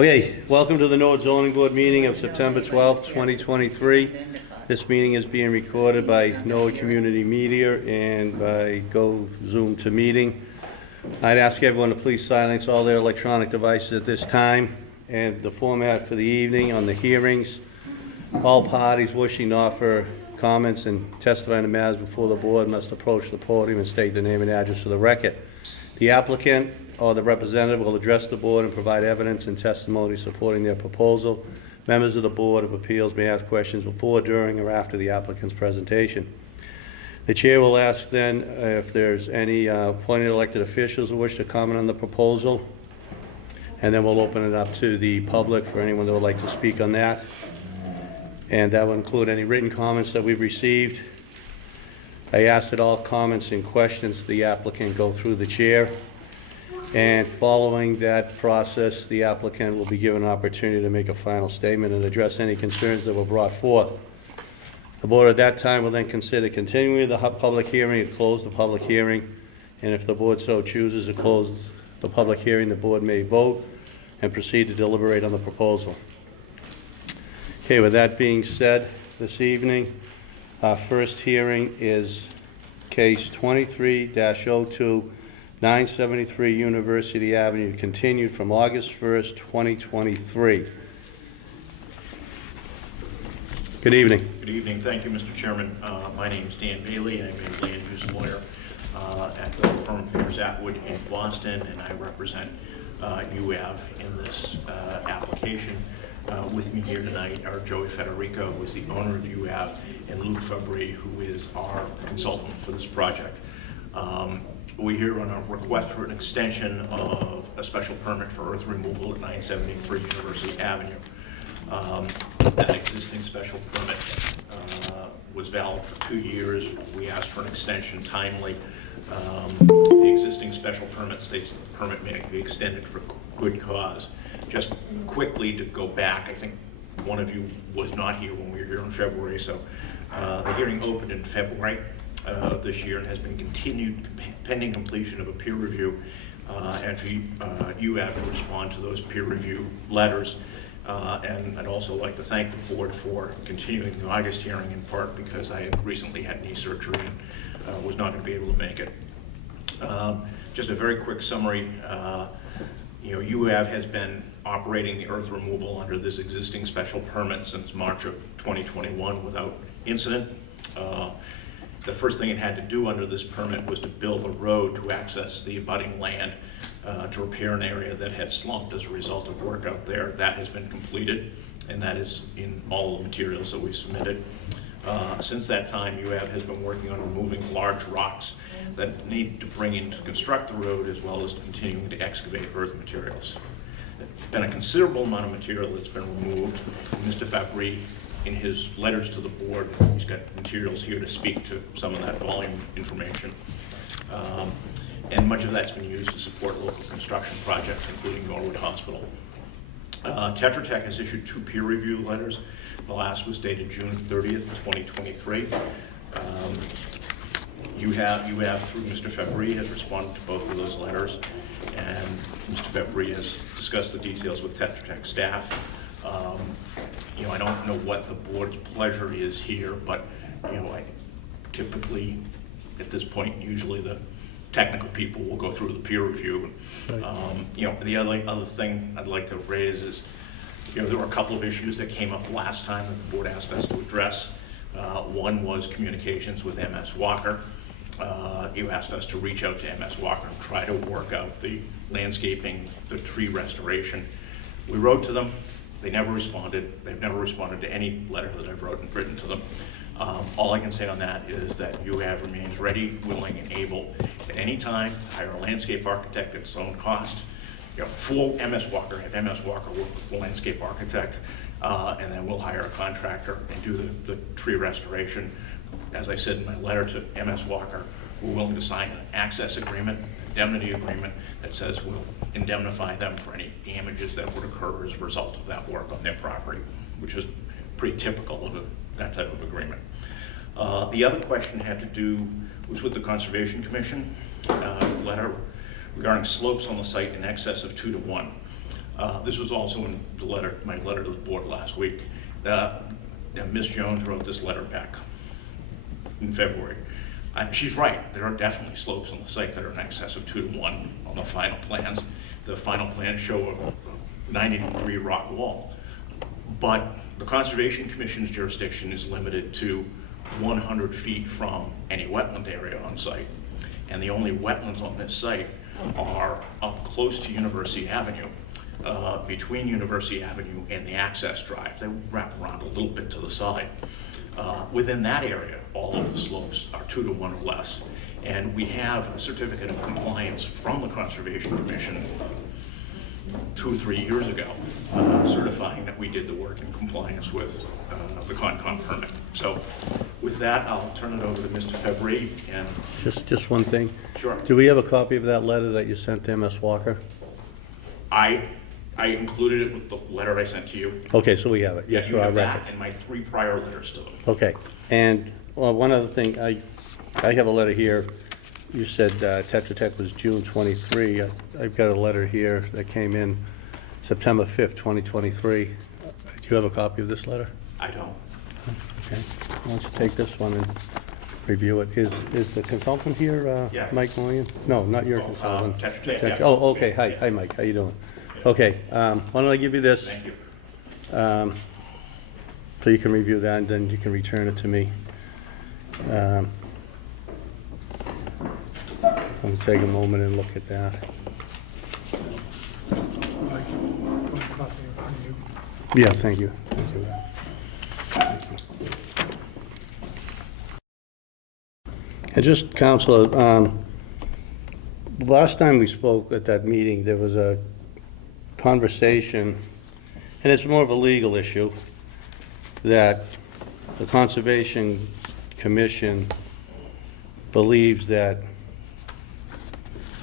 Okay, welcome to the Norwood Zoning Board meeting of September 12th, 2023. This meeting is being recorded by Norwood Community Media and by Go Zoom to Meeting. I'd ask everyone to please silence all their electronic devices at this time. And the format for the evening on the hearings, all parties wishing to offer comments and testify on the matters before the board must approach the podium and state their name and address for the record. The applicant or the representative will address the board and provide evidence and testimony supporting their proposal. Members of the Board of Appeals may ask questions before, during, or after the applicant's presentation. The chair will ask then if there's any appointed elected officials who wish to comment on the proposal, and then we'll open it up to the public for anyone that would like to speak on that. And that will include any written comments that we've received. I ask that all comments and questions to the applicant go through the chair. And following that process, the applicant will be given an opportunity to make a final statement and address any concerns that were brought forth. The board at that time will then consider continuing the public hearing and close the public hearing. And if the board so chooses to close the public hearing, the board may vote and proceed to deliberate on the proposal. Okay, with that being said, this evening, our first hearing is case 23-02, 973 University Avenue, continued from August 1st, 2023. Good evening. Good evening. Thank you, Mr. Chairman. My name is Dan Bailey. I'm a land use lawyer at the firm Peters Atwood in Boston, and I represent UAV in this application. With me here tonight are Joey Federico, who is the owner of UAV, and Luke Fabry, who is our consultant for this project. We're here on a request for an extension of a special permit for earth removal at 973 University Avenue. That existing special permit was valid for 2 years. We asked for an extension timely. The existing special permit states that the permit may be extended for good cause. Just quickly to go back, I think one of you was not here when we were here in February, so the hearing opened in February of this year and has been continued pending completion of a peer review, and for you have to respond to those peer review letters. And I'd also like to thank the board for continuing the August hearing, in part because I had recently had knee surgery and was not going to be able to make it. Just a very quick summary. UAV has been operating the earth removal under this existing special permit since March of 2021 without incident. The first thing it had to do under this permit was to build a road to access the abutting land to repair an area that had slumped as a result of work out there. That has been completed, and that is in all the materials that we submitted. Since that time, UAV has been working on removing large rocks that need to bring in to construct the road, as well as continuing to excavate earth materials. There's been a considerable amount of material that's been removed. Mr. Fabry, in his letters to the board, he's got materials here to speak to some of that volume information. And much of that's been used to support local construction projects, including Norwood Hospital. Tetra Tech has issued 2 peer review letters. The last was dated June 30th, 2023. You have through Mr. Fabry, has responded to both of those letters, and Mr. Fabry has discussed the details with Tetra Tech staff. I don't know what the board's pleasure is here, but I typically, at this point, usually the technical people will go through the peer review. Right. The other thing I'd like to raise is, there were a couple of issues that came up last time that the board asked us to address. One was communications with MS Walker. You asked us to reach out to MS Walker and try to work out the landscaping, the tree restoration. We wrote to them. They never responded. They've never responded to any letter that I've written to them. All I can say on that is that UAV remains ready, willing, and able at any time to hire a landscape architect at its own cost. For MS Walker, have MS Walker work with the landscape architect, and then we'll hire a contractor and do the tree restoration. As I said in my letter to MS Walker, we're willing to sign an access agreement, indemnity agreement that says we'll indemnify them for any damages that would occur as a result of that work on their property, which is pretty typical of that type of agreement. The other question had to do was with the Conservation Commission letter regarding slopes on the site in excess of 2 to 1. This was also in the letter, my letter to the board last week. Ms. Jones wrote this letter back in February. She's right, there are definitely slopes on the site that are in excess of 2 to 1 on the final plans. The final plans show a 90-degree rock wall. But the Conservation Commission's jurisdiction is limited to 100 feet from any wetland area on site. And the only wetlands on this site are up close to University Avenue, between University Avenue and the access drive. They wrap around a little bit to the side. Within that area, all of the slopes are 2 to 1 or less. And we have a certificate of compliance from the Conservation Commission 2 or 3 years ago, certifying that we did the work in compliance with the Concom permit. So with that, I'll turn it over to Mr. February. And Just one thing. Sure. Do we have a copy of that letter that you sent to MS Walker? I included it with the letter I sent to you. Okay, so we have it. Yes, You for our have that records. and my 3 prior letters to them. Okay, and one other thing, I have a letter here. You said Tetra Tech was June 23. I've got a letter here that came in September 5th, 2023. Do you have a copy of this letter? I don't. Okay, why don't you take this one and review it. Is the consultant here, Yeah. Mike Moyen? No, not your Oh, consultant. Tetra Tech, Tetra- yeah. Oh, okay, hi Mike, how you doing? Okay, why don't I give you this? Thank you. So you can review that, and then you can return it to me. Let me take a moment and look at that. Mike, one copy from you. Yeah, thank you. Thank you. And just, Counselor, last time we spoke at that meeting, there was a conversation, and it's more of a legal issue, that the Conservation Commission believes that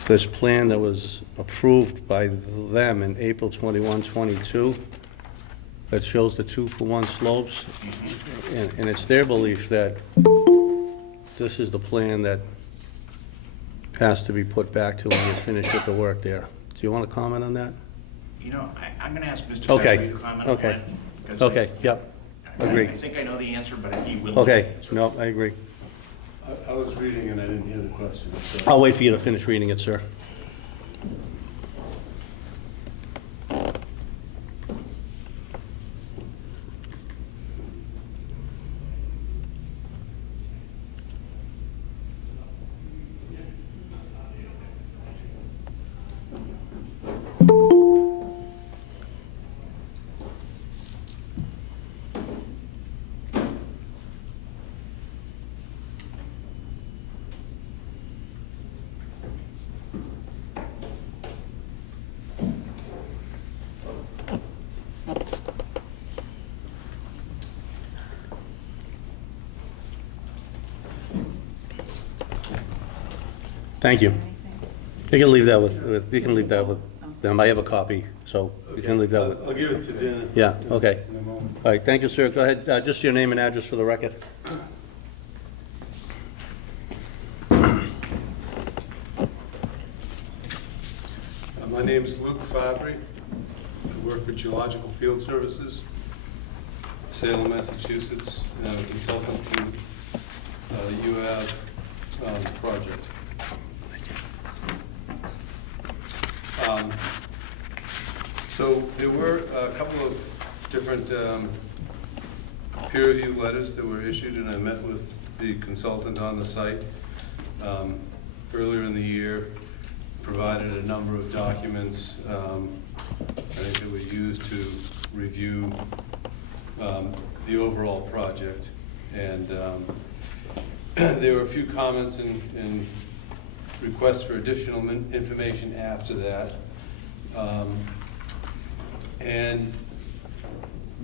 this plan that was approved by them in April 21, 22, that shows the 2-for-1 slopes, and it's their belief that this is the plan that has to be put back to when you finish with the work there. Do you want to comment on that? You know, I'm going to ask Mr. Okay, February to comment on okay. that. because Okay, yep, agreed. I think I know the answer, but he will. Okay, no, I agree. I was reading and I didn't hear the question, so. I'll wait for you to finish reading it, sir. Thank you. You can leave that with, you can leave that with them. I have a copy, so you can leave that I'll with, give it to Janet. yeah, okay. In a moment. All right, thank you, sir. Go ahead, just your name and address for the record. My name is Luke Fabry. I work for Geological Field Services, Salem, Massachusetts, and I'm a consultant to the UAV project. So there were a couple of different peer review letters that were issued, and I met with the consultant on the site earlier in the year, provided a number of documents, I think that were used to review the overall project. And there were a few comments and requests for additional information after that. And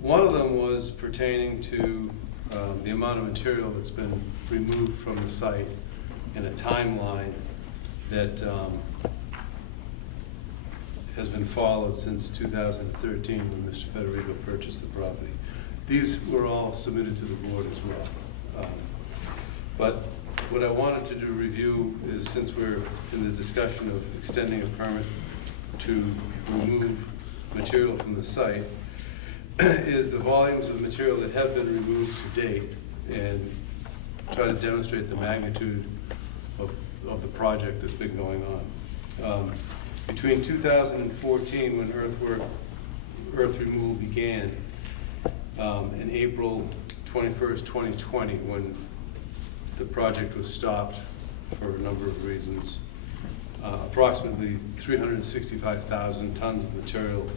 one of them was pertaining to the amount of material that's been removed from the site and a timeline that has been followed since 2013 when Mr. Federico purchased the property. These were all submitted to the board as well. But what I wanted to do review is, since we're in the discussion of extending a permit to remove material from the site, is the volumes of material that have been removed to date, and try to demonstrate the magnitude of the project that's been going on. Between 2014, when earth removal began, and April 21st, 2020, when the project was stopped for a number of reasons, approximately 365,000 tons of material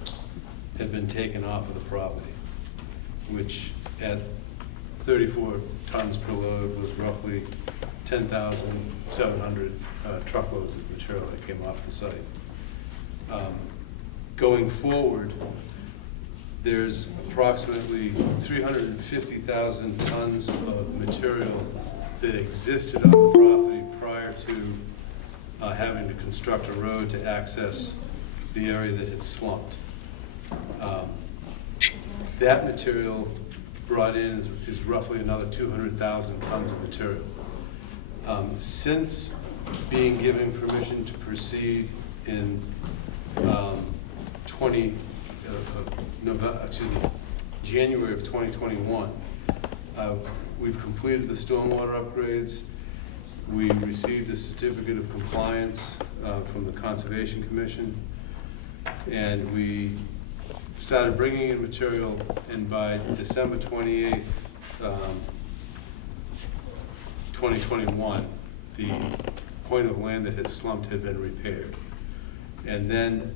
had been taken off of the property, which at 34 tons per load was roughly 10,700 truckloads of material that came off the site. Going forward, there's approximately 350,000 tons of material that existed on the property prior to having to construct a road to access the area that had slumped. That material brought in is roughly another 200,000 tons of material. Since being given permission to proceed in January of 2021, we've completed the stormwater upgrades. We received a certificate of compliance from the Conservation Commission, and we started bringing in material, and by December 28th, 2021, the point of land that had slumped had been repaired. And then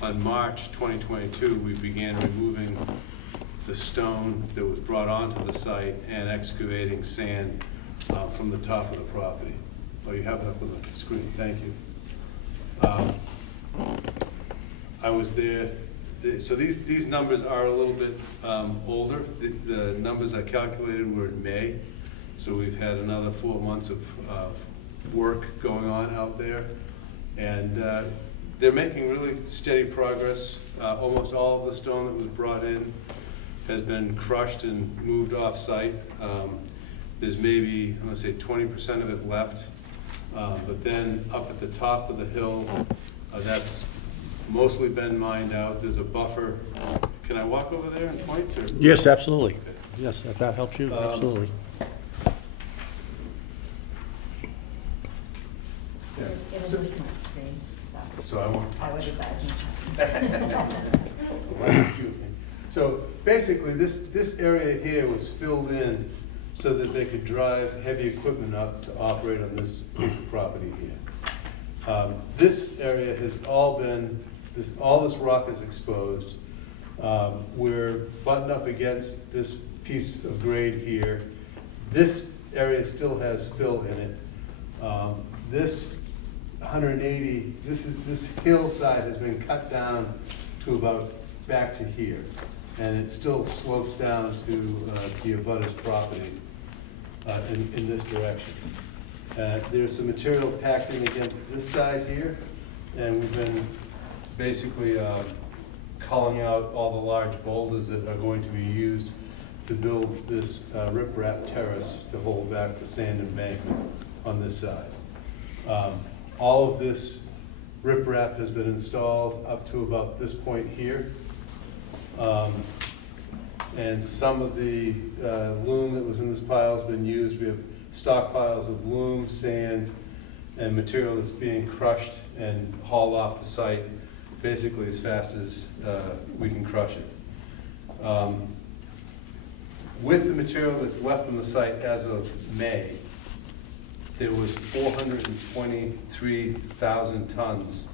on March 2022, we began removing the stone that was brought onto the site and excavating sand from the top of the property. Oh, you have it up on the screen, thank you. I was there. So these numbers are a little bit older. The numbers I calculated were in May, so we've had another 4 months of work going on out there, and they're making really steady progress. Almost all of the stone that was brought in has been crushed and moved off-site. There's maybe, I'm gonna say 20% of it left, but then up at the top of the hill, that's mostly been mined out. There's a buffer. Can I walk over there and point? Or? Yes, absolutely. Okay. Yes, if that helps you, absolutely. Yeah. It'll So, listen to screen, so so I won't I would touch. advise you. So basically, this area here was filled in so that they could drive heavy equipment up to operate on this piece of property here. This area has all been, all this rock is exposed. We're buttoned up against this piece of grade here. This area still has fill in it. This 180, this hillside has been cut down to about back to here, and it still slopes down to the abutter's property in this direction. There's some material packed in against this side here, and we've been basically culling out all the large boulders that are going to be used to build this riprap terrace to hold back the sand embankment on this side. All of this riprap has been installed up to about this point here. And some of the loam that was in this pile has been used. We have stockpiles of loam, sand, and material that's being crushed and hauled off the site basically as fast as we can crush it. With the material that's left on the site as of May, there was 423,000 tons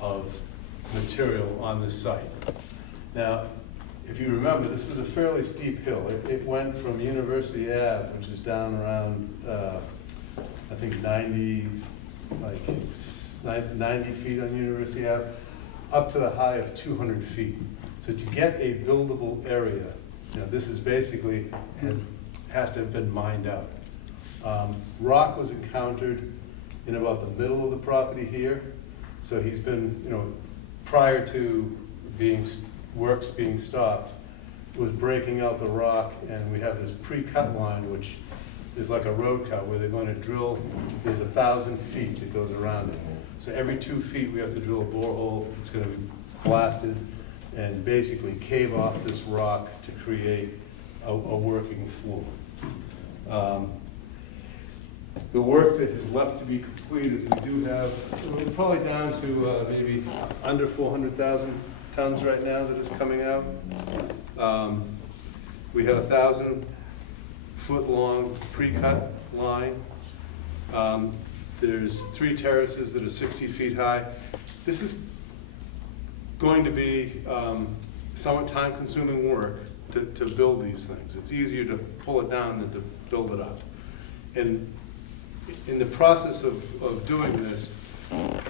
of material on this site. Now, if you remember, this was a fairly steep hill. It went from University Ave, which is down around, I think 90 feet on University Ave, up to the high of 200 feet. So to get a buildable area, you know, this is basically, has to have been mined out. Rock was encountered in about the middle of the property here. So he's been, prior to works being stopped, was breaking out the rock, and we have this pre-cut line, which is like a road cut, where they're going to drill, there's 1,000 feet that goes around it. So every 2 feet, we have to drill a borehole. It's gonna be blasted and basically cave off this rock to create a working floor. The work that is left to be completed, we do have, we're probably down to maybe under 400,000 tons right now that is coming out. We have 1,000-foot-long pre-cut line. There's 3 terraces that are 60 feet high. This is going to be somewhat time-consuming work to build these things. It's easier to pull it down than to build it up. And in the process of doing this,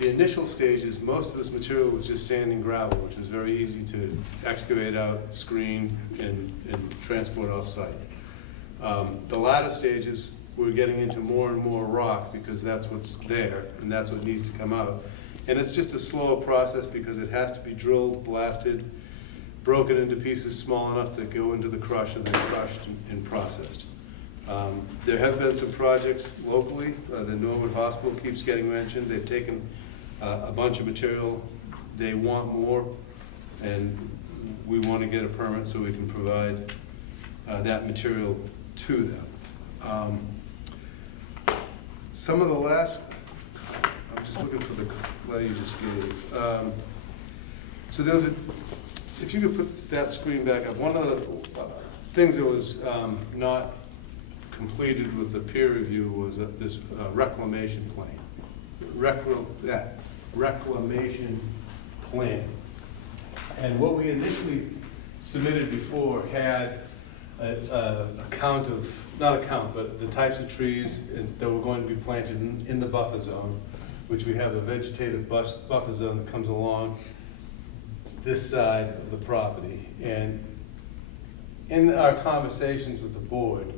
the initial stages, most of this material was just sand and gravel, which was very easy to excavate out, screen, and transport off-site. The latter stages, we're getting into more and more rock because that's what's there and that's what needs to come out. And it's just a slower process because it has to be drilled, blasted, broken into pieces small enough to go into the crush and then crushed and processed. There have been some projects locally. The Norwood Hospital keeps getting mentioned. They've taken a bunch of material. They want more, and we want to get a permit so we can provide that material to them. Some of the last, I'm just looking for the letter you just gave. So there was if you could put that screen back up, one of the things that was not completed with the peer review was this reclamation plan. Reclamation plan. And what we initially submitted before had a count of, not a count, but the types of trees that were going to be planted in the buffer zone, which we have a vegetative buffer zone that comes along this side of the property. And in our conversations with the board,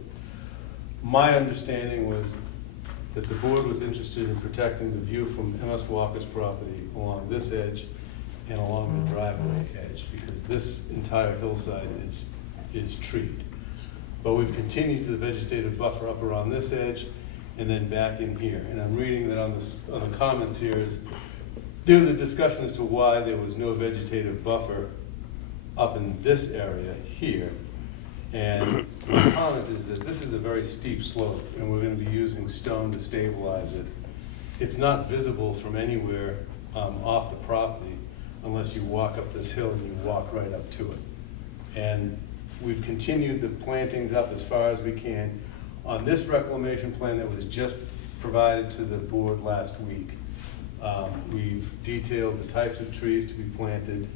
my understanding was that the board was interested in protecting the view from MS Walker's property along this edge and along the driveway edge, because this entire hillside is treed. But we've continued the vegetative buffer up around this edge and then back in here. And I'm reading that on the comments here is, there was a discussion as to why there was no vegetative buffer up in this area here. And the comment is that this is a very steep slope, and we're going to be using stone to stabilize it. It's not visible from anywhere off the property unless you walk up this hill and you walk right up to it. And we've continued the plantings up as far as we can. On this reclamation plan that was just provided to the board last week, we've detailed the types of trees to be planted,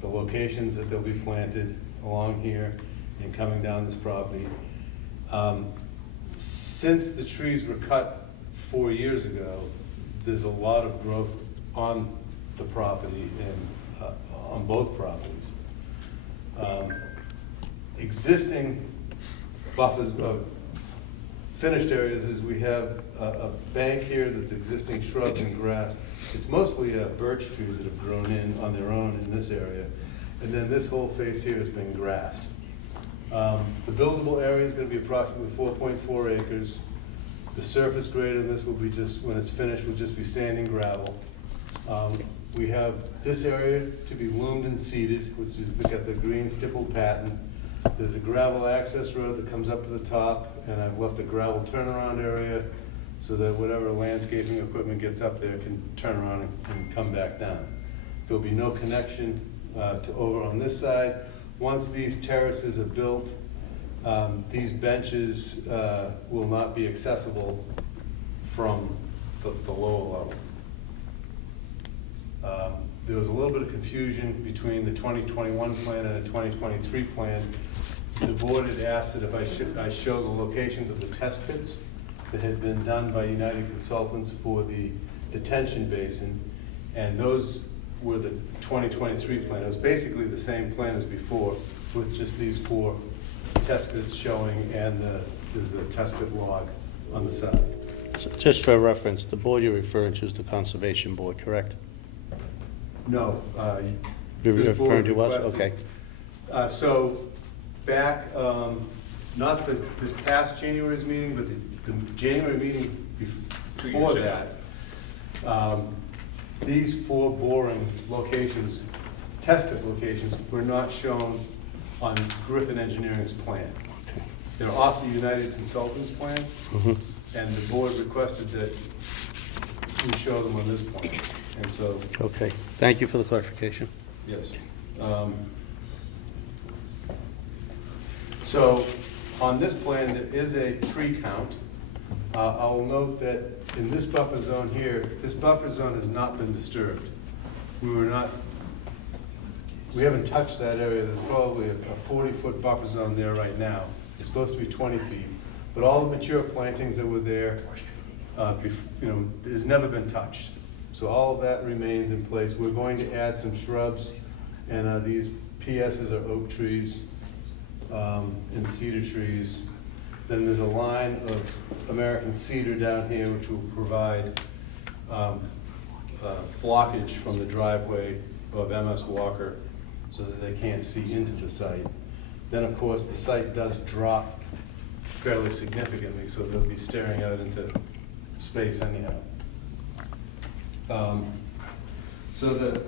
the locations that they'll be planted along here and coming down this property. Since the trees were cut 4 years ago, there's a lot of growth on the property and on both properties. Existing buffers of finished areas is we have a bank here that's existing shrubs and grass. It's mostly birch trees that have grown in on their own in this area. And then this whole face here has been grassed. The buildable area is going to be approximately 4.4 acres. The surface grade in this will be just, when it's finished, will just be sand and gravel. We have this area to be loomed and seeded, which is got the green stippled pattern. There's a gravel access road that comes up to the top, and I've left a gravel turnaround area so that whatever landscaping equipment gets up there can turn around and come back down. There'll be no connection to over on this side. Once these terraces are built, these benches will not be accessible from the lower level. There was a little bit of confusion between the 2021 plan and the 2023 plan. The board had asked that if I show the locations of the test pits that had been done by United Consultants for the detention basin, and those were the 2023 plan. It was basically the same plan as before, with just these 4 test pits showing, and there's a test pit log on the side. So just for reference, the board you're referring to is the Conservation Board, correct? No. You're this board referring to us? requested- Okay. So back, not this past January's meeting, but the January meeting before years ago. that, these 4 boring locations, test pit locations, were not shown on Griffin Engineering's plan. They're off the United Consultants plan, Mhm. and the board requested that we show them on this plan. And so, Okay, thank you for the clarification. yes. So on this plan, there is a tree count. I'll note that in this buffer zone here, this buffer zone has not been disturbed. We haven't touched that area. There's probably a 40-foot buffer zone there right now. It's supposed to be 20 feet. But all the mature plantings that were there, has never been touched. So all of that remains in place. We're going to add some shrubs, and these PSs are oak trees and cedar trees. Then there's a line of American cedar down here, which will provide blockage from the driveway of MS Walker so that they can't see into the site. Then, of course, the site does drop fairly significantly, so they'll be staring out into space anyhow. So the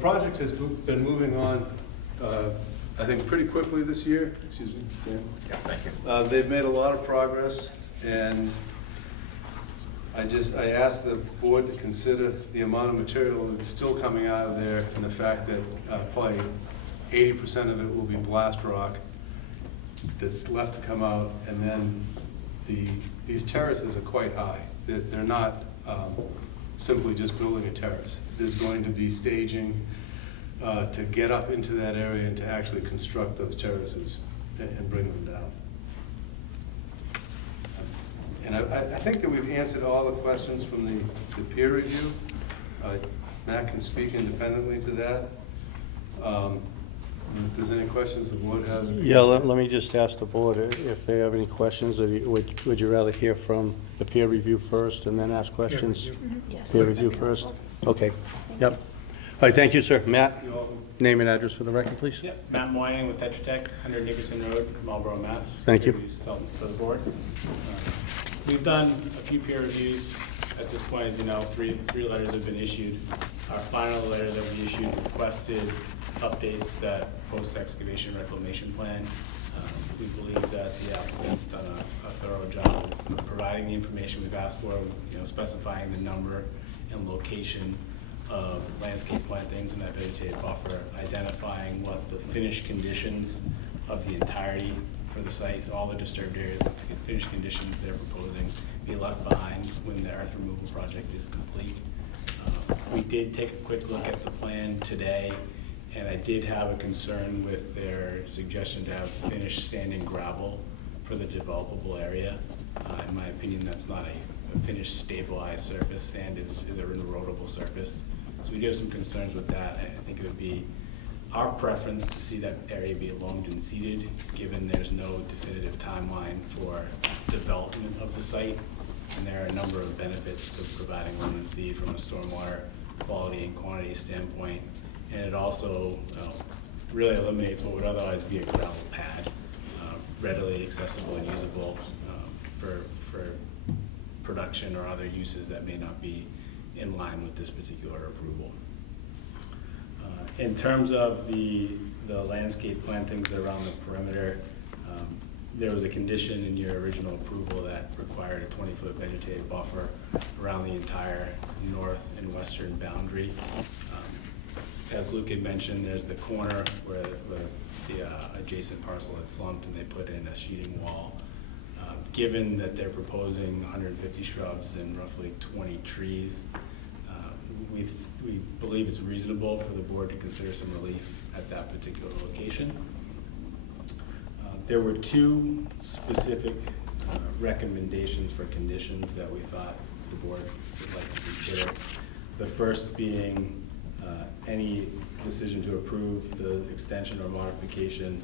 project has been moving on, I think, pretty quickly this year. Excuse me, Dan. Yeah, thank you. They've made a lot of progress, and I asked the board to consider the amount of material that's still coming out of there, and the fact that probably 80% of it will be blast rock that's left to come out, and then these terraces are quite high. They're not simply just building a terrace. There's going to be staging to get up into that area and to actually construct those terraces and bring them down. And I think that we've answered all the questions from the peer review. Matt can speak independently to that. If there's any questions the board has. Yeah, let me just ask the board if they have any questions, or would you rather hear from the peer review first and then ask questions? review. Yes. Peer review first? Okay, yep. All right, thank you, sir. Matt, You're welcome. name and address for the record, please. Yep, Matt Moynihan with Tetra Tech, 100 Nickerson Road, Marlboro, Mass. Thank you. Peer review consultant for the board. We've done a few peer reviews. At this point, as you know, three letters have been issued. Our final letter that we issued requested updates that post-excavation reclamation plan. We believe that the applicant's done a thorough job of providing the information we've asked for, specifying the number and location of landscape plantings in that vegetative buffer, identifying what the finished conditions of the entirety for the site, all the disturbed areas, finished conditions they're proposing be left behind when the earth removal project is complete. We did take a quick look at the plan today, and I did have a concern with their suggestion to have finished sand and gravel for the developable area. In my opinion, that's not a finished stabilized surface. Sand is an erodible surface. So we do have some concerns with that. I think it would be our preference to see that area be loamed and seeded, given there's no definitive timeline for development of the site. And there are a number of benefits to providing loam and seed from a stormwater quality and quantity standpoint. And it also really eliminates what would otherwise be a gravel pad, readily accessible and usable for production or other uses that may not be in line with this particular approval. In terms of the landscape plantings around the perimeter, there was a condition in your original approval that required a 20-foot vegetative buffer around the entire north and western boundary. As Luke had mentioned, there's the corner where the adjacent parcel had slumped and they put in a sheeting wall. Given that they're proposing 150 shrubs and roughly 20 trees, we believe it's reasonable for the board to consider some relief at that particular location. There were two specific recommendations for conditions that we thought the board would like to consider. The first being any decision to approve the extension or modification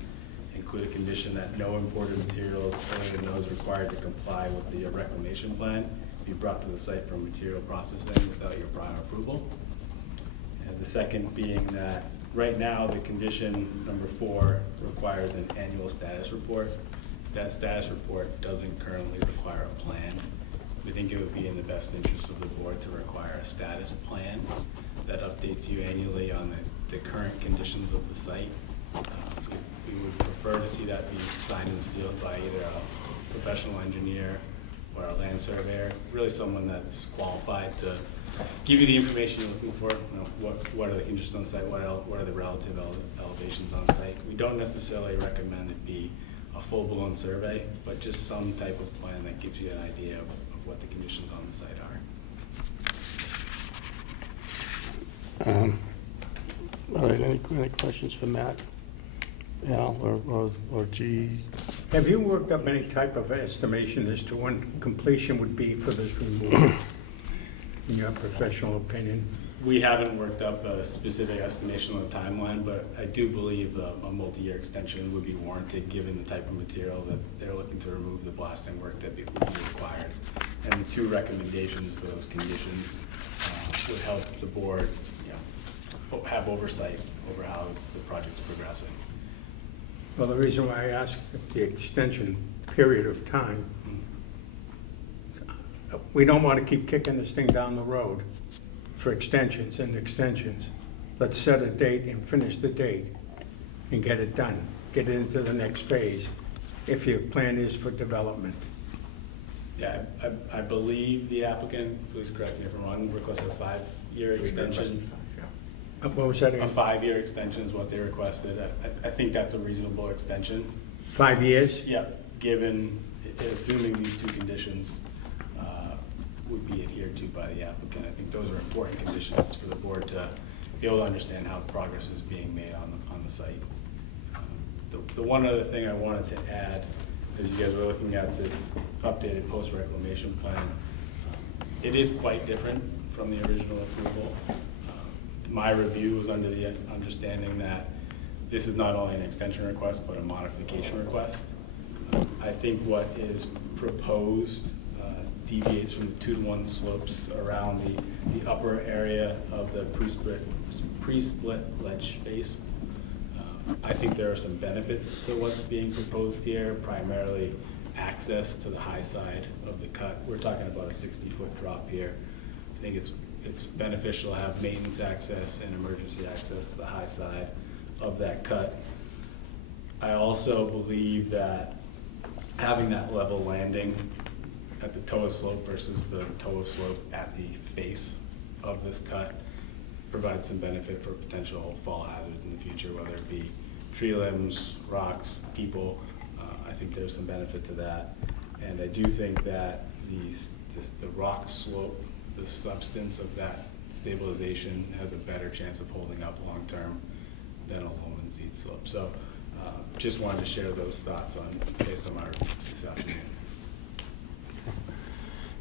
include a condition that no imported materials other than those required to comply with the reclamation plan be brought to the site for material processing without your prior approval. And the second being that right now, the condition number 4 requires an annual status report. That status report doesn't currently require a plan. We think it would be in the best interest of the board to require a status plan that updates you annually on the current conditions of the site. We would prefer to see that be signed and sealed by either a professional engineer or a land surveyor, really someone that's qualified to give you the information you're looking for. You know, what are the conditions on site, what are the relative elevations on site. We don't necessarily recommend it be a full-blown survey, but just some type of plan that gives you an idea of what the conditions on the site are. All right, any questions for Matt, Al, or G? Have you worked up any type of estimation as to when completion would be for this removal, in your professional opinion? We haven't worked up a specific estimation on the timeline, but I do believe a multi-year extension would be warranted given the type of material that they're looking to remove, the blasting work that would be required. And the 2 recommendations for those conditions would help the board, you know, have oversight over how the project's progressing. Well, the reason why I ask if the extension period of time, we don't want to keep kicking this thing down the road for extensions and extensions. Let's set a date and finish the date and get it done. Get into the next phase, if your plan is for development. Yeah, I believe the applicant, please correct me if I'm wrong, requested a 5-year extension. What was that A again? 5-year extension is what they requested. I think that's a reasonable extension. 5 years? Yeah, given, assuming these 2 conditions would be adhered to by the applicant. I think those are important conditions for the board to be able to understand how progress is being made on the site. The one other thing I wanted to add, as you guys were looking at this updated post-reclamation plan, it is quite different from the original approval. My review was under the understanding that this is not only an extension request, but a modification request. I think what is proposed deviates from the 2-to-1 slopes around the upper area of the pre-split ledge face. I think there are some benefits to what's being proposed here, primarily access to the high side of the cut. We're talking about a 60-foot drop here. I think it's beneficial to have maintenance access and emergency access to the high side of that cut. I also believe that having that level landing at the toe of slope versus the toe of slope at the face of this cut provides some benefit for potential fall hazards in the future, whether it be tree limbs, rocks, people. I think there's some benefit to that. And I do think that the rock slope, the substance of that stabilization has a better chance of holding up long-term than a loam and seed slope. So just wanted to share those thoughts based on my review this afternoon.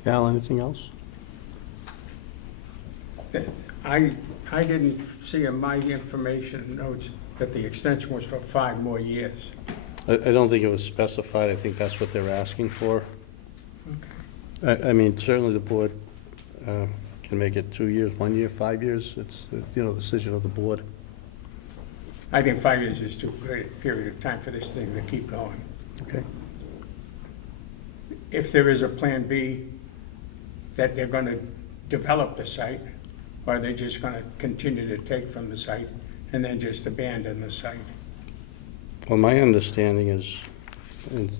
Al, anything else? I didn't see in my information notes that the extension was for 5 more years. I don't think it was specified. I think that's what they're asking for. Okay. I mean, certainly the board can make it 2 years, 1 year, 5 years. It's, you know, the decision of the board. I think 5 years is too great a period of time for this thing to keep going. Okay. If there is a plan B, that they're going to develop the site, or are they just going to continue to take from the site and then just abandon the site? Well, my understanding is, and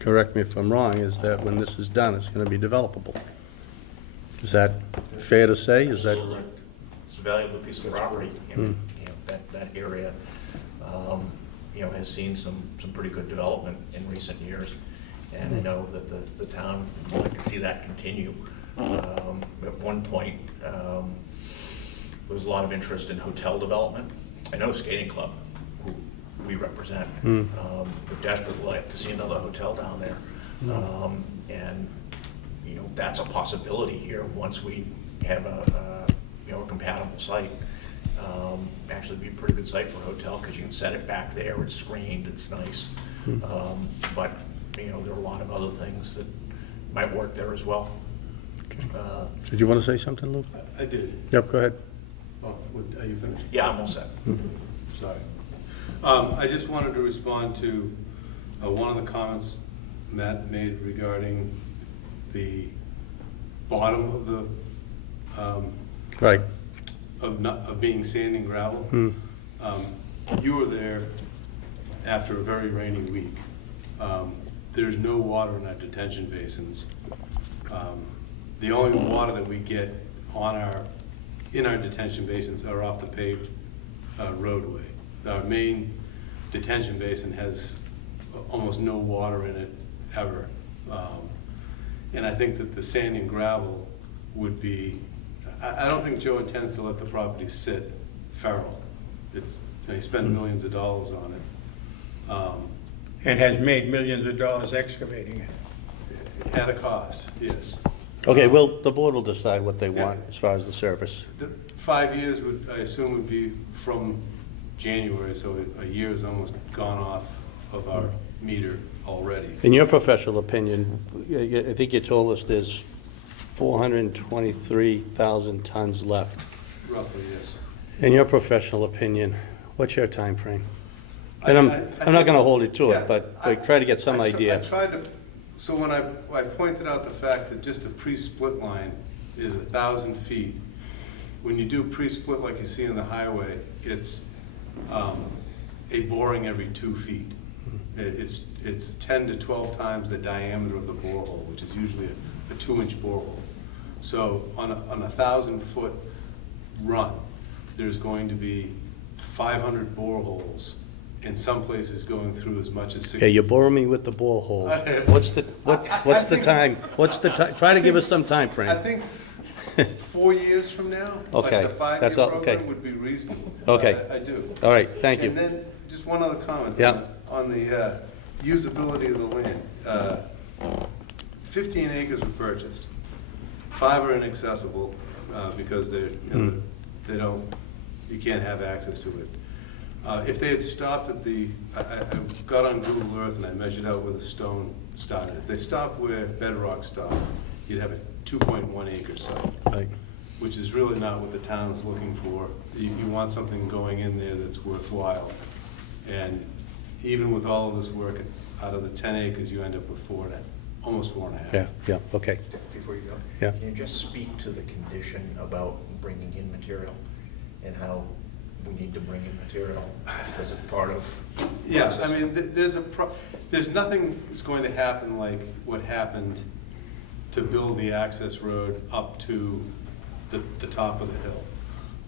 correct me if I'm wrong, is that when this is done, it's going to be developable. Is that fair to say? Is that? Absolutely. It's a valuable piece of property. You know, that area, has seen some pretty good development in recent years. And I know that the town would like to see that continue. At one point, there was a lot of interest in hotel development. I know Skating Club, who we represent, would desperately like to see another hotel down there. And, that's a possibility here once we have a compatible site. Actually be a pretty good site for a hotel, because you can set it back there, it's screened, it's nice. But, you know, there are a lot of other things that might work there as well. Did you want to say something, Luke? I did. Yep, go ahead. Oh, are you finished? Yeah, I'm all set. Sorry. I just wanted to respond to one of the comments Matt made regarding the bottom of the, Right. of being sand and gravel. You were there after a very rainy week. There's no water in our detention basins. The only water that we get in our detention basins are off the paved roadway. Our main detention basin has almost no water in it ever. And I think that the sand and gravel would be, I don't think Joe intends to let the property sit feral. He spent millions of dollars on it. And has made millions of dollars excavating it. At a cost, yes. Okay, well, the board will decide what they want as far as the service. The 5 years I assume would be from January, so a year is almost gone off of our meter already. In your professional opinion, I think you told us there's 423,000 tons left. Roughly, yes. In your professional opinion, what's your time frame? And I'm not going to hold you to Yeah, it, but like, try to get some I idea. tried to, so when I pointed out the fact that just the pre-split line is 1,000 feet, when you do pre-split like you see in the highway, it's a boring every 2 feet. It's 10 to 12 times the diameter of the borehole, which is usually a 2-inch borehole. So on a 1,000-foot run, there's going to be 500 boreholes, in some places going through as much as 60. Okay, you're boring me with the boreholes. What's the time? What's the time? Try to give us some time I frame. think 4 years from now, Okay, like the 5-year that's all- program okay. would be reasonable. Okay. I do. All right, thank And you. then, just one other comment. Yeah. On the usability of the land. 15 acres were purchased. 5 are inaccessible because they're, they don't, you can't have access to it. If they had stopped at I got on Google Earth and I measured out where the stone started. If they stopped where bedrock stopped, you'd have a 2.1 acre site, Right. which is really not what the town is looking for. You want something going in there that's worthwhile. And even with all of this work, out of the 10 acres, you end up with almost 4.5. Yeah, okay. Before you go, Yeah. can you just speak to the condition about bringing in material and how we need to bring in material because it's part of? Yes, I process? mean, there's nothing that's going to happen like what happened to build the access road up to the top of the hill.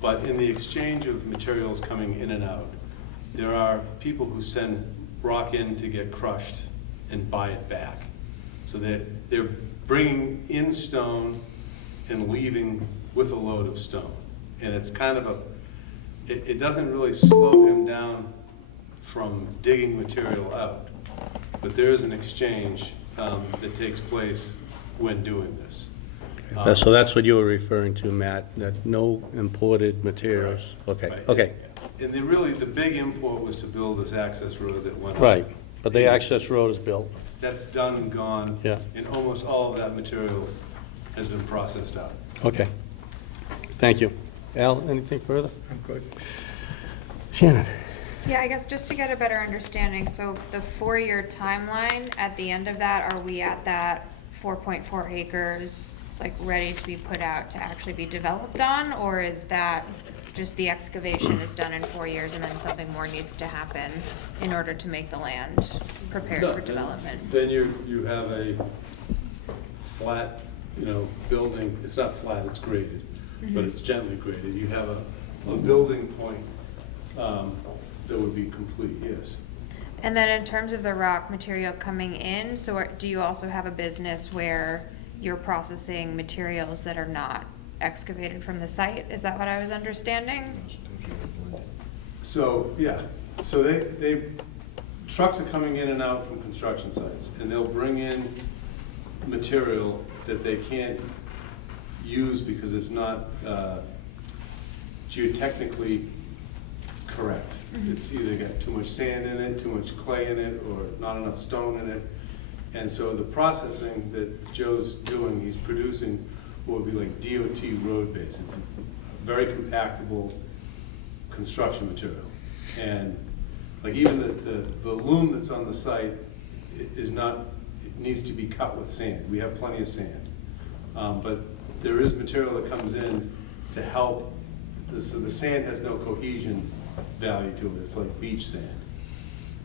But in the exchange of materials coming in and out, there are people who send rock in to get crushed and buy it back. So they're bringing in stone and leaving with a load of stone. And it's kind of it doesn't really slow him down from digging material out. But there is an exchange that takes place when doing this. So that's what you were referring to, Matt, that no imported materials? Okay, Right. okay, And the big import was to build this access road that went. right. But the access road is built. That's done and gone. Yeah. And almost all of that material has been processed out. Okay. Thank you. Al, anything further? I'm good. Shannon? Yeah, I guess just to get a better understanding, so the 4-year timeline, at the end of that, are we at that 4.4 acres, like, ready to be put out to actually be developed on? Or is that just the excavation is done in 4 years and then something more needs to happen in order to make the land prepared No, for then- development? Then you have a flat, building, it's not flat, it's graded, but it's gently graded. You have a building point that would be complete, yes. And then in terms of the rock material coming in, so do you also have a business where you're processing materials that are not excavated from the site? Is that what I was understanding? So, yeah, so trucks are coming in and out from construction sites, and they'll bring in material that they can't use because it's not geotechnically correct. It's either got too much sand in it, too much clay in it, or not enough stone in it. And so the processing that Joe's doing, he's producing what would be like DOT road base. It's a very compactable construction material. And like even the loom that's on the site is not, it needs to be cut with sand. We have plenty of sand. But there is material that comes in to help. So the sand has no cohesion value to it. It's like beach sand.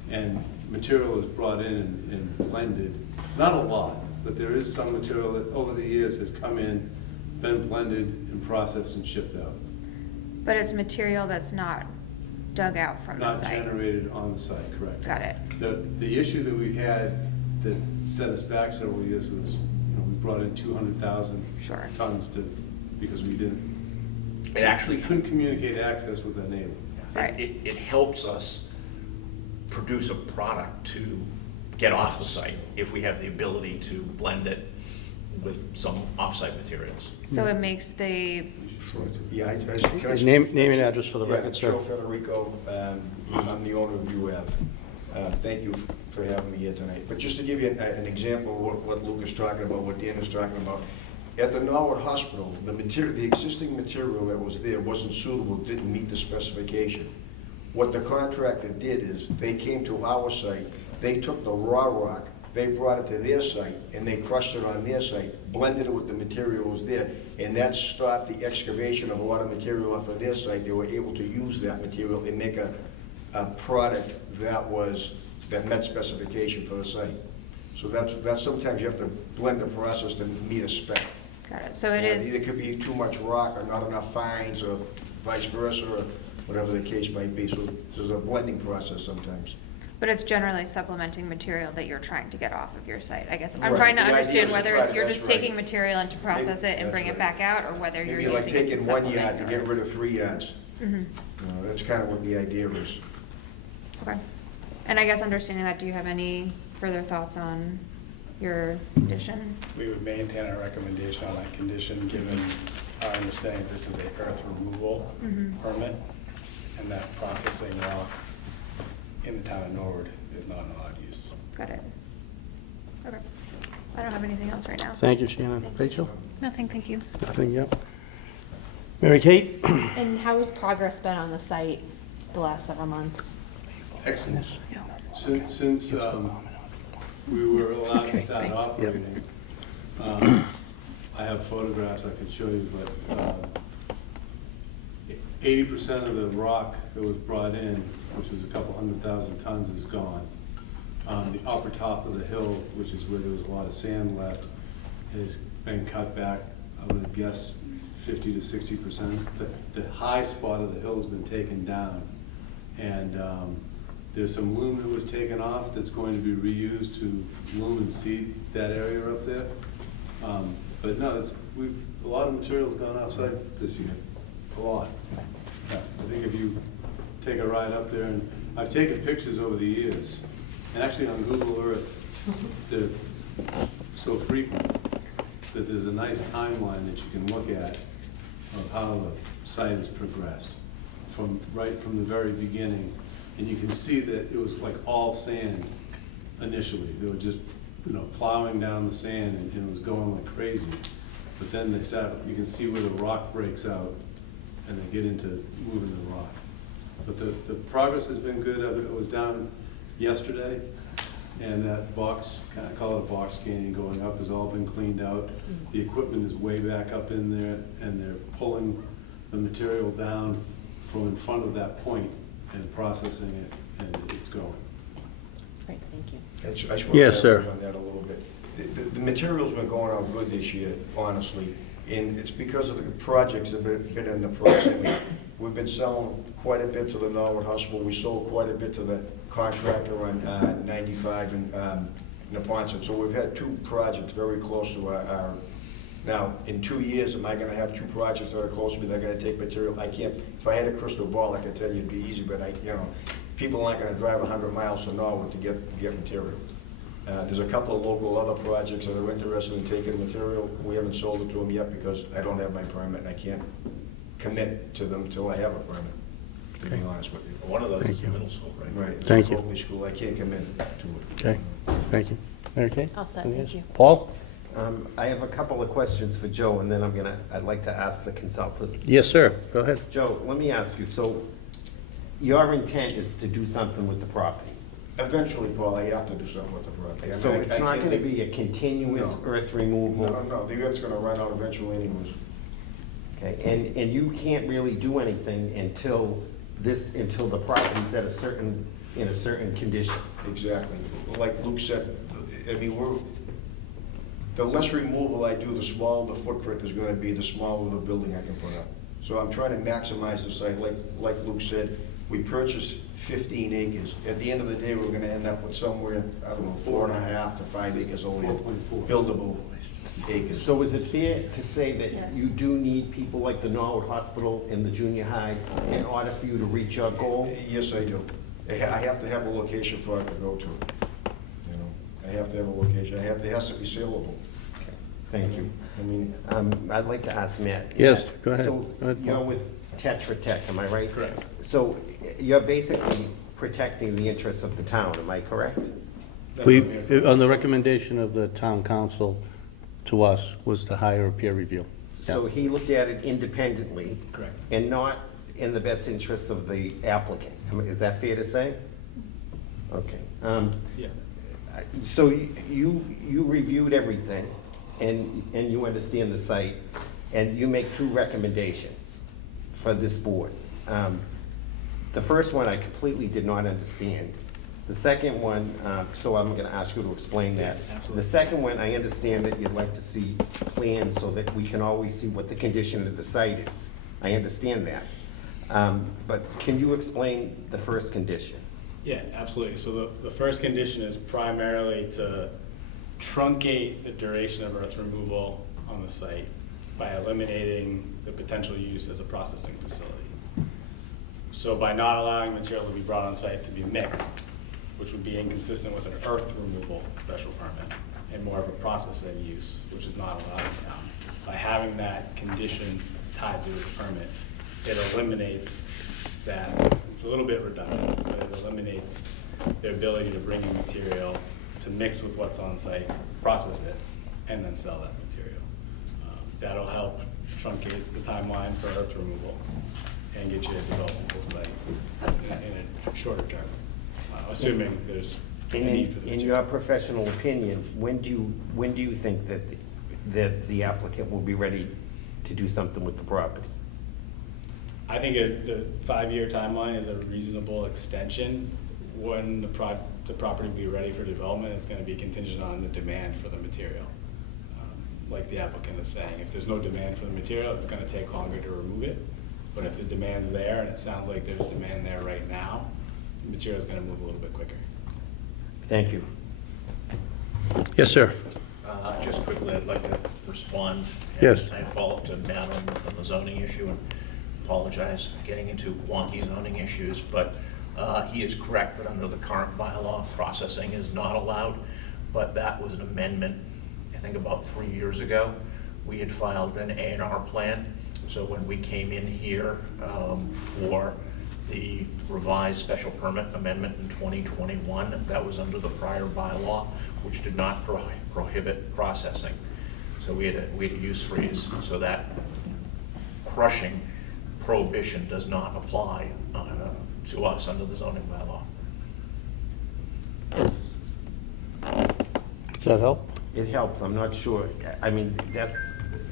And material is brought in and blended, not a lot, but there is some material that over the years has come in, been blended and processed and shipped out. But it's material that's not dug out from the Not site? generated on the site, correct. Got it. The issue that we had that set us back several years was, we brought in 200,000 Sure. tons because we didn't, It actually, couldn't communicate access with the neighbor. Right. it helps us produce a product to get off the site if we have the ability to blend it with some off-site materials. So it makes the, Yeah, can I? Name and address for the Yeah, record, sir. Joe Federico, I'm the owner of UF. Thank you for having me here tonight. But just to give you an example of what Luke is talking about, what Dan is talking about, at the Norwood Hospital, the existing material that was there wasn't suitable, didn't meet the specification. What the contractor did is, they came to our site, they took the raw rock, they brought it to their site, and they crushed it on their site, blended it with the material that was there, and that stopped the excavation of a lot of material off of their site. They were able to use that material and make a product that met specification for the site. So that's sometimes you have to blend the process to meet a spec. got it, so it is, Either could be too much rock or not enough fines, or vice versa, or whatever the case might be. So there's a blending process sometimes. but it's generally supplementing material that you're trying to get off of your site, I guess. I'm Right. trying to The idea understand is to whether try- it's you're that's just right. taking material and to process it and That's bring it right. back out, or whether you're Maybe like using it to taking supplement. 1 yard to get rid of 3 yards. Mhm. That's kind of what the idea is. Okay. And I guess understanding that, do you have any further thoughts on your condition? We would maintain our recommendation on that condition, given our understanding this is a earth removal Mhm. permit, and that processing rock in the town of Norwood is not an allowed use. Got it. Okay. I don't have anything else right now. Thank you, Shannon. Thank you. Rachel? Nothing, thank you. Nothing, yep. Mary Kate? And how has progress been on the site the last several months? Excellent. Since we were allowed to start operating, I have photographs I could show you, but 80% of the rock that was brought in, which was a couple 100,000 tons, is gone. The upper top of the hill, which is where there was a lot of sand left, has been cut back, I would guess 50 to 60%. The high spot of the hill has been taken down. And there's some loom that was taken off that's going to be reused to loom and seed that area up there. But no, a lot of material's gone offsite this year, a lot. I think if you take a ride up there, and I've taken pictures over the years, and actually on Google Earth, they're so frequent that there's a nice timeline that you can look at of how the site has progressed right from the very beginning. And you can see that it was like all sand initially. They were just, plowing down the sand, and it was going like crazy. But then you can see where the rock breaks out, and they get into moving the rock. But the progress has been good. I was down yesterday, and that box, kind of call it a box canyon going up, has all been cleaned out. The equipment is way back up in there, and they're pulling the material down from in front of that point and processing it, and it's going. Great, thank you. I just want to Yes, sir. elaborate on that a little bit. The material's been going out good this year, honestly, and it's because of the projects that have been in the proximity. We've been selling quite a bit to the Norwood Hospital. We sold quite a bit to the contractor on 95 and Neponset. So we've had 2 projects very close to our. Now, in 2 years, am I gonna have 2 projects that are close to me that are gonna take material? I can't, if I had a crystal ball, I could tell you it'd be easy, but people aren't gonna drive 100 miles to Norwood to get material. There's a couple of local other projects that are interested in taking material. We haven't sold it to them yet because I don't have my permit and I can't commit to them till I have a permit, to be Okay. honest with you. One of those Thank is you. the middle school, right? Right. it's Thank a you. Copley School, I can't commit to it. Okay, thank you. Mary Kay? All set, Anything thank else? you. Paul? I have a couple of questions for Joe, and then I'd like to ask the consultant. Yes, sir, go ahead. Joe, let me ask you, so your intent is to do something with the property? Eventually, Paul, I have to do something with the property. I mean, So I- it's I not can't gonna leave- be a continuous No. earth removal? No, the earth's gonna run out eventually anyways. Okay, and you can't really do anything until the property's at in a certain condition? Exactly. Like Luke said, I mean, the less removal I do, the smaller the footprint is gonna be, the smaller the building I can put up. So I'm trying to maximize the site, like Luke said, we purchased 15 acres. At the end of the day, we're gonna end up with somewhere, I don't know, 4.5 to 5 acres only, buildable acres. So is it fair to say that you do need people like the Norwood Hospital and the junior high in order for you to reach your goal? Yes, I do. I have to have a location for it to go to. You know, I have to have a location. It has to be saleable. Thank you. I mean, I'd like to ask Matt. Yes, go ahead. So Go ahead, you're Paul. with Tetra Tech, am I right? Correct. So you're basically protecting the interests of the town, am I correct? That's what We, I'm here for. on the recommendation of the town council to us, was to hire a peer review. So he looked at it independently Correct. and not in the best interest of the applicant. Is that fair to say? Okay. Yeah. So you reviewed everything, and you understand the site, and you make two recommendations for this board. The first one I completely did not understand. The second one, so I'm gonna ask you to explain that. Absolutely. The second one, I understand that you'd like to see plans so that we can always see what the condition of the site is. I understand that. But can you explain the first condition? Yeah, absolutely. So the first condition is primarily to truncate the duration of earth removal on the site by eliminating the potential use as a processing facility. So by not allowing material to be brought on site to be mixed, which would be inconsistent with an earth removal special permit and more of a processing use, which is not allowed in town. By having that condition tied to the permit, it eliminates that, it's a little bit redundant, but it eliminates their ability to bring in material to mix with what's on site, process it, and then sell that material. That'll help truncate the timeline for earth removal and get you a developable site in a shorter term, assuming there's a And need for the in material. your professional opinion, when do you think that the applicant will be ready to do something with the property? I think the 5-year timeline is a reasonable extension. When the property will be ready for development, it's gonna be contingent on the demand for the material. Like the applicant is saying, if there's no demand for the material, it's gonna take longer to remove it. But if the demand's there, and it sounds like there's demand there right now, the material's gonna move a little bit quicker. Thank you. Yes, sir. Just quickly, I'd like to respond. Yes. And follow up to Matt on the zoning issue, and apologize for getting into wonky zoning issues, but he is correct that under the current bylaw, processing is not allowed, but that was an amendment, I think about 3 years ago. We had filed an A&R plan, so when we came in here for the revised special permit amendment in 2021, that was under the prior bylaw, which did not prohibit processing. So we had a use freeze, so that crushing prohibition does not apply to us under the zoning bylaw. Does that help? It helps, I'm not sure. I mean, that's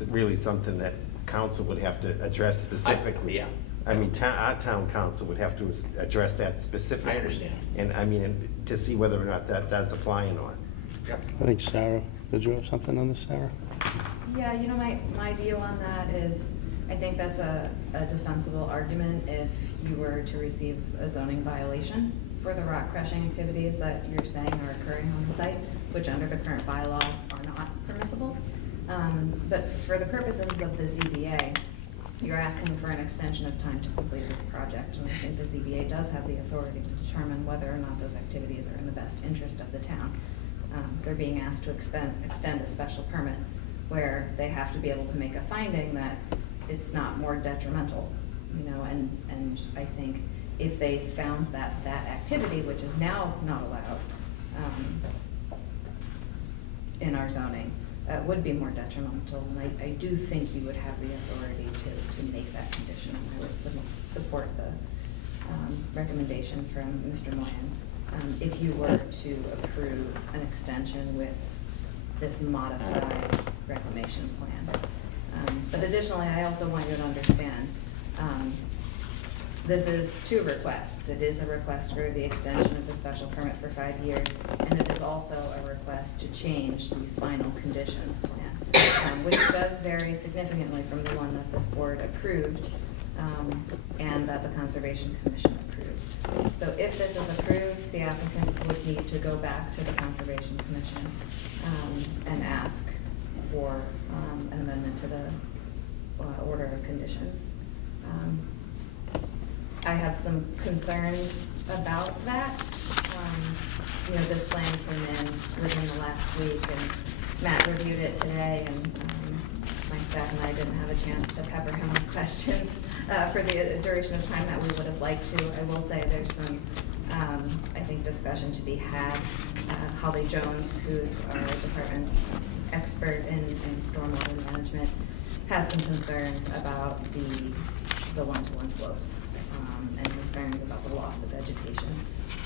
really something that council would have to address specifically. Yeah. I mean, our town council would have to address that specifically. I understand. And I mean, to see whether or not that does apply or not. I think Sarah, did you have something on this, Sarah? Yeah, you know, my view on that is, I think that's a defensible argument if you were to receive a zoning violation for the rock crushing activities that you're saying are occurring on the site, which under the current bylaw are not permissible. But for the purposes of the ZBA, you're asking for an extension of time to complete this project, and I think the ZBA does have the authority to determine whether or not those activities are in the best interest of the town. They're being asked to extend a special permit where they have to be able to make a finding that it's not more detrimental, you know, and I think if they found that that activity, which is now not allowed, in our zoning, would be more detrimental, and I do think you would have the authority to make that condition, and I would support the recommendation from Mr. Moyen, if you were to approve an extension with this modified reclamation plan. But additionally, I also want you to understand, this is two requests. It is a request for the extension of the special permit for 5 years, and it is also a request to change these final conditions plan, which does vary significantly from the one that this board approved, and that the Conservation Commission approved. So if this is approved, the applicant would need to go back to the Conservation Commission and ask for an amendment to the order of conditions. I have some concerns about that. You know, this plan came in within the last week, and Matt reviewed it today, and my staff and I didn't have a chance to pepper him with questions for the duration of time that we would have liked to. I will say there's some, I think, discussion to be had. Holly Jones, who's our department's expert in stormwater management, has some concerns about the one-to-one slopes, and concerns about the loss of vegetation.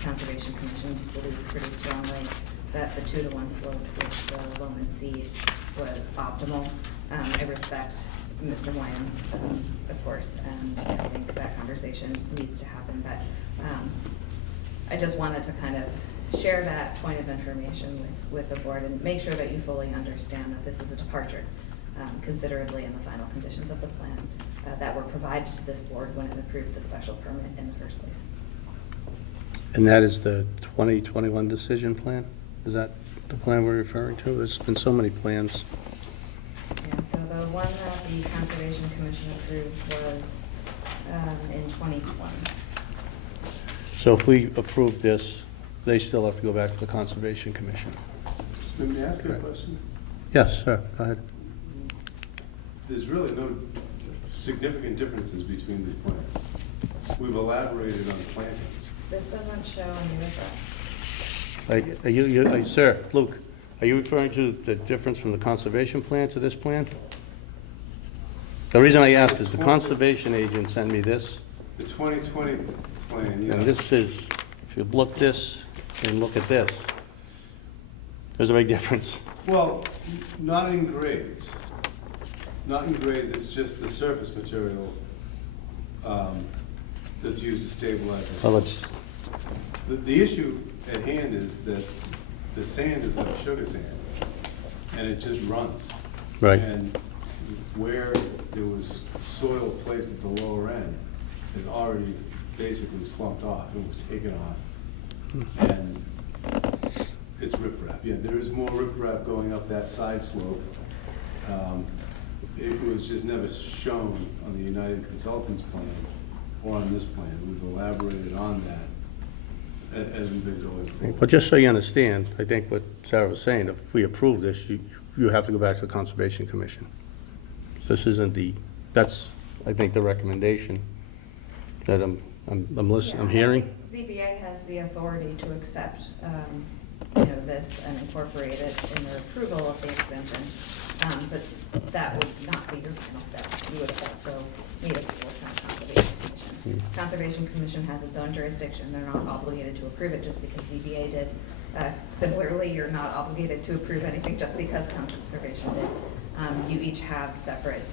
Conservation Commission believed pretty strongly that the 2-to-1 slope with the loam and seed was optimal. I respect Mr. Moyen, of course, and I think that conversation needs to happen, but I just wanted to kind of share that point of information with the board and make sure that you fully understand that this is a departure considerably in the final conditions of the plan that were provided to this board when it approved the special permit in the first place. And that is the 2021 decision plan? Is that the plan we're referring to? There's been so many plans. Yeah, so the one that the Conservation Commission approved was in 2020. So if we approve this, they still have to go back to the Conservation Commission? Let me ask you a question. Yes, sir, go ahead. There's really no significant differences between these plans. We've elaborated on plantings. This doesn't show any of that. Are you, sir, Luke, are you referring to the difference from the conservation plan to this plan? The reason I asked is the conservation agent sent me this, The 2020 plan, and this is, if you look this and look at this, there's a big difference. Well, not in grades. Not in grades, it's just the surface material that's used to stabilize the Well, slopes. The issue at hand is that the sand is like sugar sand, and it just runs. Right. And where there was soil placed at the lower end is already basically slumped off, it was taken off. And it's riprap. Yeah, there is more riprap going up that side slope. It was just never shown on the United Consultants plan or on this plan. We've elaborated on that as we've been going forward. But just so you understand, I think what Sarah was saying, if we approve this, you have to go back to the Conservation Commission. This isn't that's, I think, the recommendation that I'm hearing. ZBA has the authority to accept, this and incorporate it in their approval of the extension. But that would not be your final step. You would also need approval from the Conservation Commission. Conservation Commission has its own jurisdiction. They're not obligated to approve it just because ZBA did. Similarly, you're not obligated to approve anything just because Conservation did. You each have separate,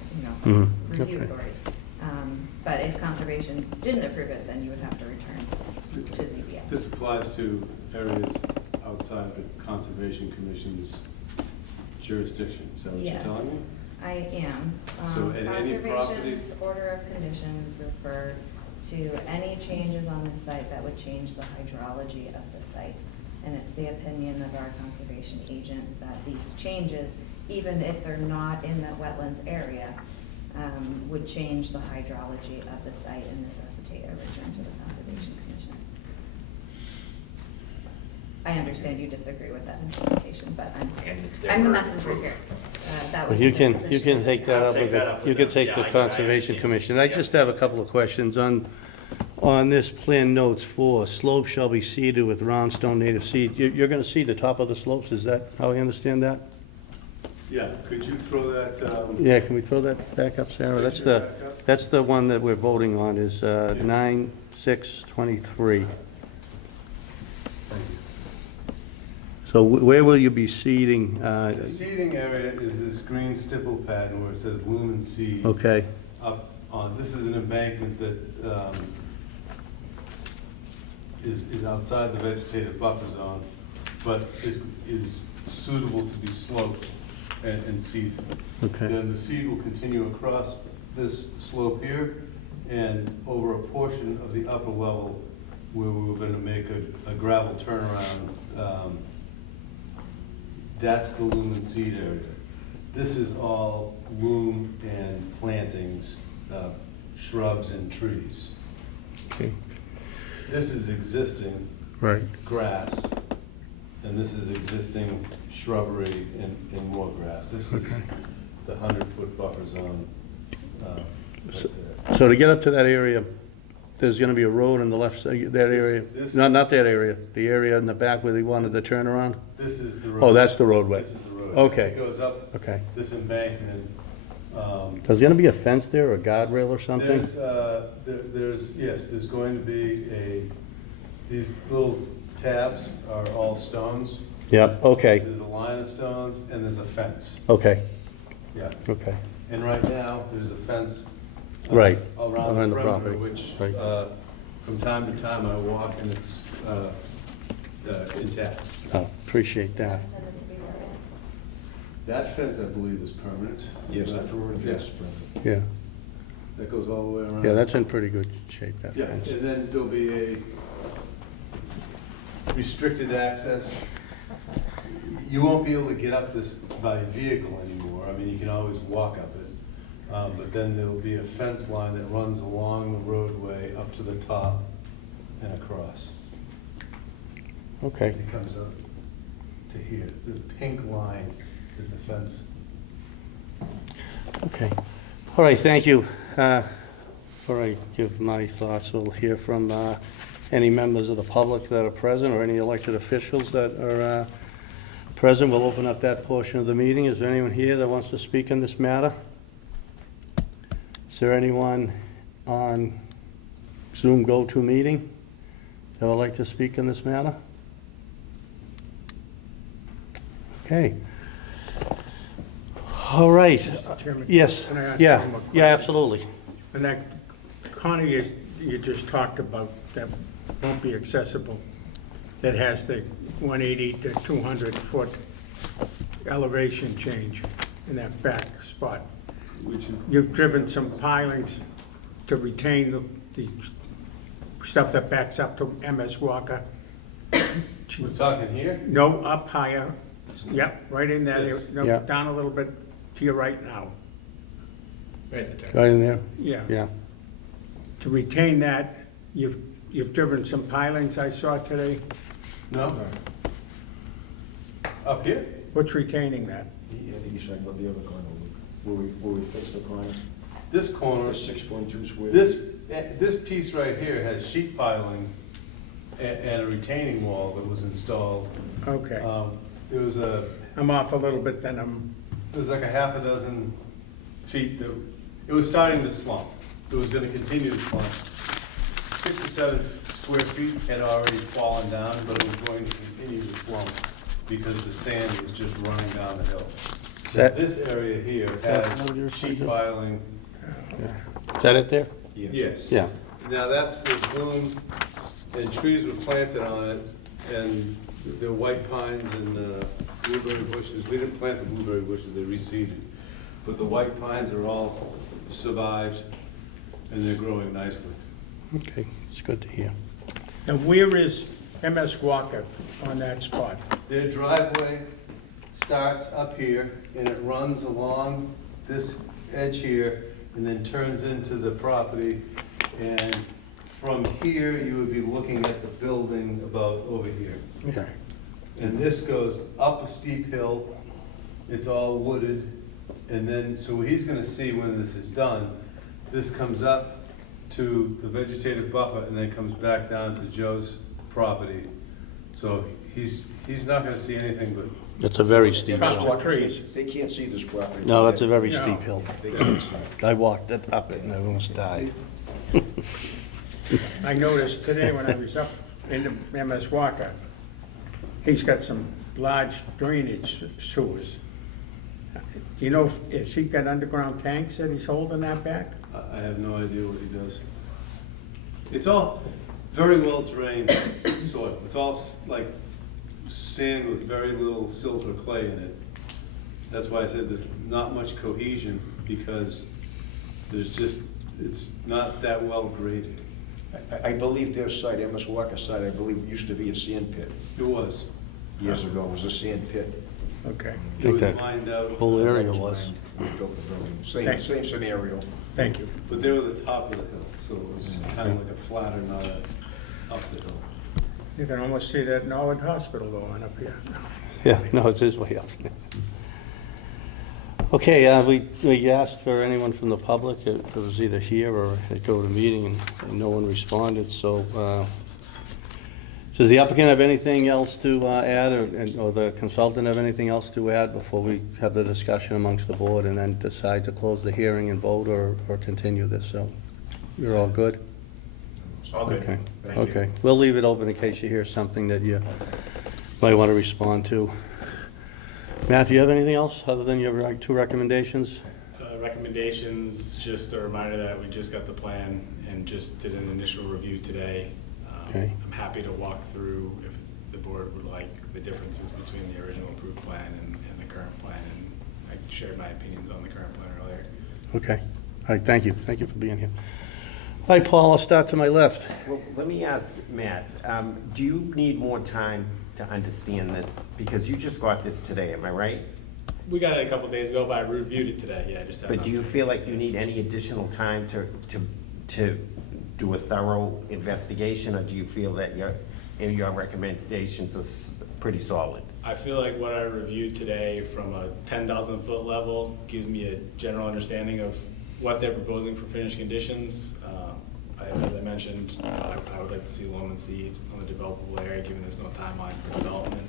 review Okay. authorities. But if Conservation didn't approve it, then you would have to return to ZBA. This applies to areas outside of the Conservation Commission's jurisdiction. Is that what you're telling me? I am. So at any property- Conservation's order of conditions refer to any changes on the site that would change the hydrology of the site. And it's the opinion of our conservation agent that these changes, even if they're not in the wetlands area, would change the hydrology of the site and necessitate a return to the Conservation Commission. I understand you disagree with that interpretation, but And it's I'm the never messenger approved. here. That But would you be the can, position you can of the take town. that I'll up take with that up the, with you can them. take Yeah, the I Conservation understand. Commission. I Yeah. just have a couple of questions on this plan notes 4, slopes shall be seeded with round stone native seed. You're gonna seed the top of the slopes, is that how I understand that? Yeah, could you throw that, Yeah, can we throw that back up, Sarah? That's the one that we're voting on, is 9/6/23. thank you. So where will you be seeding? The seating area is this green stipple pattern where it says lumen seed. Okay, Up on, this is an embankment that is outside the vegetative buffer zone, but is suitable to be sloped and seeded. okay, Then the seed will continue across this slope here and over a portion of the upper level where we were gonna make a gravel turnaround. That's the lumen seed area. This is all loom and plantings, shrubs and trees. okay, This is existing right. grass, and this is existing shrubbery and more grass. This is Okay. the 100-foot buffer zone. Right So- there. So to get up to that area, there's gonna be a road on the left side, that area? This No, is- not that area, the area in the back where they wanted the turnaround? This is the road. Oh, that's the roadway. This is the road. Okay. It goes up Okay. this embankment. There's gonna be a fence there, or a guardrail or something? There's going to be these little tabs are all stones. Yeah, okay, There's a line of stones and there's a fence. okay, Yeah. okay, And right now, there's a fence. Right, Around around the the perimeter, property, which, right. from time to time I walk and it's intact. oh, appreciate that. That fence, I believe, is permanent. Yes, That- that's where yeah, it's from. Yeah, that goes all the way around. yeah, that's in pretty good shape, that Yeah, fence. and then there'll be a restricted access. You won't be able to get up this by vehicle anymore. I mean, you can always walk up it. But then there'll be a fence line that runs along the roadway up to the top and across. Okay, It comes up to here. The pink line is the fence. okay. All right, thank you. Before I give my thoughts, we'll hear from any members of the public that are present, or any elected officials that are present. We'll open up that portion of the meeting. Is there anyone here that wants to speak on this matter? Is there anyone on Zoom GoToMeeting that would like to speak on this matter? Okay. All right. Chairman, Yes, can I ask yeah, one more yeah, question? absolutely. And that Connie you just talked about, that won't be accessible, that has the 180 to 200 foot elevation change in that back spot. You've driven some pilings to retain the stuff that backs up to MS Walker. We're talking here? No, up higher, yep, right in that, area. This. No, Yeah. down a little bit to your right now, Right at the top. Right in there? yeah. Yeah. To retain that, you've driven some pilings I saw today. No? Up here? What's retaining that? I think he's talking about the other corner, where we fixed the corner. This corner, The 6.2 square. this piece right here has sheet piling and a retaining wall that was installed. Okay, It was I'm off a little bit, then I'm, like a half a dozen feet that, it was starting to slump. It was gonna continue to slump. 6 or 7 square feet had already fallen down, but it was going to continue to slump because the sand was just running down the hill. So That- this area here that has what you're sheet saying? piling. Is that it there? Yes. Yeah. Now, that was bloomed, and trees were planted on it, and there were white pines and blueberry bushes. We didn't plant the blueberry bushes, they reseeded. But the white pines are all survived, and they're growing nicely. Okay, it's good to hear. and where is MS Walker on that spot? Their driveway starts up here, and it runs along this edge here, and then turns into the property. And from here, you would be looking at the building about over here. Okay. And this goes up a steep hill, it's all wooded, and then, so he's gonna see when this is done, this comes up to the vegetative buffer and then comes back down to Joe's property. So he's not gonna see anything but, It's a very steep Across hill. the trees. They can't see this property. No, it's a very No. steep hill. They can't see it. I walked it up it and I almost died. I noticed today when I was up in the MS Walker, he's got some large drainage sewers. Do you know, has he got underground tanks that he's holding that back? I have no idea what he does. It's all very well drained soil. It's all like sand with very little silt or clay in it. That's why I said there's not much cohesion, because there's just, it's not that well graded. I believe their site, MS Walker site, I believe used to be a sand pit. It was. Years ago, it was a sand pit. Okay, I It think was that mined out. whole area was. When we built the building. Thanks. Same scenario. thank you. But they were the top of the hill, so it was kind of like a flatter, not a up the hill. You can almost see that Norwood Hospital going up here. Yeah, no, it's his way up. Okay, we asked for anyone from the public, it was either here or at go to the meeting, and no one responded, so, does the applicant have anything else to add, or the consultant have anything else to add before we have the discussion amongst the board and then decide to close the hearing and vote or continue this, so you're all good? All good. Okay, Thank you. okay. We'll leave it open in case you hear something that you might want to respond to. Matt, do you have anything else other than your two recommendations? Recommendations, just a reminder that we just got the plan and just did an initial review today. Okay. I'm happy to walk through, if the board would like, the differences between the original approved plan and the current plan, and I shared my opinions on the current plan earlier. Okay. All right, thank you. Thank you for being here. Hi, Paul, I'll start to my left. Well, let me ask Matt, do you need more time to understand this? Because you just got this today, am I right? We got it a couple days ago, but I reviewed it today, yeah, just. But do you feel like you need any additional time to do a thorough investigation, or do you feel that your recommendations are pretty solid? I feel like what I reviewed today from a 10,000-foot level gives me a general understanding of what they're proposing for finished conditions. As I mentioned, I would like to see loam and seed on the developable area, given there's no timeline for development.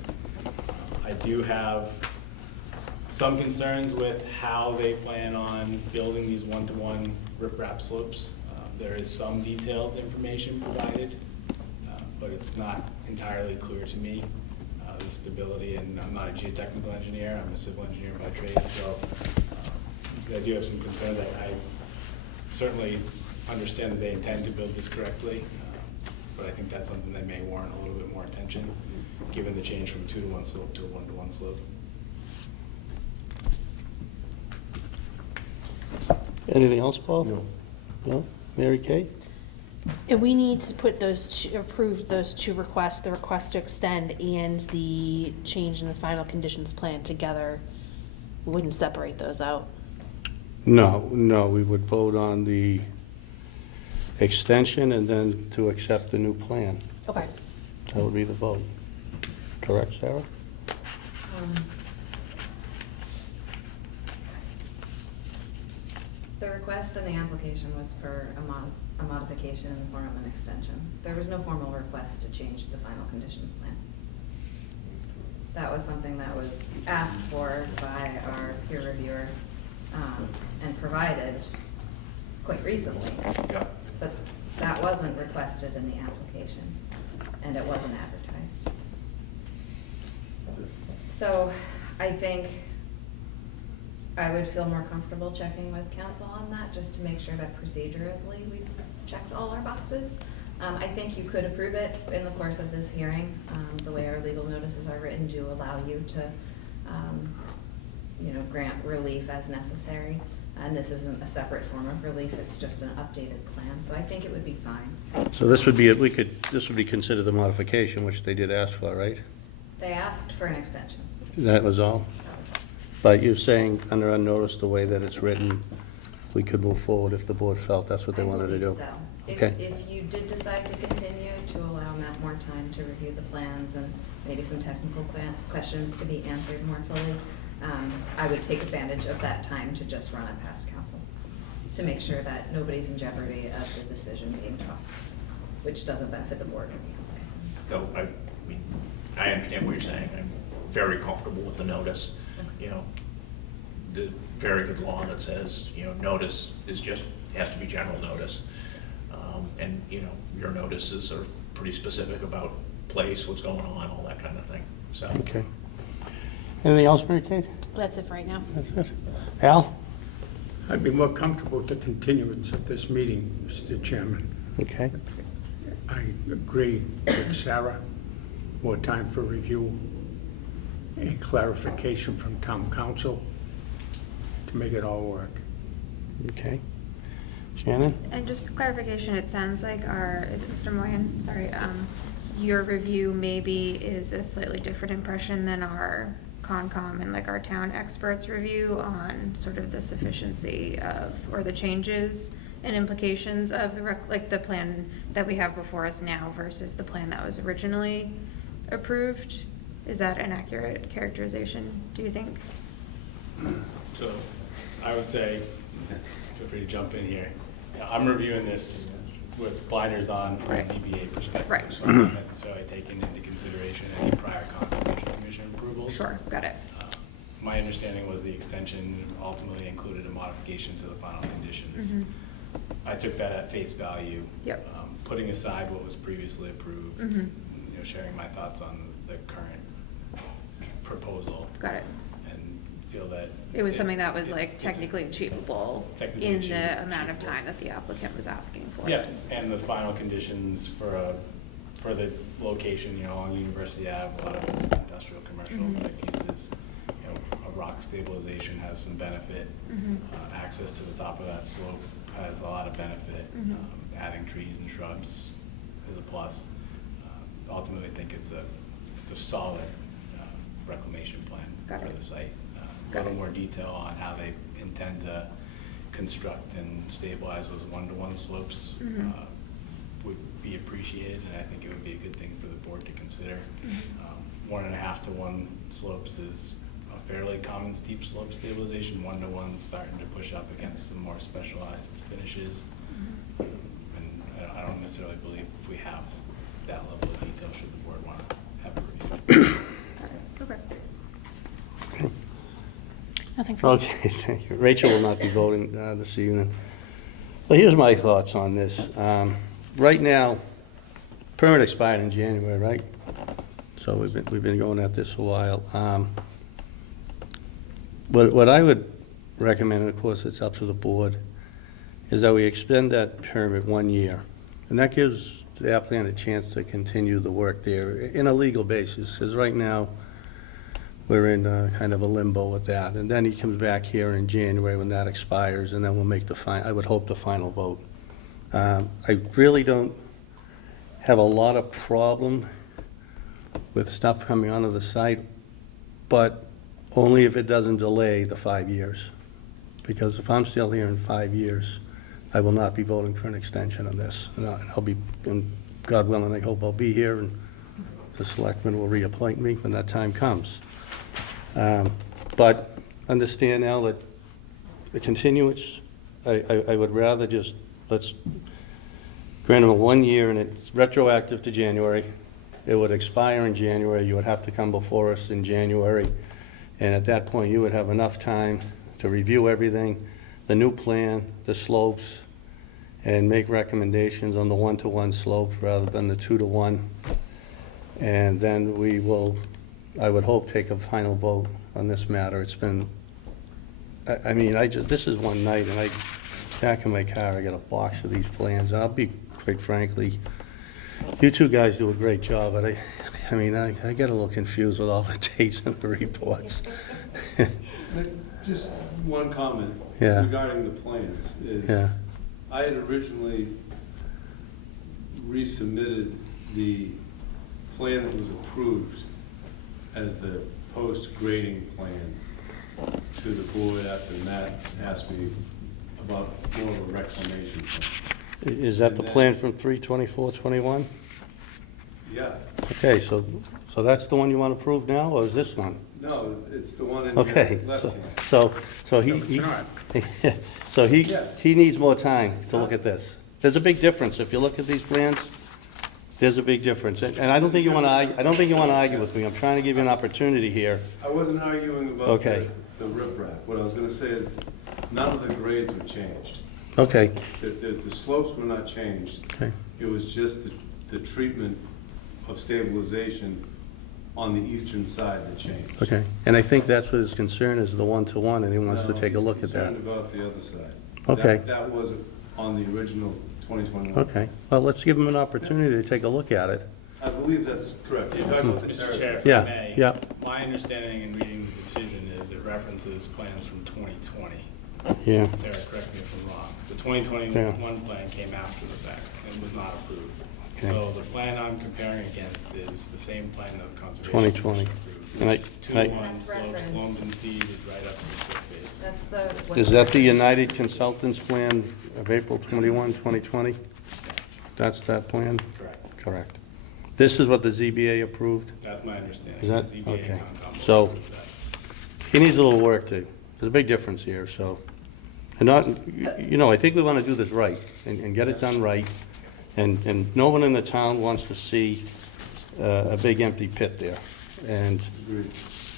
I do have some concerns with how they plan on building these one-to-one riprap slopes. There is some detailed information provided, but it's not entirely clear to me, the stability, and I'm not a geotechnical engineer, I'm a civil engineer by trade, so I do have some concerns. I certainly understand that they intend to build this correctly, but I think that's something that may warrant a little bit more attention, given the change from a 2-to-1 slope to a 1-to-1 slope. Anything else, Paul? No. No? Mary Kay? And we need to put approve those two requests, the request to extend and the change in the final conditions plan together. We wouldn't separate those out. No, we would vote on the extension and then to accept the new plan. Okay. That would be the vote. Correct, Sarah? The request and the application was for a modification in the form of an extension. There was no formal request to change the final conditions plan. That was something that was asked for by our peer reviewer, and provided quite recently. Yeah. But that wasn't requested in the application, and it wasn't advertised. So I think I would feel more comfortable checking with council on that, just to make sure that procedurally we've checked all our boxes. I think you could approve it in the course of this hearing. The way our legal notices are written do allow you to, grant relief as necessary. And this isn't a separate form of relief, it's just an updated plan, so I think it would be fine. So this would be, this would be considered a modification, which they did ask for, right? They asked for an extension. That was all? That was all. But you're saying under unnoticed, the way that it's written, we could move forward if the board felt that's what they I wanted to do. believe so. Okay. If you did decide to continue to allow Matt more time to review the plans and maybe some technical questions to be answered more fully, I would take advantage of that time to just run it past council, to make sure that nobody's in jeopardy of the decision being tossed, which doesn't benefit the board. No, I mean, I understand what you're saying. I'm very comfortable with the notice. You know, the very good law that says, you know, notice is just, has to be general notice. And, you know, your notices are pretty specific about place, what's going on, all that kind of thing, so. Okay. Anything else, Mary Kate? That's it for right now. That's it. Al? I'd be more comfortable with the continuance of this meeting, Mr. Chairman. Okay. I agree with Sarah, more time for review and clarification from town council to make it all work. Okay. Shannon? And just for clarification, it sounds like is it Mr. Moyen? Sorry, your review maybe is a slightly different impression than our Concom and like our town experts review on sort of the sufficiency of, or the changes and implications of the plan that we have before us now versus the plan that was originally approved. Is that an accurate characterization, do you think? So I would say, feel free to jump in here. I'm reviewing this with blinders on from a Right. ZBA perspective. Right. So I'm not necessarily taking into consideration any prior Conservation Commission approvals. Sure, got it. My understanding was the extension ultimately included a modification to the final conditions. Mhm. I took that at face value. Yep. Putting aside what was previously approved, Mhm. you know, sharing my thoughts on the current proposal. Got it. And feel that. It was something that was it's- like it's a- technically achievable Technically in achievable. the amount of time that the applicant was asking for. Yeah, and the final conditions for the location, you know, along University Ave, a lot of industrial, commercial Mhm. type uses. You know, a rock stabilization has some benefit. Mhm. Access to the top of that slope has a lot of benefit. Mhm. Adding trees and shrubs is a plus. Ultimately, I think it's a solid reclamation plan Got for it. the site. A Got little it. more detail on how they intend to construct and stabilize those one-to-one slopes Mhm. would be appreciated, and I think it would be a good thing for the board to consider. Mhm. 1.5 to 1 slopes is a fairly common steep slope stabilization. 1-to-1's starting to push up against some more specialized finishes. Mhm. And I don't necessarily believe we have that level of detail should the board want to have a review. Okay. Nothing for me. Okay, thank you. Rachel will not be voting this evening. Well, here's my thoughts on this. Right now, permit expired in January, right? So we've been going at this a while. What I would recommend, and of course it's up to the board, is that we extend that permit 1 year. And that gives the applicant a chance to continue the work there in a legal basis, because right now, we're in kind of a limbo with that. And then he comes back here in January when that expires, and then we'll make I would hope, the final vote. I really don't have a lot of problem with stuff coming onto the site, but only if it doesn't delay the 5 years. Because if I'm still here in 5 years, I will not be voting for an extension on this. And I'll be, and God willing, I hope I'll be here, and the selectmen will reappoint me when that time comes. But understand now that the continuance, I would rather just, let's grant them a 1 year, and it's retroactive to January. It would expire in January. You would have to come before us in January. And at that point, you would have enough time to review everything, the new plan, the slopes, and make recommendations on the 1-to-1 slopes rather than the 2-to-1. And then we will, I would hope, take a final vote on this matter. It's been, I mean, this is one night, and back in my car, I got a box of these plans. I'll be, quite frankly, you two guys do a great job, but I mean, I get a little confused with all the dates in the reports. Just one comment Yeah. regarding the plans is, Yeah. I had originally resubmitted the plan that was approved as the post-grading plan to the board after Matt asked me about more of a reclamation plan. Is that the plan from 3/24/21? Yeah, Okay, so that's the one you want approved now, or is this one? no, it's the one in Okay, your left so, hand. so he, so he needs more time to look at this. There's a big difference, if you look at these plans, there's a big difference, and I don't think you wanna argue with me, I'm trying to give you an opportunity here. I wasn't arguing about Okay. the riprap. What I was gonna say is, none of the grades were changed. Okay, The slopes were not changed. okay, It was just the treatment of stabilization on the eastern side that changed. okay, and I think that's what his concern is, the one-to-one, and he wants to No, take a he's look at that. concerned about the other side. Okay. That wasn't on the original 2021. Okay, well, let's give him an opportunity to take a look at it. I believe that's correct. You're talking about the Mr. terrace. Chair, if Yeah, I may. yeah. My understanding in reading the decision is it references plans from 2020. Yeah, Sarah, correct me if I'm wrong. The 2021 plan came after the fact and was not approved. Okay. So the plan I'm comparing against is the same plan that the Conservation 2020. Commission approved. And I- 2-1 That's slopes, referenced. loams and seeded right up to the slip base. That's the. is that the United Consultants plan of April 21, 2020? That's that plan? Correct. Correct. This is what the ZBA approved? That's my understanding. Is that- The ZBA okay. and Concom So- approved that. He needs a little work to, there's a big difference here, so. And not, you know, I think we want to do this right and get it done right. And no one in the town wants to see a big empty pit there. And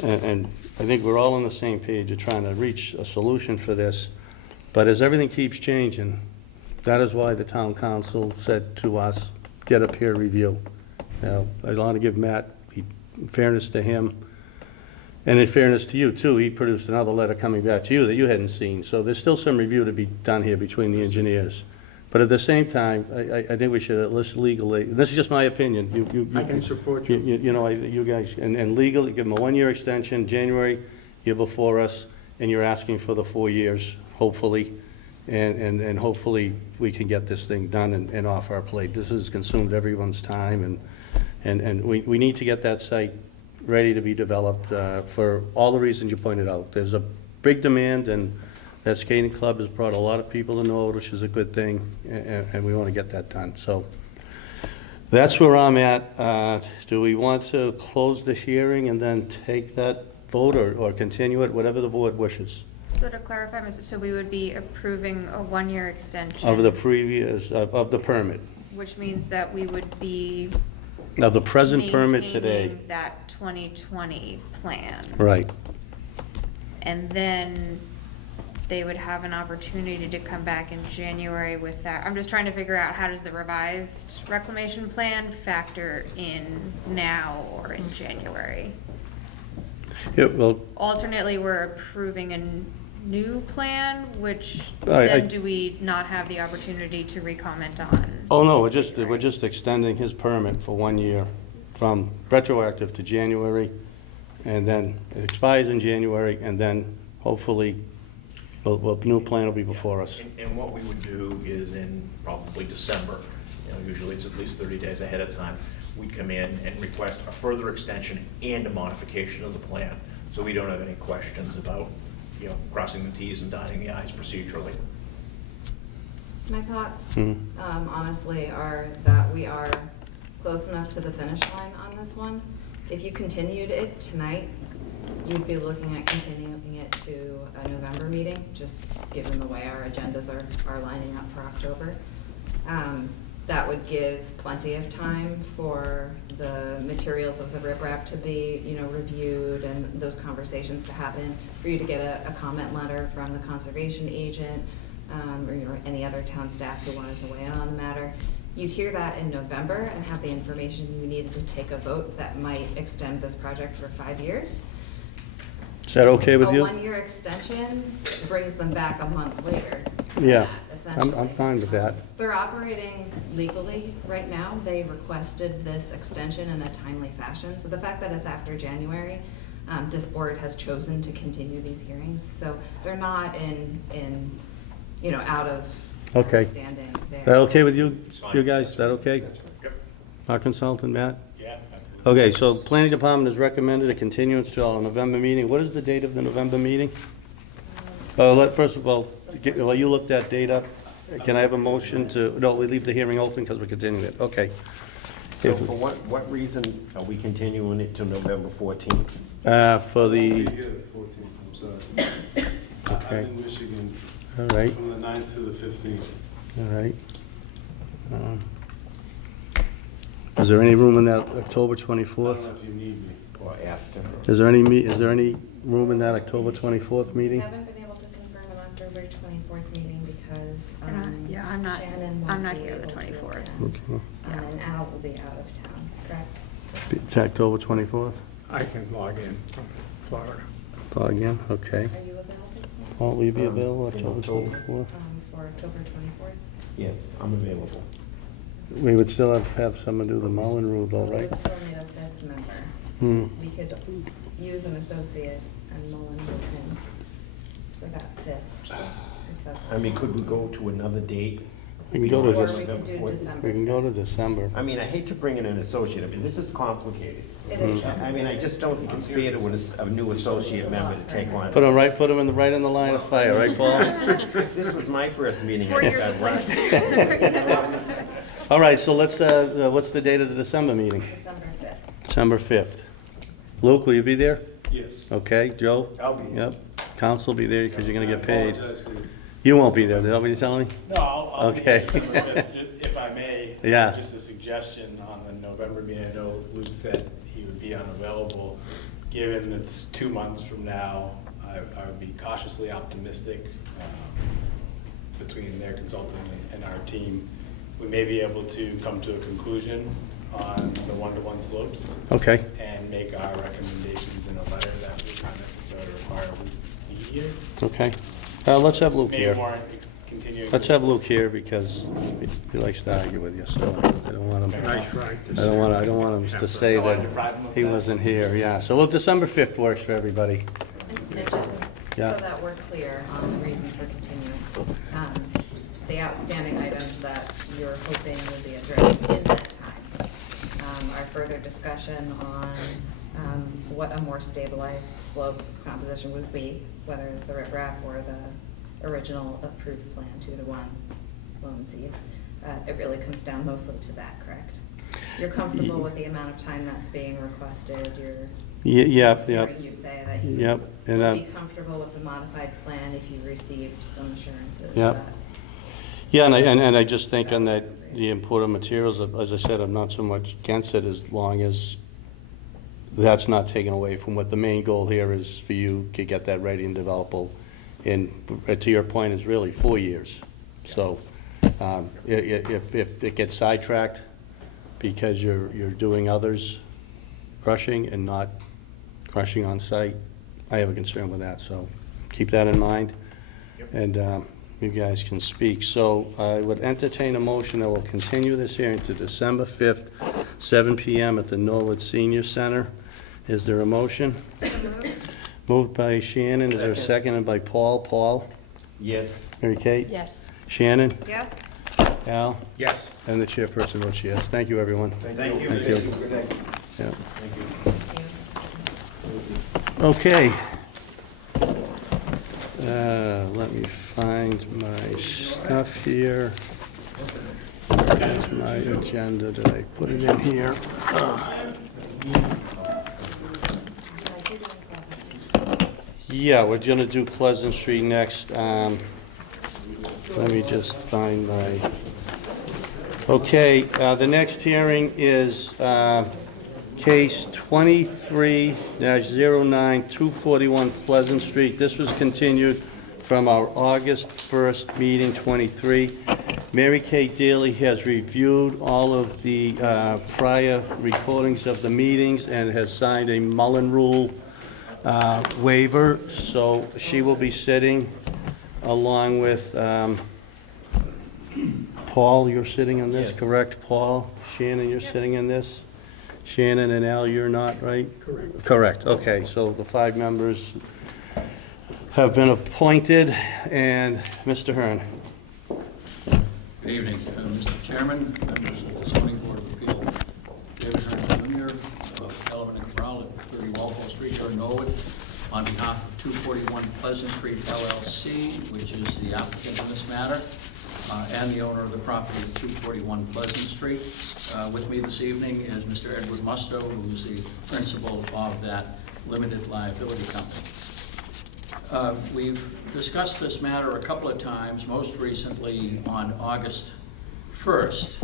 I think we're all on the same page of trying to reach a solution for this. But as everything keeps changing, that is why the town council said to us, get a peer review. Now, I want to give Matt, in fairness to him, and in fairness to you, too, he produced another letter coming back to you that you hadn't seen. So there's still some review to be done here between the engineers. But at the same time, I think we should at least legally, this is just my opinion. I can support you. You know, you guys, and legally, give them a one-year extension, January, year before us, and you're asking for the 4 years, hopefully. And hopefully, we can get this thing done and off our plate. This has consumed everyone's time, and we need to get that site ready to be developed for all the reasons you pointed out. There's a big demand, and that skating club has brought a lot of people to Norwood, which is a good thing, and we want to get that done. So that's where I'm at. Do we want to close the hearing and then take that vote, or continue it, whatever the board wishes? So to clarify, so we would be approving a one-year extension? Of the previous, of the permit, Which means that we would be of the present permit today. maintaining that 2020 plan. Right. And then they would have an opportunity to come back in January with that. I'm just trying to figure out, how does the revised reclamation plan factor in now or in January? Yeah, well, Alternately, we're approving a new plan, which I- then do we not have the opportunity to re-comment on? oh, no, we're just extending his permit for 1 year, from retroactive to January, and then it expires in January, and then hopefully, new plan will be before us. And what we would do is in probably December, usually it's at least 30 days ahead of time, we'd come in and request a further extension and a modification of the plan, so we don't have any questions about, crossing the Ts and dotting the Is procedurally. My thoughts, Mhm. honestly, are that we are close enough to the finish line on this one. If you continued it tonight, you'd be looking at continuing it to a November meeting, just given the way our agendas are lining up for October. That would give plenty of time for the materials of the riprap to be, reviewed and those conversations to happen, for you to get a comment letter from the conservation agent, or any other town staff who wanted to weigh in on the matter. You'd hear that in November and have the information you needed to take a vote that might extend this project for 5 years. Is that okay with A you? one-year extension brings them back a month later. Yeah, essentially. I'm fine with that. They're operating legally right now. They requested this extension in a timely fashion. So the fact that it's after January, this board has chosen to continue these hearings. So they're not out of Okay. standing there. Is that okay with you, It's fine. you guys? Is that okay? Yep. Our consultant, Matt? Yeah, absolutely. Okay, so planning department has recommended a continuance to our November meeting. What is the date of the November meeting? First of all, The while you look that date up, can I have a motion to, no, we leave the hearing open because we're continuing it, okay. So for what reason are we continuing it to November 14th? For I'll the, be here the 14th, I'm sorry. Okay. I'm in Michigan all right, from the 9th to the 15th. all right. Is there any room in that October I don't 24th? know if you need me. Or after? Is there any room in that October 24th We meeting? haven't been able to confirm an October 24th meeting because Yeah, I'm not- Shannon I'm won't not be here the able to 24th. attend. Okay. And Al will be out of town, correct? It's October 24th? I can log in from Florida. Log in, okay. Are you available Won't we be available In October October? 24th? for October 24th? Yes, I'm available. We would still have someone do the Mullen Rule though, So we right? would still need a fifth member. Hmm. We could use an associate and Mullen with him for that fifth, if that's. I mean, could we go to another date? We can go to Or this, we can do What- December. we can go to December. I mean, I hate to bring in an associate, I mean, this is complicated. It is. I mean, I just don't think it's fair to a new associate member to take on. Put them right in the line of fire, right, Paul? If this was my first meeting, I 4 think years I'd of run. place. All right, so let's, what's the date of the December meeting? December 5th. December 5th. Luke, will you be there? Yes. Okay, Joe? I'll be here. Yep. Council will be there because you're gonna get paid. I apologize for the- You won't be there, is that what you're telling me? No, I'll be Okay. there, but if I may. Yeah. Just a suggestion on the November meeting, I know Luke said he would be unavailable. Given it's 2 months from now, I would be cautiously optimistic between their consultant and our team. We may be able to come to a conclusion on the one-to-one slopes Okay, and make our recommendations in a letter that would not necessarily require a meeting. okay. Let's have Luke May here. warrant continuing. Let's have Luke here because he likes to argue with you, so I don't want him, Nice right. I don't want him to say that he wasn't here, yeah. So, well, December 5th works for everybody. And just Yeah. so that we're clear on the reason for continuance, the outstanding items that you're hoping will be addressed in that time are further discussion on what a more stabilized slope composition would be, whether it's the riprap or the original approved plan 2-to-1 loam seed. It really comes down mostly to that, correct? You're comfortable with the amount of time that's being requested, Yep, hearing you say that you Yep, and, would be comfortable with the modified plan if you received some assurances Yep. that. yeah, and I just think on that, the imported materials, as I said, I'm not so much against it as long as that's not taken away from what the main goal here is for you to get that ready and developable. And to your point, is really 4 years. So if it gets sidetracked because you're doing others crushing and not crushing on site, I have a concern with that, so keep that in mind. And you guys can speak. So I would entertain a motion that will continue this hearing to December 5th, 7 PM at the Norwood Senior Center. Is there a motion? Moved by Shannon, is there a second? And by Paul? Paul? Yes. Mary Kate? Yes. Shannon? Yes? Al? Yes. And the chairperson votes yes. Thank you, everyone. Thank you. Thank you. Good night. Yeah. Thank you. Okay. Let me find my stuff here. Where's my agenda? Did I put it in here? Yeah, we're gonna do Pleasant Street next. Let me just find my, okay, the next hearing is case 23-09-241 Pleasant Street. This was continued from our August 1st meeting, 23. Mary Kay Daly has reviewed all of the prior recordings of the meetings and has signed a Mullen Rule waiver, so she will be sitting along with Paul, you're sitting on this, Yes. correct? Paul, Shannon, you're sitting in this? Shannon and Al, you're not, right? Correct. Correct, okay, so the 5 members have been appointed, and Mr. Hearn. Good evening, Mr. Chairman, members of the zoning board of appeals. David Hearn Jr. of Ellerman and Corral at 30 Walpole Street here in Norwood. on behalf of 241 Pleasant Street LLC, which is the applicant in this matter, and the owner of the property at 241 Pleasant Street. With me this evening is Mr. Edward Musto, who is the principal of that limited liability company. We've discussed this matter a couple of times, most recently on August 1st.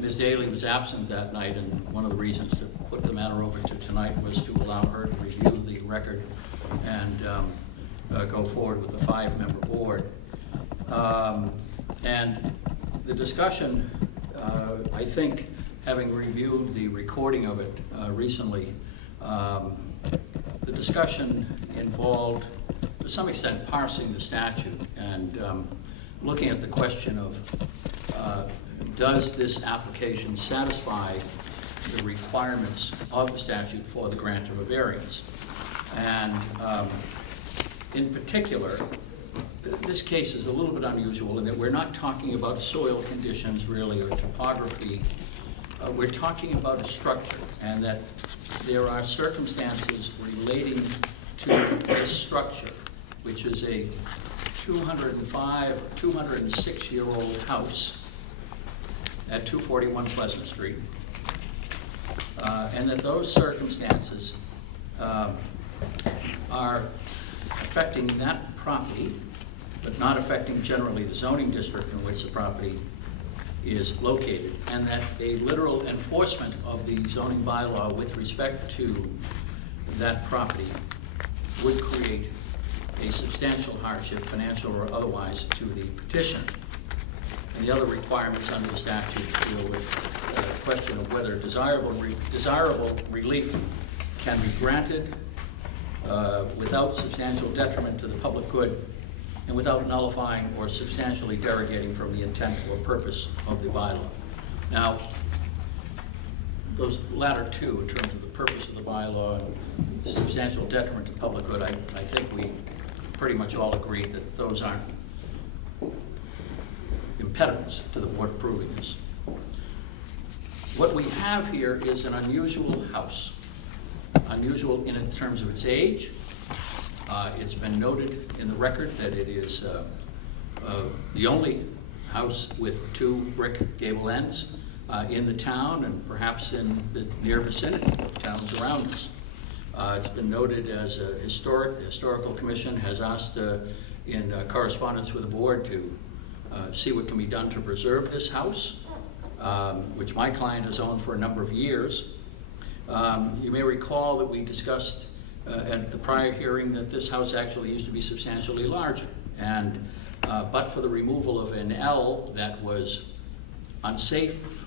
Ms. Daly was absent that night, and one of the reasons to put the matter over to tonight was to allow her to review the record and go forward with the 5-member board. And the discussion, I think, having reviewed the recording of it recently, the discussion involved, to some extent, parsing the statute and looking at the question of does this application satisfy the requirements of the statute for the grant of a variance? And in particular, this case is a little bit unusual in that we're not talking about soil conditions really or topography. We're talking about a structure, and that there are circumstances relating to this structure, which is a 206-year-old house at 241 Pleasant Street, and that those circumstances are affecting that property, but not affecting generally the zoning district in which the property is located, and that a literal enforcement of the zoning bylaw with respect to that property would create a substantial hardship, financial or otherwise, to the petitioner. And the other requirements under the statute deal with the question of whether desirable relief can be granted without substantial detriment to the public good and without nullifying or substantially derogating from the intent or purpose of the bylaw. Now, those latter two, in terms of the purpose of the bylaw and substantial detriment to public good, I think we pretty much all agree that those aren't impediments to the board approving this. What we have here is an unusual house. Unusual in terms of its age. It's been noted in the record that it is the only house with 2 brick gable ends in the town and perhaps in the near vicinity of towns around us. It's been noted as historic. The Historical Commission has asked in correspondence with the board to see what can be done to preserve this house, which my client has owned for a number of years. You may recall that we discussed at the prior hearing that this house actually used to be substantially larger, and but for the removal of an L that was unsafe,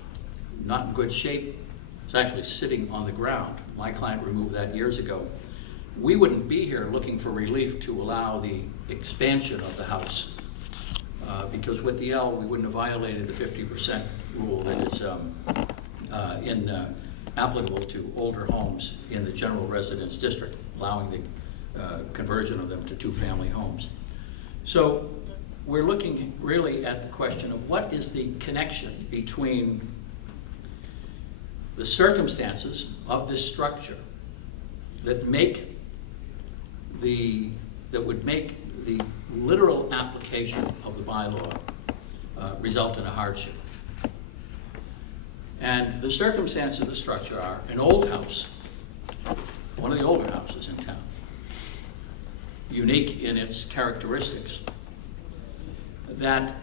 not in good shape, it's actually sitting on the ground. My client removed that years ago. We wouldn't be here looking for relief to allow the expansion of the house, because with the L, we wouldn't have violated the 50% rule that is applicable to older homes in the general residence district, allowing the conversion of them to 2-family homes. So we're looking really at the question of what is the connection between the circumstances of this structure that would make the literal application of the bylaw result in a hardship. And the circumstances of the structure are an old house, one of the older houses in town, unique in its characteristics, that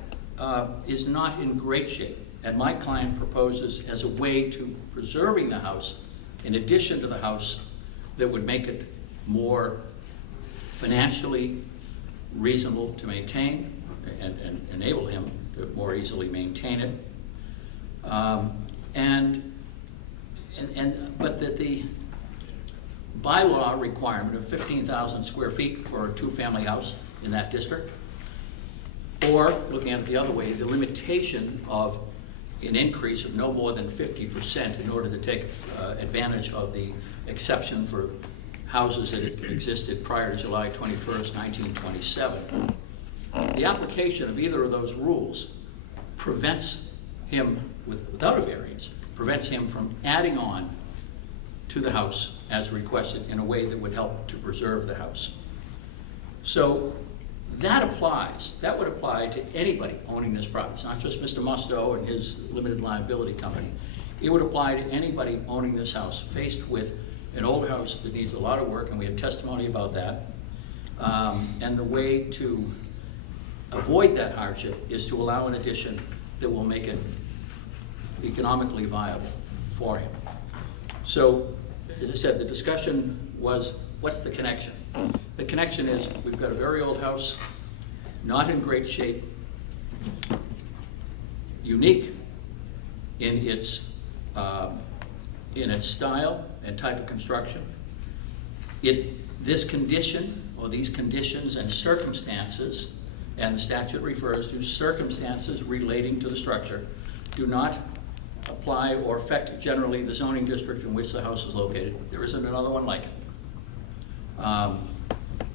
is not in great shape. And my client proposes, as a way to preserving the house, in addition to the house, that would make it more financially reasonable to maintain and enable him to more easily maintain it. But that the bylaw requirement of 15,000 square feet for a 2-family house in that district, or looking at it the other way, the limitation of an increase of no more than 50% in order to take advantage of the exception for houses that existed prior to July 21st, 1927. The application of either of those rules prevents him, without a variance, prevents him from adding on to the house as requested in a way that would help to preserve the house. So that would apply to anybody owning this property. It's not just Mr. Musto and his limited liability company. It would apply to anybody owning this house faced with an old house that needs a lot of work, and we have testimony about that. And the way to avoid that hardship is to allow an addition that will make it economically viable for him. So, as I said, the discussion was, what's the connection? The connection is, we've got a very old house, not in great shape, unique in its style and type of construction. This condition, or these conditions and circumstances, and the statute refers to circumstances relating to the structure, do not apply or affect generally the zoning district in which the house is located. There isn't another one like it.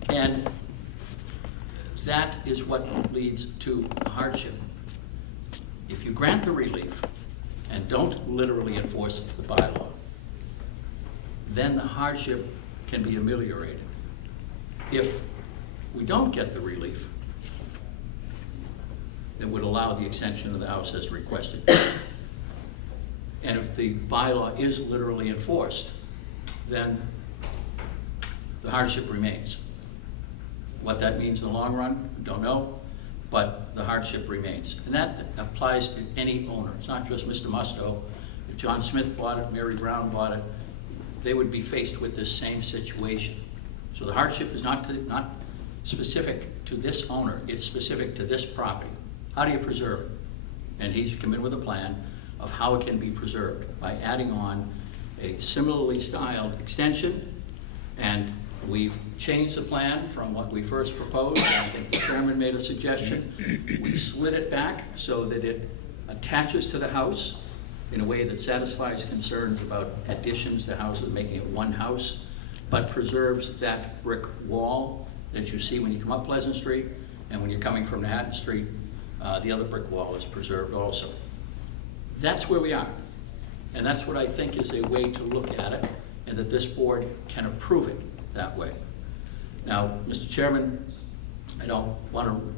And that is what leads to hardship. If you grant the relief and don't literally enforce the bylaw, then the hardship can be ameliorated. If we don't get the relief, that would allow the extension of the house as requested. And if the bylaw is literally enforced, then the hardship remains. What that means in the long run, we don't know, but the hardship remains. And that applies to any owner. It's not just Mr. Musto. If John Smith bought it, Mary Brown bought it, they would be faced with this same situation. So the hardship is not specific to this owner, it's specific to this property. How do you preserve it? And he's come in with a plan of how it can be preserved by adding on a similarly styled extension. And we've changed the plan from what we first proposed. I think the chairman made a suggestion. We slid it back so that it attaches to the house in a way that satisfies concerns about additions to houses, making it one house, but preserves that brick wall that you see when you come up Pleasant Street, and when you're coming from Manhattan Street, the other brick wall is preserved also. That's where we are. And that's what I think is a way to look at it, and that this board can approve it that way. Now, Mr. Chairman, I don't want to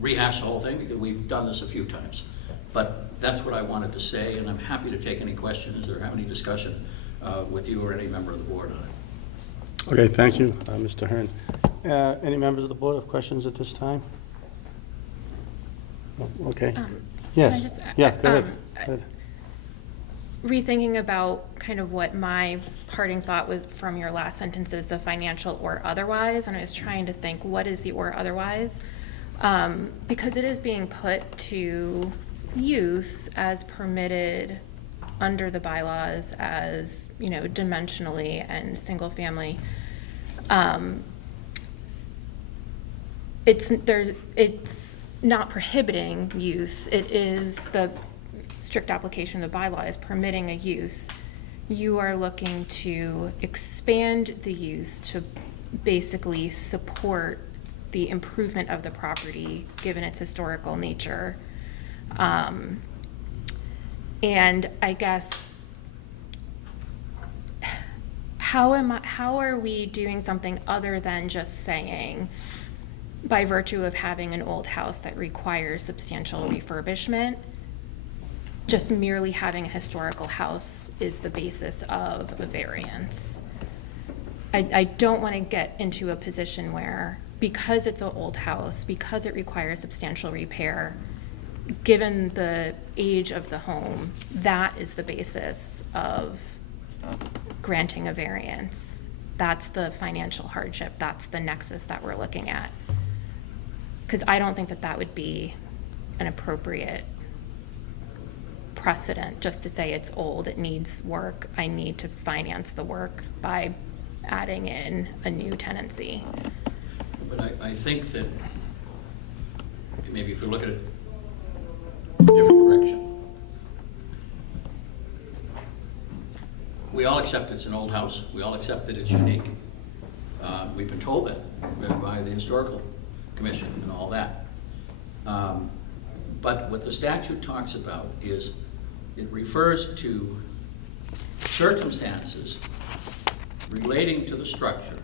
rehash the whole thing because we've done this a few times. But that's what I wanted to say, and I'm happy to take any questions or have any discussion with you or any member of the board on it. Okay, thank you, Mr. Hearn. Any members of the board have questions at this time? Okay. Yes. Can I just, Yeah, go ahead. Go ahead. rethinking about kind of what my parting thought was from your last sentence is the financial or otherwise, and I was trying to think, what is the or otherwise? Because it is being put to use as permitted under the bylaws as, you know, dimensionally and single family. It's not prohibiting use. It is the strict application of the bylaw is permitting a use. You are looking to expand the use to basically support the improvement of the property given its historical nature. And I guess, how are we doing something other than just saying, by virtue of having an old house that requires substantial refurbishment, just merely having a historical house is the basis of a variance? I don't want to get into a position where, because it's an old house, because it requires substantial repair, given the age of the home, that is the basis of granting a variance. That's the financial hardship. That's the nexus that we're looking at. Because I don't think that that would be an appropriate precedent, just to say it's old, it needs work, I need to finance the work by adding in a new tenancy. But I think that maybe if we look at it a different direction, we all accept it's an old house. We all accept that it's unique. We've been told that by the Historical Commission and all that. But what the statute talks about is it refers to circumstances relating to the structure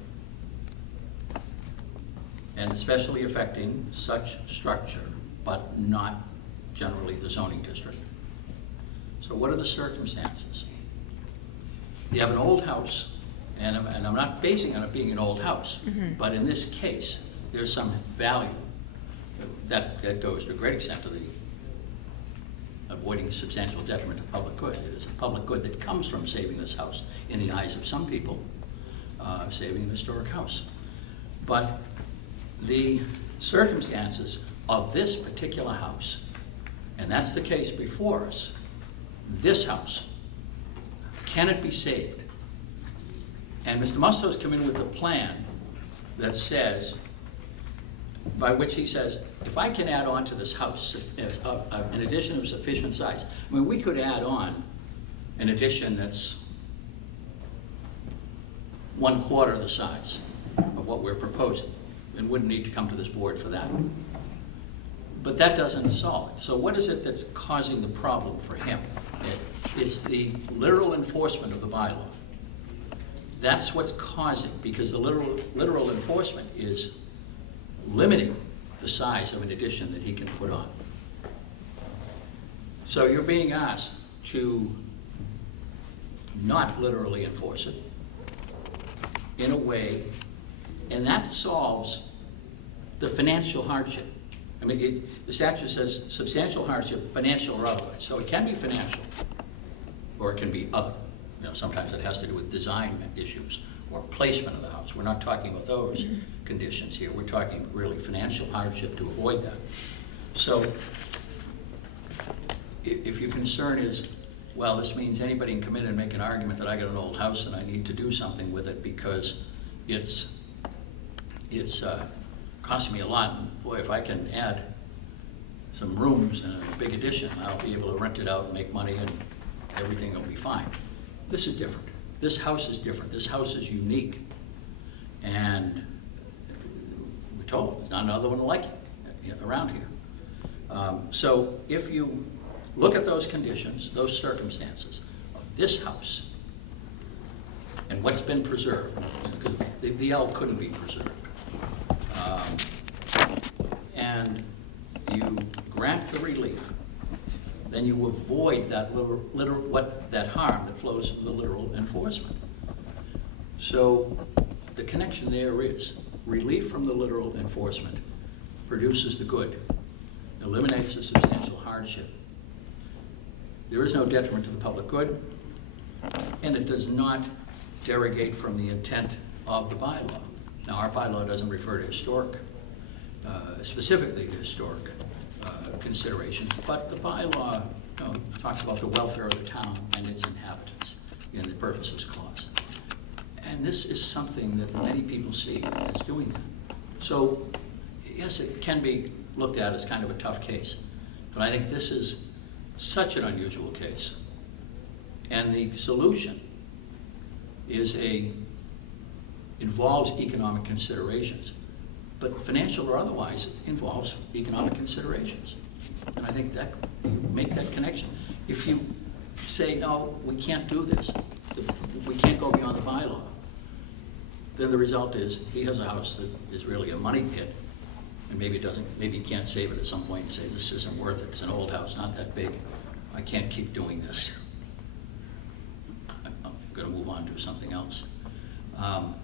and especially affecting such structure, but not generally the zoning district. So what are the circumstances? You have an old house, and I'm not basing on it being an old house, but in this case, there's some value that goes to a great extent to the avoiding substantial detriment to public good. It is a public good that comes from saving this house in the eyes of some people, saving an historic house. But the circumstances of this particular house, and that's the case before us, this house, can it be saved? And Mr. Musto's come in with a plan that says, by which he says, if I can add on to this house an addition of sufficient size, I mean, we could add on an addition that's 1/4 the size of what we're proposing, and wouldn't need to come to this board for that. But that doesn't solve it. So what is it that's causing the problem for him? It's the literal enforcement of the bylaw. That's what's causing, because the literal enforcement is limiting the size of an addition that he can put on. So you're being asked to not literally enforce it in a way, and that solves the financial hardship. I mean, the statute says substantial hardship, financial or otherwise. So it can be financial, or it can be other. You know, sometimes it has to do with design issues or placement of the house. We're not talking about those conditions here. We're talking really financial hardship to avoid that. So if your concern is, well, this means anybody can come in and make an argument that I got an old house and I need to do something with it because it's costing me a lot, and boy, if I can add some rooms and a big addition, I'll be able to rent it out and make money and everything will be fine. This is different. This house is different. This house is unique. And we're told there's not another one like it around here. So if you look at those conditions, those circumstances of this house and what's been preserved, because the L couldn't be preserved, and you grant the relief, then you avoid that that harm that flows from the literal enforcement. So the connection there is relief from the literal enforcement produces the good, eliminates the substantial hardship. There is no detriment to the public good, and it does not derogate from the intent of the bylaw. Now, our bylaw doesn't refer to historic, specifically to historic considerations, but the bylaw talks about the welfare of the town and its inhabitants in the purposes clause. And this is something that many people see as doing that. So, yes, it can be looked at as kind of a tough case, but I think this is such an unusual case. And the solution involves economic considerations, but financial or otherwise involves economic considerations. And I think that you make that connection. If you say, no, we can't do this, we can't go beyond the bylaw, then the result is he has a house that is really a money pit, and maybe you can't save it at some point and say, this isn't worth it, it's an old house, not that big, I can't keep doing this. I'm gonna move on to something else.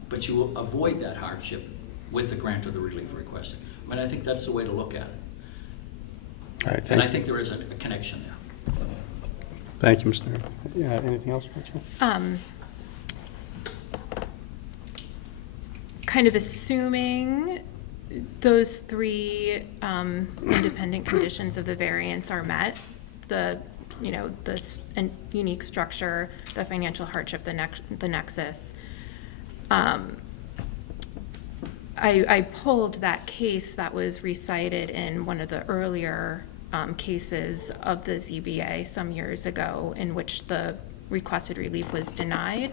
But you will avoid that hardship with the grant of the relief requested. I mean, I think that's the way to look at it. All right, And I thank you. think there is a connection there. Thank you, Mr. Yeah, anything else, Rachel? Kind of assuming those three independent conditions of the variance are met, the unique structure, the financial hardship, the nexus. I pulled that case that was recited in one of the earlier cases of the ZBA some years ago, in which the requested relief was denied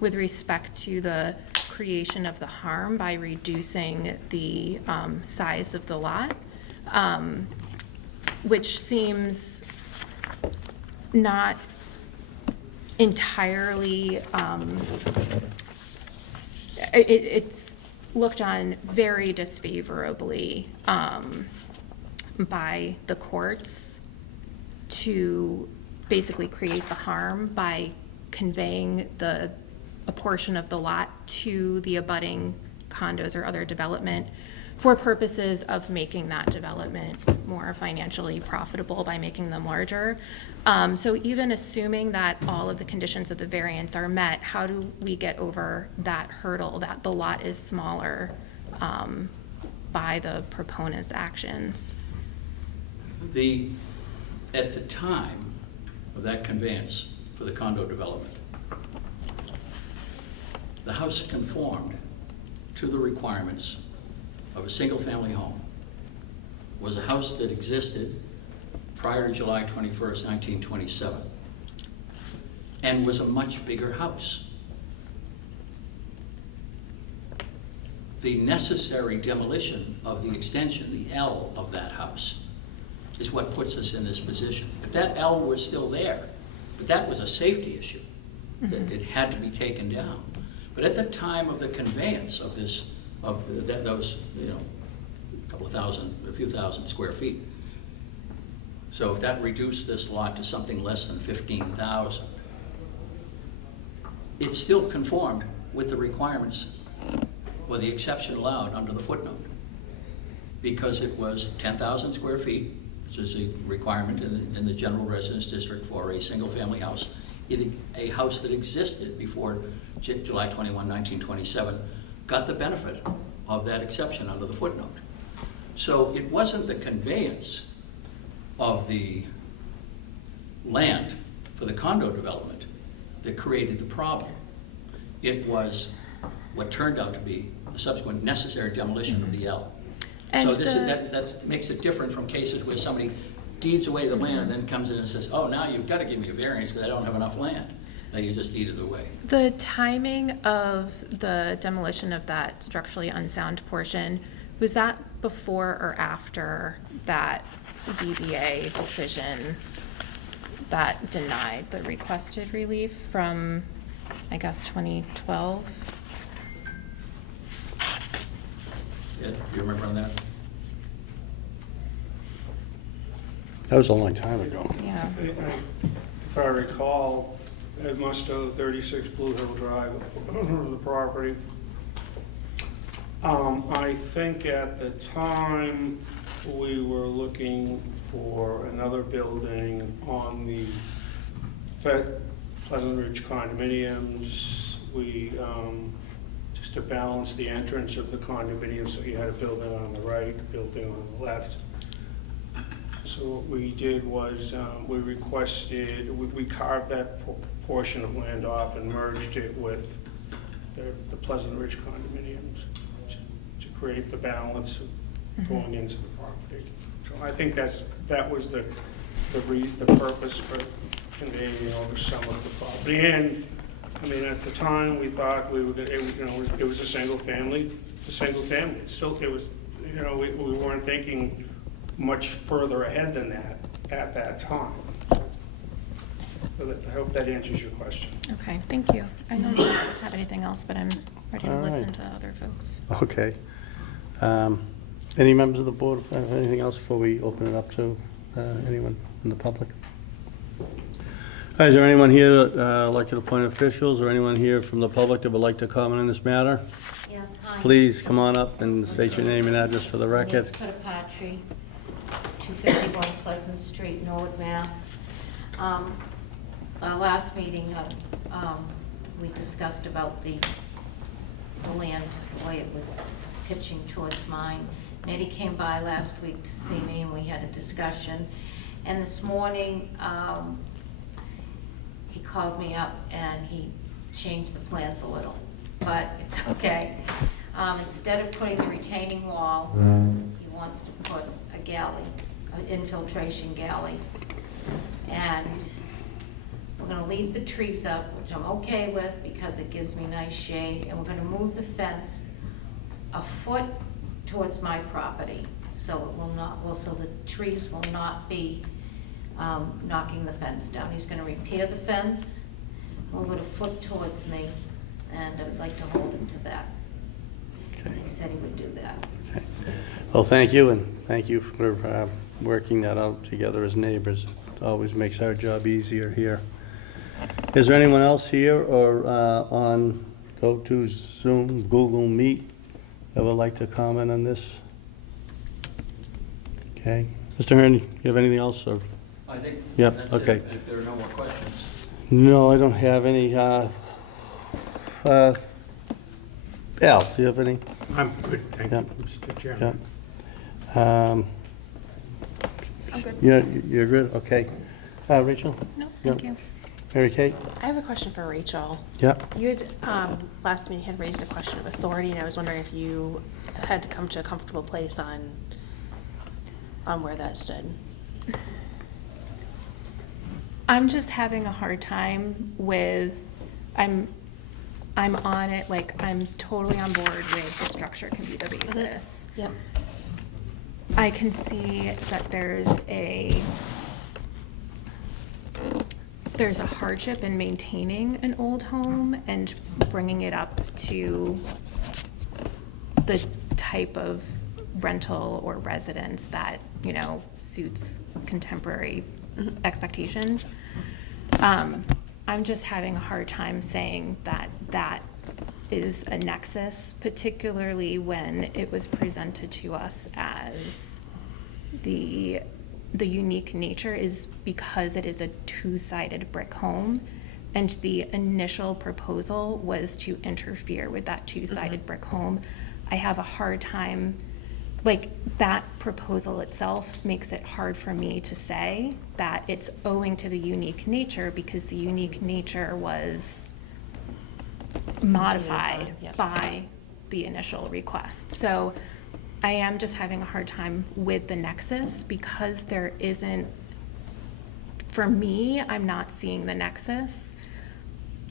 with respect to the creation of the harm by reducing the size of the lot, which seems not entirely, it's looked on very disfavorably by the courts to basically create the harm by conveying a portion of the lot to the abutting condos or other development for purposes of making that development more financially profitable by making them larger. So even assuming that all of the conditions of the variance are met, how do we get over that hurdle that the lot is smaller by the proponent's actions? At the time of that conveyance for the condo development, the house conformed to the requirements of a single-family home. Was a house that existed prior to July 21st, 1927, and was a much bigger house. The necessary demolition of the extension, the L of that house, is what puts us in this position. If that L was still there, but that was a safety issue, that it had to be taken down. But at the time of the conveyance of this, those, a few thousand square feet. So if that reduced this lot to something less than 15,000, it still conformed with the requirements or the exception allowed under the footnote, because it was 10,000 square feet, which is a requirement in the general residence district for a single-family house, a house that existed before July 21, 1927, got the benefit of that exception under the footnote. So it wasn't the conveyance of the land for the condo development that created the problem. It was what turned out to be the subsequent necessary demolition of the L. And So that makes it different from cases where somebody deeds away the land and then comes in and says, oh, now you've got to give me a variance because I don't have enough land. Now you just deeded it away. The timing of the demolition of that structurally unsound portion, was that before or after that ZBA decision that denied the requested relief from, I guess, 2012? Yeah, do you remember on that? That was a long time ago. Yeah. If I recall, Ed Musto, 36 Blue Hill Drive, owner of the property. I think at the time, we were looking for another building on the Pleasant Ridge condominiums. We, just to balance the entrance of the condominium, so you had a building on the right, a building on the left. So what we did was, we carved that portion of land off and merged it with the Pleasant Ridge condominiums to create the balance of going into the property. So I think that was the purpose for conveying over some of the property. And, I mean, at the time, we thought we were gonna, it was a single family. It's still, it was, we weren't thinking much further ahead than that at that time. So I hope that answers your question. Okay, thank you. I don't have anything else, but I'm ready to All listen right. to other folks. Okay. Any members of the board have anything else before we open it up to anyone in the public? Hi, is there anyone here, elected appointed officials, or anyone here from the public that would like to comment on this matter? Yes, hi. Please come on up and state your name and address for the record. Nancy Patry, 251 Pleasant Street, Norwood, Mass. Our last meeting, we discussed about the land, the way it was pitching towards mine. Nettie came by last week to see me, and we had a discussion. And this morning, he called me up and he changed the plans a little, but it's okay. Instead of putting the retaining wall, he wants to put a galley, an infiltration galley. And we're gonna leave the trees up, which I'm okay with because it gives me nice shade, and we're gonna move the fence a foot towards my property, so it will not, so the trees will not be knocking the fence down. He's gonna repair the fence, move it a foot towards me, and I'd like to hold him to that. And he said he would do that. Okay. Well, thank you, and thank you for working that out together as neighbors. It always makes our job easier here. Is there anyone else here or on go-to Zoom, Google Meet that would like to comment on this? Okay. Mr. Hearn, you have anything else? Or? I think Yep, that's okay. it, if there are no more questions. No, I don't have any. Al, do you have any? I'm good, thank you, Yep. Mr. Chairman. Yeah. I'm good. You're good? Okay. Rachel? No, thank Yep. you. Mary Kate? I have a question for Rachel. Yep. You had, last meeting had raised a question of authority, and I was wondering if you had come to a comfortable place on where that stood. I'm just having a hard time with, I'm on it, like, I'm totally on board with the structure can be the basis. Yep. I can see that there's a hardship in maintaining an old home and bringing it up to the type of rental or residence that, you know, suits contemporary expectations. I'm just having a hard time saying that that is a nexus, particularly when it was presented to us as the unique nature is because it is a two-sided brick home, and the initial proposal was to interfere with that two-sided brick home. I have a hard time, like, that proposal itself makes it hard for me to say that it's owing to the unique nature, because the unique nature was modified Yep. by the initial request. So I am just having a hard time with the nexus because there isn't, for me, I'm not seeing the nexus.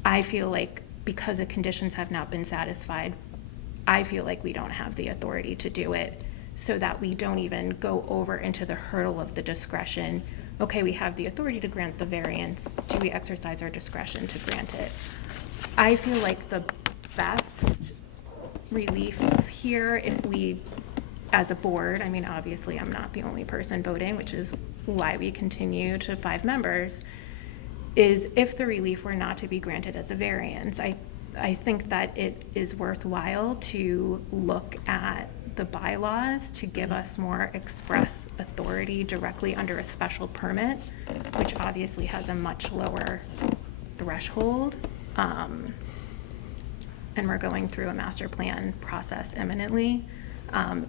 I feel like because the conditions have not been satisfied, I feel like we don't have the authority to do it, so that we don't even go over into the hurdle of the discretion. Okay, we have the authority to grant the variance. Do we exercise our discretion to grant it? I feel like the best relief here, if we, as a board, I mean, obviously I'm not the only person voting, which is why we continue to 5 members, is if the relief were not to be granted as a variance, I think that it is worthwhile to look at the bylaws to give us more express authority directly under a special permit, which obviously has a much lower threshold. And we're going through a master plan process imminently.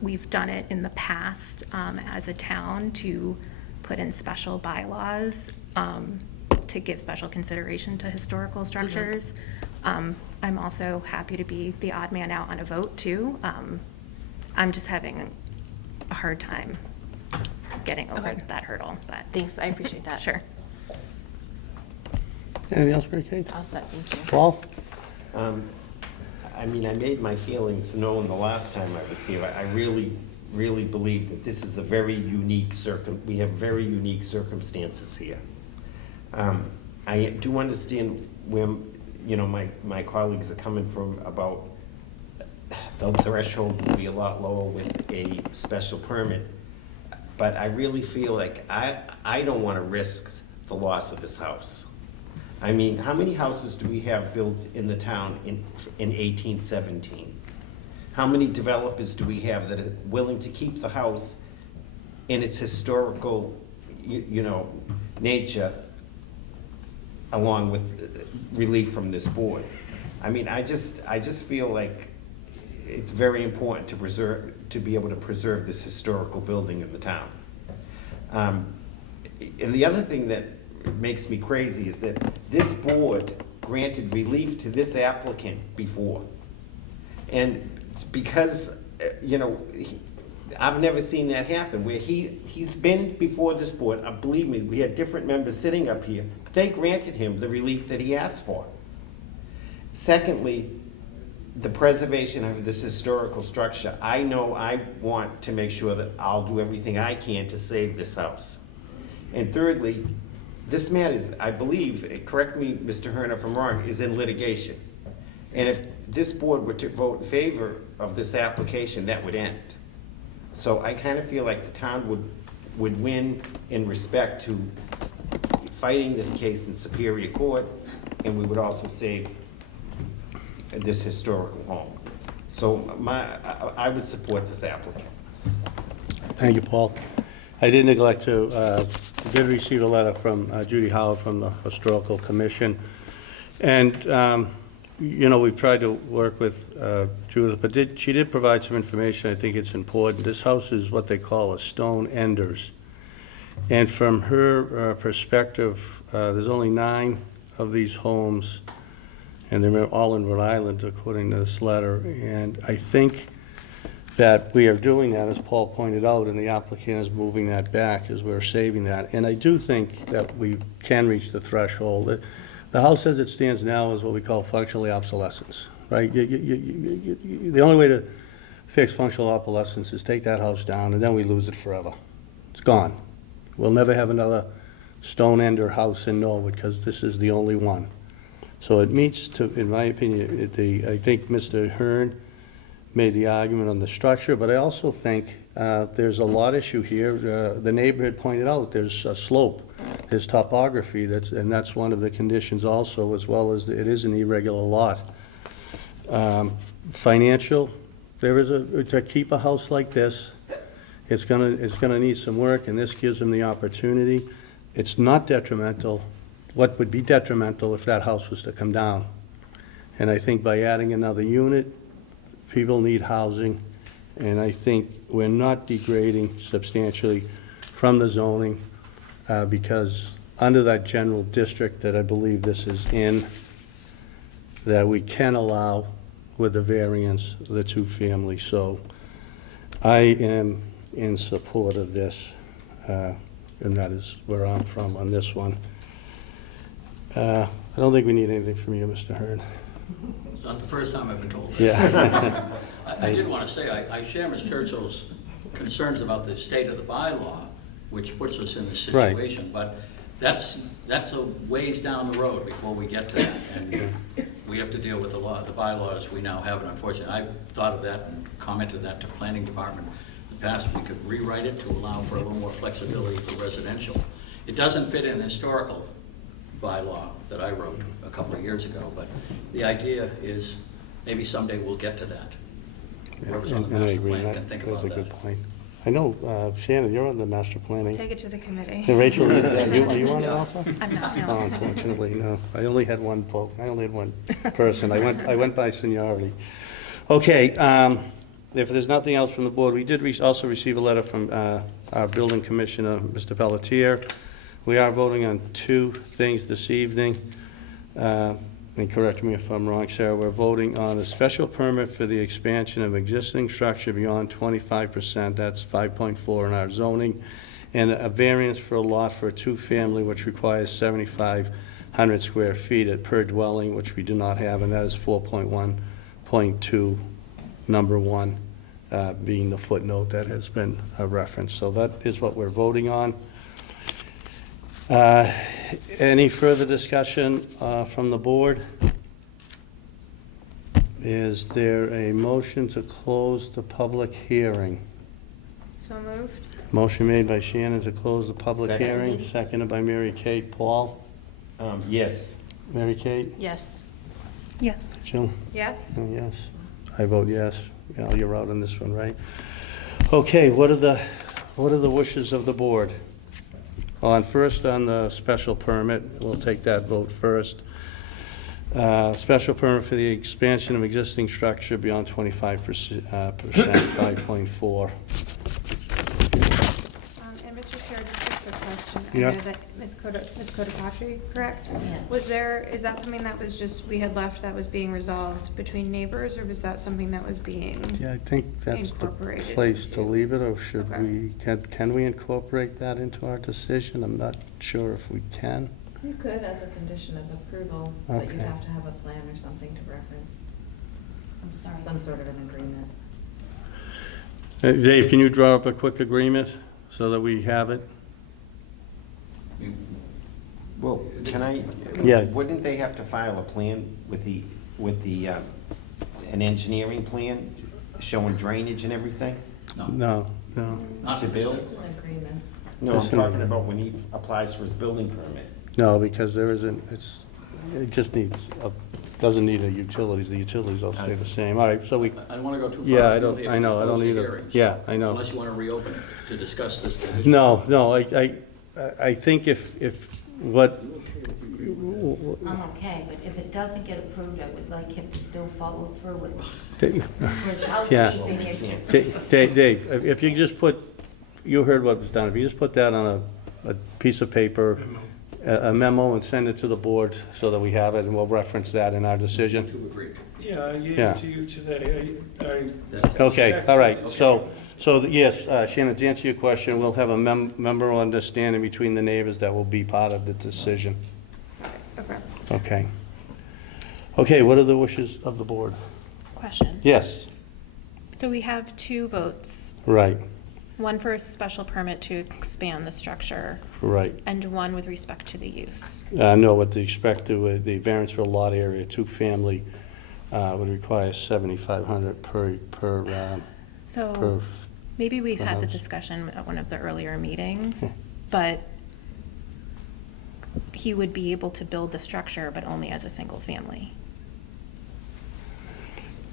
We've done it in the past as a town to put in special bylaws to give special consideration to historical structures. I'm also happy to be the odd man out on a vote too. I'm just having a hard time getting over Okay. that hurdle, but. Thanks, I appreciate that. Sure. Anything else, Mary Kate? All set, thank you. Paul? I mean, I made my feelings known the last time I was here. I really, really believe that this is a very unique we have very unique circumstances here. I do understand where, you know, my colleagues are coming from about the threshold will be a lot lower with a special permit. But I really feel like I don't want to risk the loss of this house. I mean, how many houses do we have built in the town in 1817? How many developers do we have that are willing to keep the house in its historical, you know, nature, along with relief from this board? I mean, I just feel like it's very important to be able to preserve this historical building in the town. And the other thing that makes me crazy is that this board granted relief to this applicant before. And because, you know, I've never seen that happen, where he's been before this board. Believe me, we had different members sitting up here. They granted him the relief that he asked for. Secondly, the preservation of this historical structure. I know I want to make sure that I'll do everything I can to save this house. And thirdly, this matter is, I believe, correct me, Mr. Hearn, if I'm wrong, is in litigation. And if this board were to vote in favor of this application, that would end. So I kind of feel like the town would win in respect to fighting this case in Superior Court, and we would also save this historical home. So I would support this applicant. Thank you, Paul. I did neglect to, did receive a letter from Judy Howard from the Historical Commission. And, you know, we've tried to work with Judith, but she did provide some information. I think it's important. This house is what they call a stone enders. And from her perspective, there's only 9 of these homes, and they're all in Rhode Island, according to this letter. And I think that we are doing that, as Paul pointed out, and the applicant is moving that back as we're saving that. And I do think that we can reach the threshold. The house as it stands now is what we call functionally obsolescence, right? The only way to fix functional obsolescence is take that house down, and then we lose it forever. It's gone. We'll never have another stone ender house in Norwood, because this is the only one. So it meets, in my opinion, I think Mr. Hearn made the argument on the structure, but I also think there's a lot issue here. The neighbor had pointed out there's a slope, there's topography, and that's one of the conditions also, as well as it is an irregular lot. Financial, to keep a house like this, it's gonna need some work, and this gives them the opportunity. It's not detrimental. What would be detrimental if that house was to come down? And I think by adding another unit, people need housing, and I think we're not degrading substantially from the zoning, because under that general district that I believe this is in, that we can allow with the variance the 2-family. So I am in support of this, and that is where I'm from on this one. I don't think we need anything from you, Mr. Hearn. It's not the first time I've been told that. Yeah. I did want to say, I share Ms. Churchill's concerns about the state of the bylaw, which puts us in this Right. situation, but that's a ways down the road before we get to that, and we have to deal with the bylaws we now have, and unfortunately, I've thought of that and commented that to planning department in the past. We could rewrite it to allow for a little more flexibility for residential. It doesn't fit in the historical bylaw that I wrote a couple of years ago, but the idea is maybe someday we'll get to that. Whoever's on the And I master agree, plan that can think was about a good that. point. I know, Shannon, you're on the master planning. Take it to the committee. Hey, Rachel, are you on it also? I'm not, Oh, no. unfortunately, no. I only had one vote. I only had one person. I went by seniority. Okay, if there's nothing else from the board, we did also receive a letter from our building commissioner, Mr. Pelletier. We are voting on 2 things this evening. And correct me if I'm wrong, Sarah, we're voting on a special permit for the expansion of existing structure beyond 25%, that's 5.4 in our zoning, and a variance for a lot for a 2-family, which requires 7,500 square feet per dwelling, which we do not have, and that is 4.1.2, number 1, being the footnote that has been referenced. So that is what we're voting on. Any further discussion from the board? Is there a motion to close the public hearing? So moved? Motion made by Shannon to close the public Second. hearing, seconded by Mary Kate. Paul? Yes. Mary Kate? Yes. Yes. Jill? Yes? Oh, yes. I vote yes. Yeah, you're out on this one, right? Okay, what are the wishes of the board? First on the special permit, we'll take that vote first. Special permit for the expansion of existing structure beyond 25%, 5.4. And Mr. Chair, just a quick question. Yeah. I know that Ms. Kodakachi, correct? Yeah. Is that something that was just, we had left that was being resolved between neighbors, or was that something that was being? Yeah, I think that's the Incorporated place to into- leave it, or should Okay. we, can we incorporate that into our decision? I'm not sure if we can. You could as a condition of approval, but you'd Okay. have to have a plan or something to reference, I'm sorry. some sort of an agreement. Dave, can you draw up a quick agreement so that we have it? Well, can I? Yeah. Wouldn't they have to file a plan with an engineering plan showing drainage and everything? No. Not To for build? this. Just an agreement. No, I'm Just an talking agreement. about when he applies for his building permit. No, because there isn't, it just needs, doesn't need a utilities, the utilities all stay the same. All right, so we, I don't want to go too far. yeah, I afield don't, here. I know, I Close don't the either. hearings. Yeah, I know. Unless you want to reopen it to discuss this division. No, I think if what, I'm okay, but if it doesn't get approved, I would like him to still follow through with Dave, for his housekeeping issue. Dave, if you just put, you heard what was done, if you just put that on a piece of paper, a memo, and send it to the board so that we have it, and we'll reference that in our decision. To agree. Yeah, I gave Yeah. it to you today. That's- Okay, all right, so, yes, Shannon, to answer your question, we'll have a member of understanding between the neighbors that will be part of the decision. Okay. Okay. Okay, what are the wishes of the board? Question. Yes, So we have two votes, right, one for a special permit to expand the structure right. and one with respect to the use. No, with respect to the variance for lot area, two-family would require 7,500 per, So maybe we've per had the house. discussion at one of the earlier meetings, but he would be able to build the structure, but only as a single family.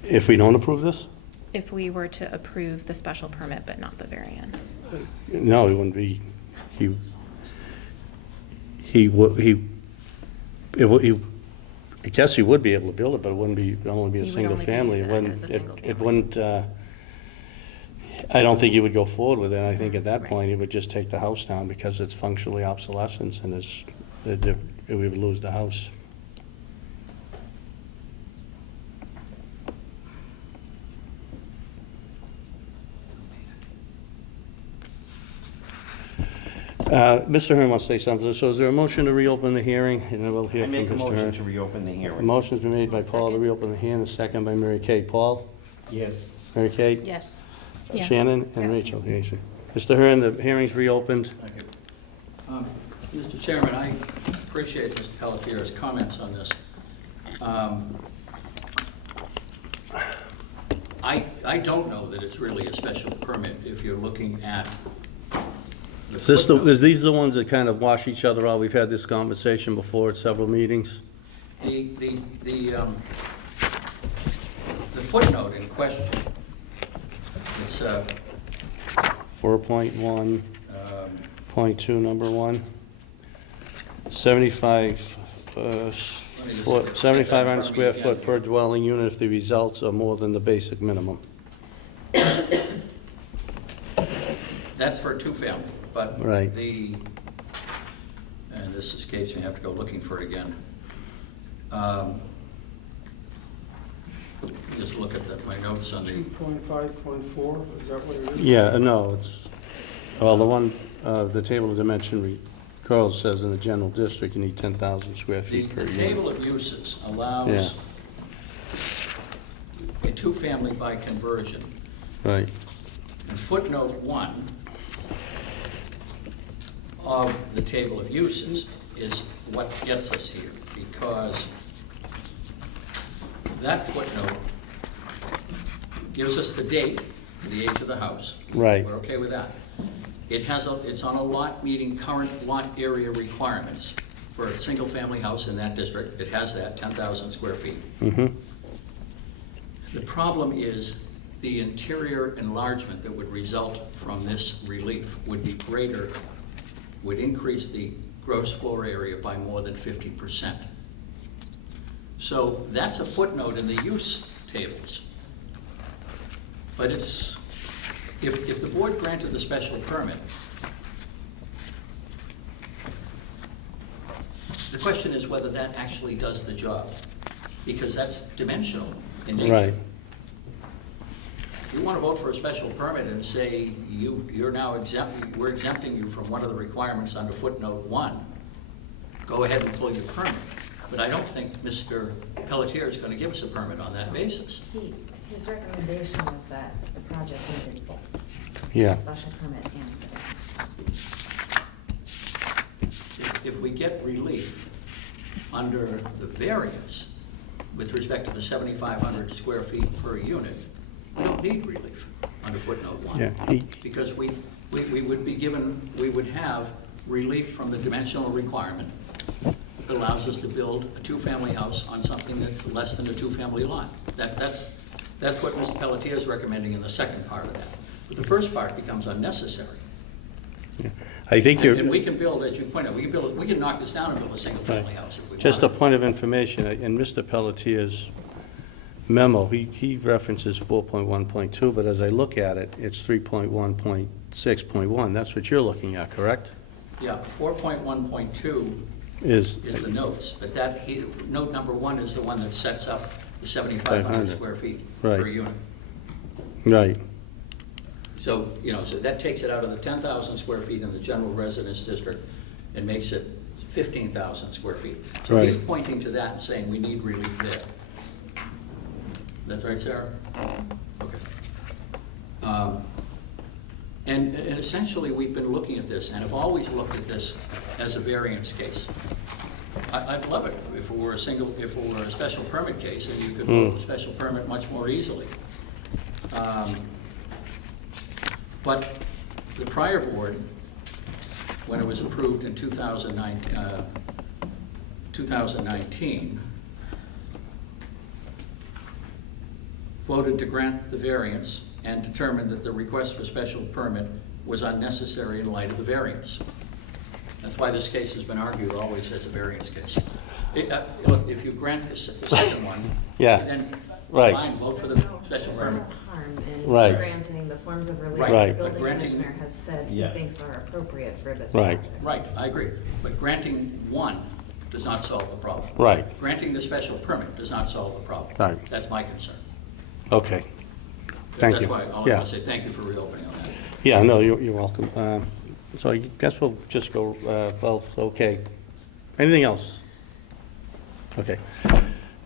if we don't approve this? If we were to approve the special permit but not the variance. No, he wouldn't be, he I guess he would be able to build it, but it wouldn't be, it'd only be a He would single only be family. It using it wouldn't, as a it single it family. wouldn't, I don't think he would go forward with it. I think at that Right. point, he would just take the house down because it's functionally obsolescence and we would lose the house. Mr. Hearn wants to say something. So is there a motion to reopen the hearing? And then we'll hear I from make a Mr. motion Hearn. to reopen the A hearing. motion's been made by Paul to Second. reopen the hearing, a second by Mary Kay. Paul? Yes. Mary Kay? Yes. Yes. Shannon and Rachel. Yes. Mr. Hearn, the hearing's reopened. Thank you. Mr. Chairman, I appreciate Mr. Pelletier's comments on this. I don't know that it's really a special permit if you're looking at the Is this footnote. is these the ones that kind of wash each other out? We've had this conversation before at several meetings. The footnote in question, it's, 4.1.2, number 1. 75 foot, 7,500 square foot per dwelling unit if the results are more than the basic minimum. that's for a two-family, but Right. and this escapes me, I have to go looking for it again. Just look at my notes on the, 2.5.4, is that what it is? Yeah, no, it's, well, the one, the table of dimension, Carl says in the general district, you need 10,000 square the feet per the unit. table of uses allows a two-family by conversion. Right, And footnote 1 of the table of uses is what gets us here, because that footnote gives us the date, the age of the house. Right. We're okay with that. It's on a lot meeting current lot area requirements for a single-family house in that district. It has that, 10,000 square feet. mm-hmm, The problem is the interior enlargement that would result from this relief would be greater, would increase the gross floor area by more than 50%. So that's a footnote in the use tables. But it's, if the board granted the special permit, the question is whether that actually does the job, because that's dimensional in nature. right. You want to vote for a special permit and say you're now we're exempting you from one of the requirements under footnote 1. Go ahead and pull your permit. But I don't think Mr. Pelletier is going to give us a permit on that basis. His recommendation was that the project needed both. Yeah. The special permit and the variance. if we get relief under the variance with respect to the 7,500 square feet per unit, we don't need relief under footnote 1. Yeah, Because we would be given, we would have relief from the dimensional requirement that allows us to build a two-family house on something that's less than a two-family lot. That's what Mr. Pelletier is recommending in the second part of that. But the first part becomes unnecessary. I think you're. And we can build, as you pointed out, we can knock this down and build a single-family house if we want. Just a point of information, in Mr. Pelletier's memo, he references 4.1.2, but as I look at it, it's 3.1.6.1. That's what you're looking at, correct? Yeah, 4.1.2 Is, is the notes, but that, note number 1 is the one that sets up the 7,500 500. square feet Right. per unit. right, So, so that takes it out of the 10,000 square feet in the general residence district and makes it 15,000 square feet. So he's Right. pointing to that and saying we need relief there. That's right, Sarah? Okay. And essentially, we've been looking at this and have always looked at this as a variance case. I'd love it if it were a special permit case and you could vote a special permit much more easily. But the prior board, when it was approved in 2019, voted to grant the variance and determined that the request for special permit was unnecessary in light of the variance. That's why this case has been argued always as a variance case. Look, if you grant the second one, Yeah, then right. fine, vote for the special There's permit. no harm in Right. granting the forms of relief Right, the but building granting- commissioner has said he Yeah. thinks are appropriate for this Right. project. Right, I agree. But granting one does not solve the problem. right, Granting the special permit does not solve the problem. Right. That's my concern. okay. Thank you. That's why I Yeah. want to say thank you for reopening on that. Yeah, no, you're welcome. So I guess we'll just go, okay. Anything else? Okay.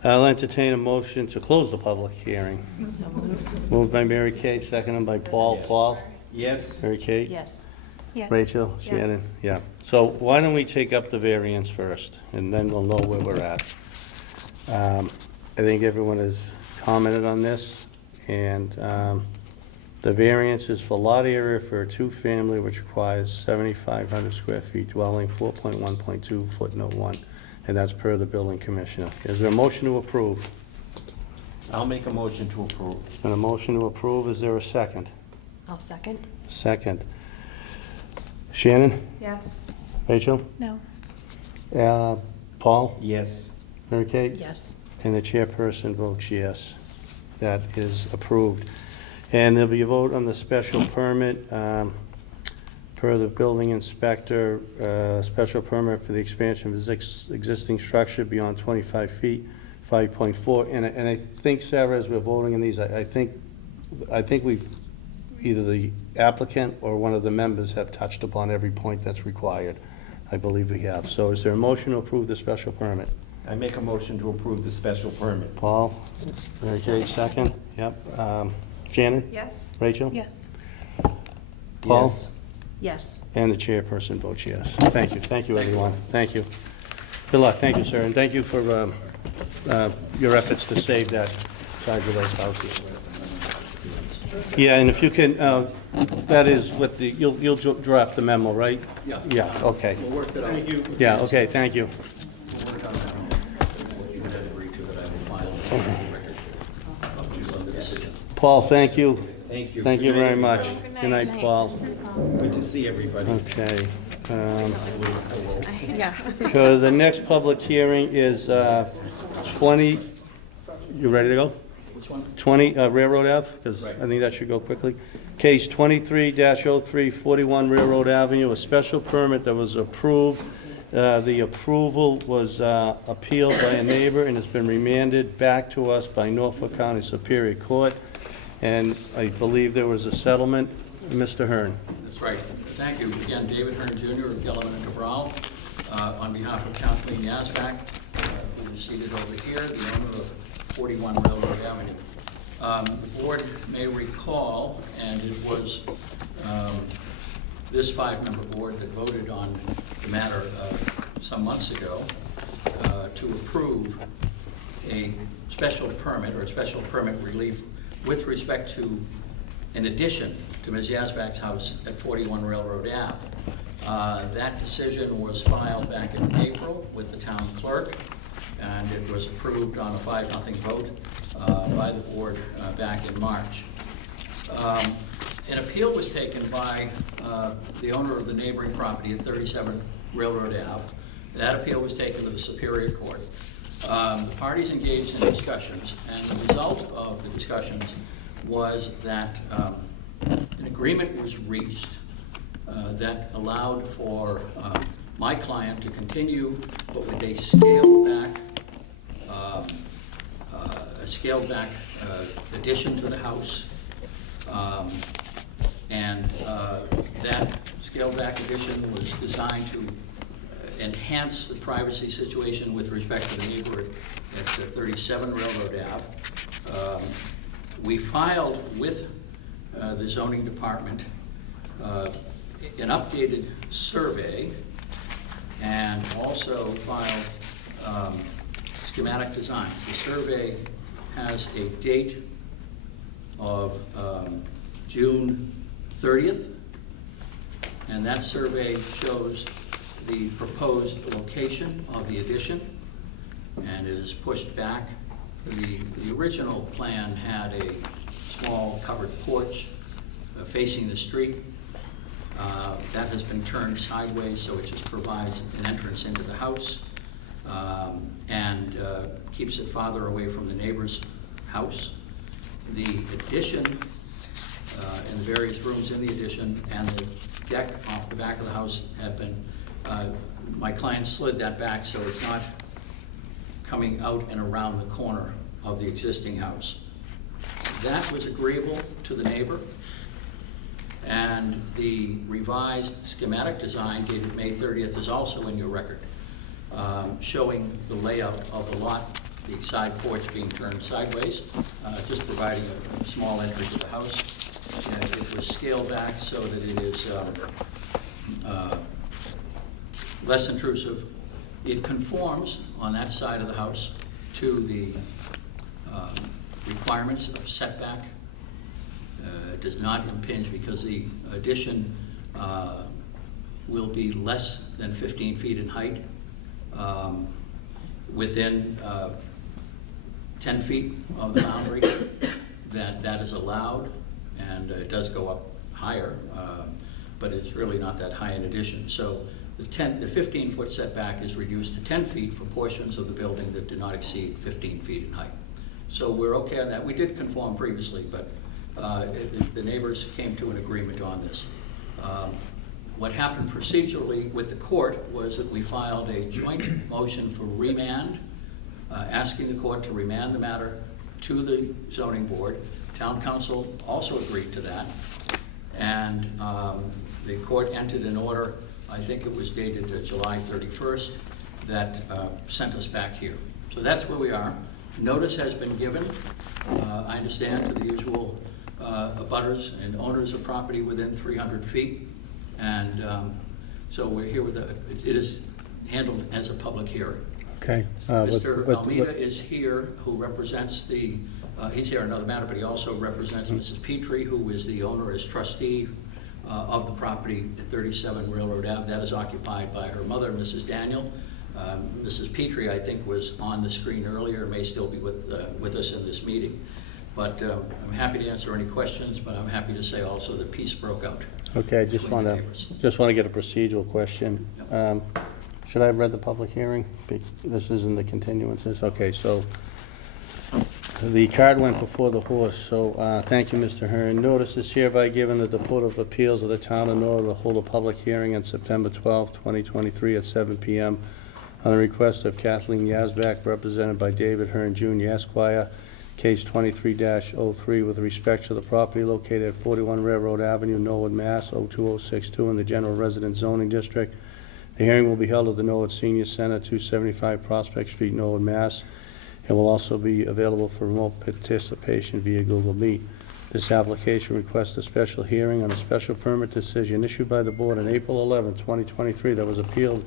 I'll entertain a motion to close the public hearing. So moved. Moved by Mary Kate, seconded by Paul. Yes. Paul? Yes? Mary Kate? Yes. Yes. Rachel? Yes. Shannon? Yeah. So why don't we take up the variance first, and then we'll know where we're at. I think everyone has commented on this, and the variance is for lot area for a two-family which requires 7,500 square feet dwelling, 4.1.2 footnote 1, and that's per the building commissioner. Is there a motion to approve? I'll make a motion to approve. There's been a motion to approve. Is there a second? I'll second. Second. Shannon? Yes. Rachel? No. Paul? Yes. Mary Kate? Yes. And the chairperson votes yes. That is approved. And there'll be a vote on the special permit, per the building inspector, special permit for the expansion of existing structure beyond 25 feet, 5.4. And I think, Sarah, as we're voting on these, I think we've, either the applicant or one of the members have touched upon every point that's required. I believe we have. So is there a motion to approve the special permit? I make a motion to approve the special permit. Paul? Mary Kate, second? Yep. Shannon? Yes. Rachel? Yes. Paul? Yes. Yes. And the chairperson votes yes. Thank you. Thank you, everyone. Thank you. Good luck. Thank you, sir. And thank you for your efforts to save that size of those houses. Yeah, and if you can, that is what the, you'll draft the memo, right? Yeah. Yeah, okay. We'll work that out. Thank you. Yeah, okay, thank you. We'll work on that. You can agree to that I will file this record of the decision. Paul, thank you. Thank you. Thank you Good night, very much. everybody. Good night, Paul. Good to see everybody. Okay. Yeah. So the next public hearing is 20, you ready to go? Which one? 20 Railroad Ave, because I think that should go quickly. Case 23-03, 41 Railroad Avenue, a special permit that was approved. The approval was appealed by a neighbor and has been remanded back to us by Norfolk County Superior Court. And I believe there was a settlement. Mr. Hearn. That's right. Thank you. Again, David Hearn Jr. of Gellerman and Cabral, on behalf of Kathleen Yazbak, who is seated over here, the owner of 41 Railroad Avenue. The board may recall, and it was this five-member board that voted on the matter some months ago to approve a special permit or special permit relief with respect to an addition to Ms. Yazbak's house at 41 Railroad Ave. That decision was filed back in April with the town clerk, and it was approved on a 5-0 vote by the board back in March. An appeal was taken by the owner of the neighboring property at 37 Railroad Ave. That appeal was taken to the Superior Court. The parties engaged in discussions, and the result of the discussions was that an agreement was reached that allowed for my client to continue, but with a scaled back addition to the house. And that scaled back addition was designed to enhance the privacy situation with respect to the neighbor at 37 Railroad Ave. We filed with the zoning department an updated survey, and also filed schematic designs. The survey has a date of June 30th, and that survey shows the proposed location of the addition, and it is pushed back. The original plan had a small covered porch facing the street. That has been turned sideways, so it just provides an entrance into the house and keeps it farther away from the neighbor's house. The addition and the various rooms in the addition and the deck off the back of the house have been, my client slid that back so it's not coming out and around the corner of the existing house. That was agreeable to the neighbor, and the revised schematic design dated May 30th is also in your record, showing the layout of the lot, the side porch being turned sideways, just providing a small entry to the house. And it was scaled back so that it is less intrusive. It conforms on that side of the house to the requirements of setback. It does not impinge because the addition will be less than 15 feet in height, within 10 feet of the boundary. That is allowed, and it does go up higher, but it's really not that high in addition. So the 15-foot setback is reduced to 10 feet for portions of the building that do not exceed 15 feet in height. So we're okay on that. We did conform previously, but the neighbors came to an agreement on this. What happened procedurally with the court was that we filed a joint motion for remand, asking the court to remand the matter to the zoning board. Town council also agreed to that, and the court entered an order, I think it was dated July 31st, that sent us back here. So that's where we are. Notice has been given, I understand, to the usual abutters and owners of property within 300 feet. And so we're here with it is handled as a public hearing. Okay. Mr. Almeida is here, who represents the, he's here on another matter, but he also represents Mrs. Petrie, who is the owner as trustee of the property at 37 Railroad Ave. That is occupied by her mother, Mrs. Daniel. Mrs. Petrie, I think, was on the screen earlier, may still be with us in this meeting. But I'm happy to answer any questions, but I'm happy to say also that peace broke out. Okay, just want to get a procedural question. Should I have read the public hearing? This isn't the continuances. Okay, so the cart went before the horse. So thank you, Mr. Hearn. Notice is hereby given that the Board of Appeals of the Town of Norwood will hold a public hearing on September 12, 2023 at 7 p.m. on the request of Kathleen Yazbak, represented by David Hearn Jr., Esquire, case 23-03, with respect to the property located at 41 Railroad Avenue, Norwood, Mass. 02062 in the General Residence Zoning District. The hearing will be held at the Norwood Senior Center, 275 Prospect Street, Norwood, Mass. It will also be available for remote participation via Google Meet. This application requests a special hearing on a special permit decision issued by the board on April 11, 2023 that was appealed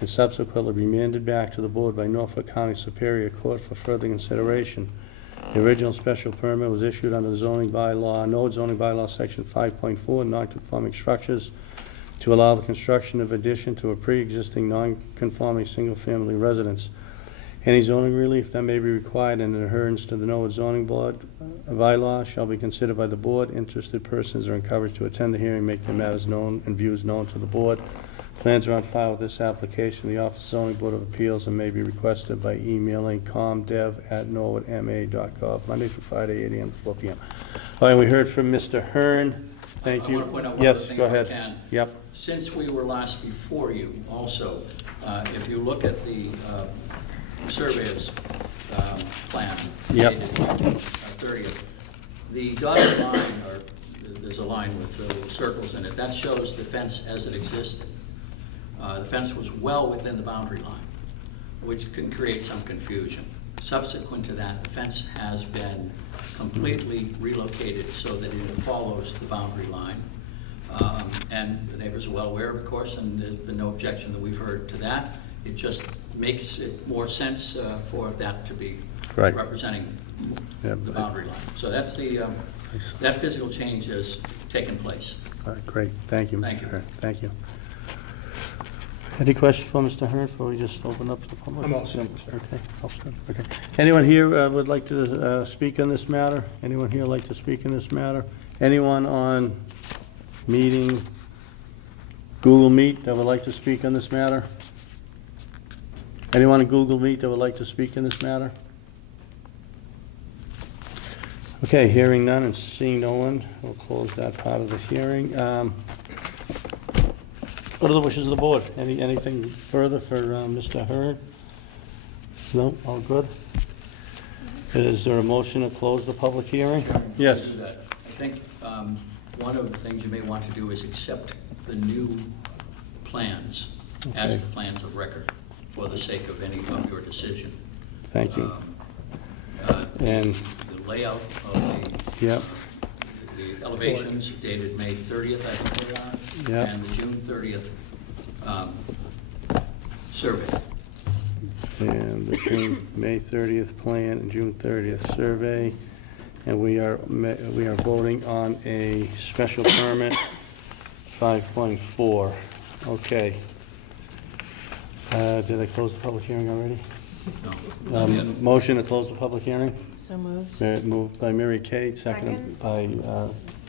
and subsequently remanded back to the board by Norfolk County Superior Court for further consideration. The original special permit was issued under the zoning bylaw, zoning bylaw section 5.4, non-conforming structures to allow the construction of addition to a pre-existing non-conforming single-family residence. Any zoning relief that may be required in adherence to the Norwood zoning board bylaw shall be considered by the board. Interested persons are encouraged to attend the hearing, make their matters known and views known to the board. Plans are on file with this application, the Office of Zoning Board of Appeals, and may be requested by emailing comdev@norwoodma.gov, Monday through Friday, 8 a.m. to 4 p.m. All right, we heard from Mr. Hearn. Thank you. I want to point out one other Yes, thing go if I ahead. can. Yep. Since we were last before you also, if you look at the surveyor's plan, Yep. dated 30th, the dotted line, or there's a line with little circles in it, that shows the fence as it existed. The fence was well within the boundary line, which can create some confusion. Subsequent to that, the fence has been completely relocated so that it follows the boundary line. And the neighbors are well aware, of course, and there's been no objection that we've heard to that. It just makes it more sense for that to be Right. representing Yeah, the boundary line. So that's the, that physical change has taken place. All right, great. Thank you, Thank Mr. you. Hearn. Thank you. Any questions for Mr. Hearn before we just open up to the public? I'm all set, sir. Okay, all set. Okay. Anyone here would like to speak on this matter? Anyone here like to speak in this matter? Anyone on meeting Google Meet that would like to speak on this matter? Anyone on Google Meet that would like to speak in this matter? Okay, hearing none and seeing no one, we'll close that part of the hearing. What are the wishes of the board? Anything further for Mr. Hearn? No, all good? Is there a motion to close the public hearing? Yes. I think one of the things you may want to do is accept the new plans as Okay. the plans of record for the sake of any of your decision. Thank you. And the layout of Yep. the elevations dated May 30th, I think they are. Yep. And the June 30th survey. And the May 30th plan and June 30th survey. And we are voting on a special permit, 5.4. Okay. Did I close the public hearing already? No. Motion to close the public hearing? So moved. Moved by Mary Kay, seconded by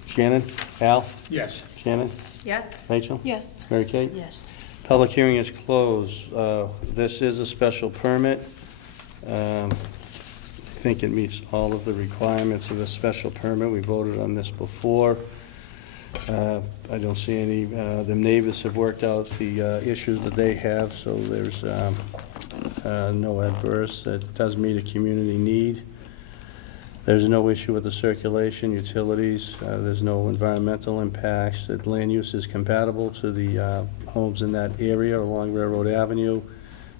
Shannon. Al? Yes. Shannon? Yes? Rachel? Yes. Mary Kay? Yes. Public hearing is closed. This is a special permit. I think it meets all of the requirements of a special permit. We voted on this before. I don't see any, the neighbors have worked out the issues that they have, so there's no adverse. It does meet a community need. There's no issue with the circulation, utilities. There's no environmental impacts. The land use is compatible to the homes in that area along Railroad Avenue.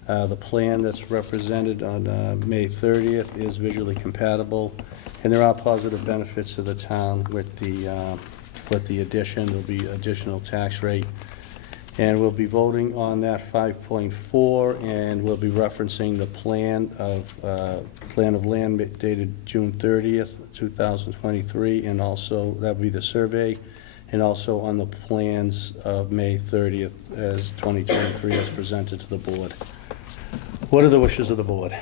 The plan that's represented on May 30th is visually compatible, and there are positive benefits to the town with the addition. There'll be additional tax rate. And we'll be voting on that 5.4, and we'll be referencing the plan of land dated June 30th, 2023, and also, that'll be the survey, and also on the plans of May 30th as 2023 as presented to the board. What are the wishes of the board?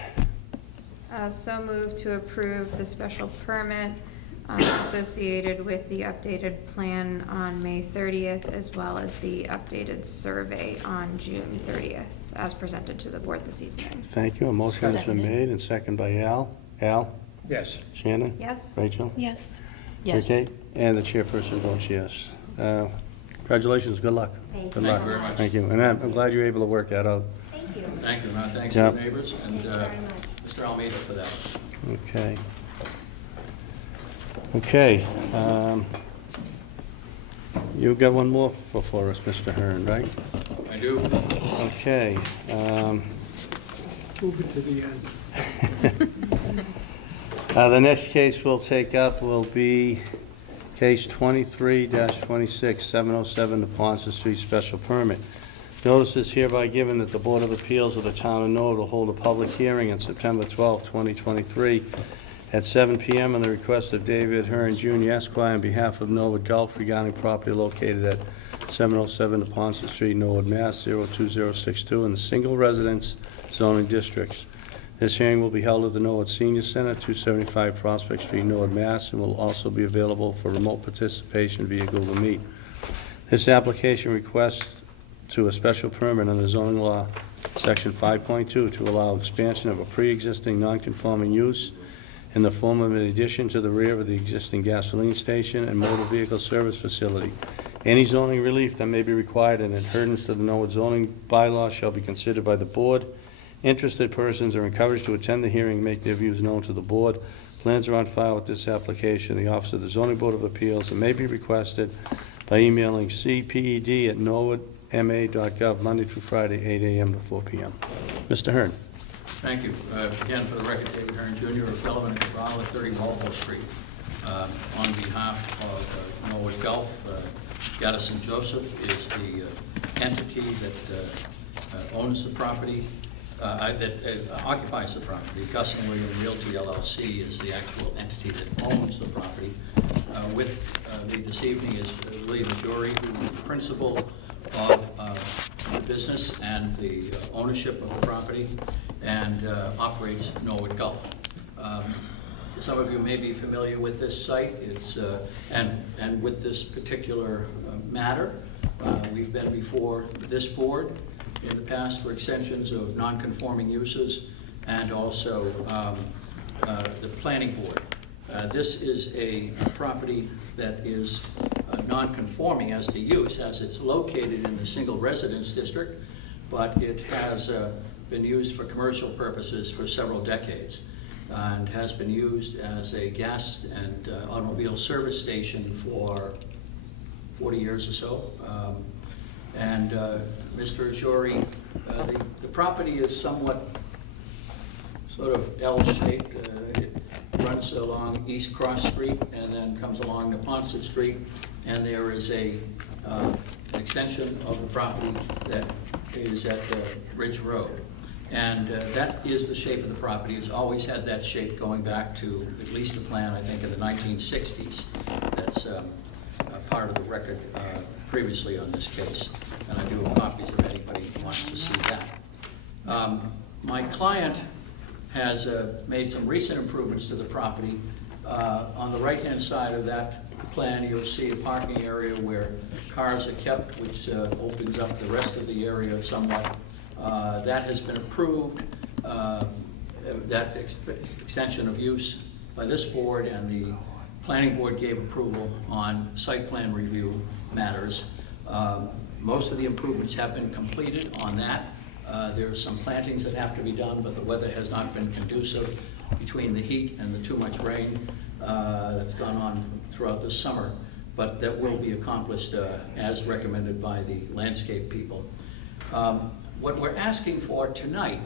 So moved to approve the special permit associated with the updated plan on May 30th, as well as the updated survey on June 30th, as presented to the board this evening. Thank you. A motion has been Seconded. made and seconded by Al. Al? Yes. Shannon? Yes? Rachel? Yes. Yes. Okay, and the chairperson votes yes. Congratulations, good luck. Thank Good you luck. very much. Thank you, and I'm glad you're able to work that out. Thank you. Thank you, and thanks to Yep. the neighbors and Thank you very much. Mr. Almeida for that. Okay. Okay. You've got one more for us, Mr. Hearn, right? I do. Okay. Move it to the end. The next case we'll take up will be case 23-26, 707 the Ponce Street special permit. Notice is hereby given that the Board of Appeals of the Town of Norwood will hold a public hearing on September 12, 2023, at 7 p.m. on the request of David Hearn Jr. Esquire on behalf of Norwood Gulf regarding property located at 707 Ponce Street, Norwood, Mass. 02062 in the single residence zoning districts. This hearing will be held at the Norwood Senior Center, 275 Prospect Street, Norwood, Mass., and will also be available for remote participation via Google Meet. This application requests to a special permit under zoning law, Section 5.2, to allow expansion of a pre-existing non-conforming use in the form of an addition to the rear of the existing gasoline station and motor vehicle service facility. Any zoning relief that may be required in adherence to the Norwood zoning bylaw shall be considered by the board. Interested persons are encouraged to attend the hearing and make their views known to the board. Plans are on file with this application in the Office of the Zoning Board of Appeals and may be requested by emailing cped@norwoodma.gov Monday through Friday, 8 a.m. to 4 p.m. Mr. Hearn. Thank you. Again, for the record, David Hearn Jr. of Sullivan and Cabral at 30 Walpole Street. On behalf of Norwood Gulf, Gaddison Joseph is the entity that owns the property, that occupies the property. Gus and William Realty LLC is the actual entity that owns the property. With me this evening is William Majori, who is the principal of the business and the ownership of the property, and operates Norwood Gulf. Some of you may be familiar with this site. It's and with this particular matter. We've been before this board in the past for extensions of non-conforming uses, and also the planning board. This is a property that is non-conforming as to use, as it's located in the single residence district, but it has been used for commercial purposes for several decades, and has been used as a gas and automobile service station for 40 years or so. Mr. Ajori, the property is somewhat sort of L-shaped. It runs along East Cross Street and then comes along to Ponce Street, and there is an extension of the property that is at Ridge Road. And that is the shape of the property. It's always had that shape going back to at least a plan, I think, in the 1960s. That's part of the record previously on this case. And I do have copies if anybody wants to see that. My client has made some recent improvements to the property. On the right-hand side of that plan, you'll see a parking area where cars are kept, which opens up the rest of the area somewhat. That has been approved, that extension of use by this board, and the planning board gave approval on site plan review matters. Most of the improvements have been completed on that. There are some plantings that have to be done, but the weather has not been conducive between the heat and the too much rain that's gone on throughout the summer. But that will be accomplished as recommended by the landscape people. What we're asking for tonight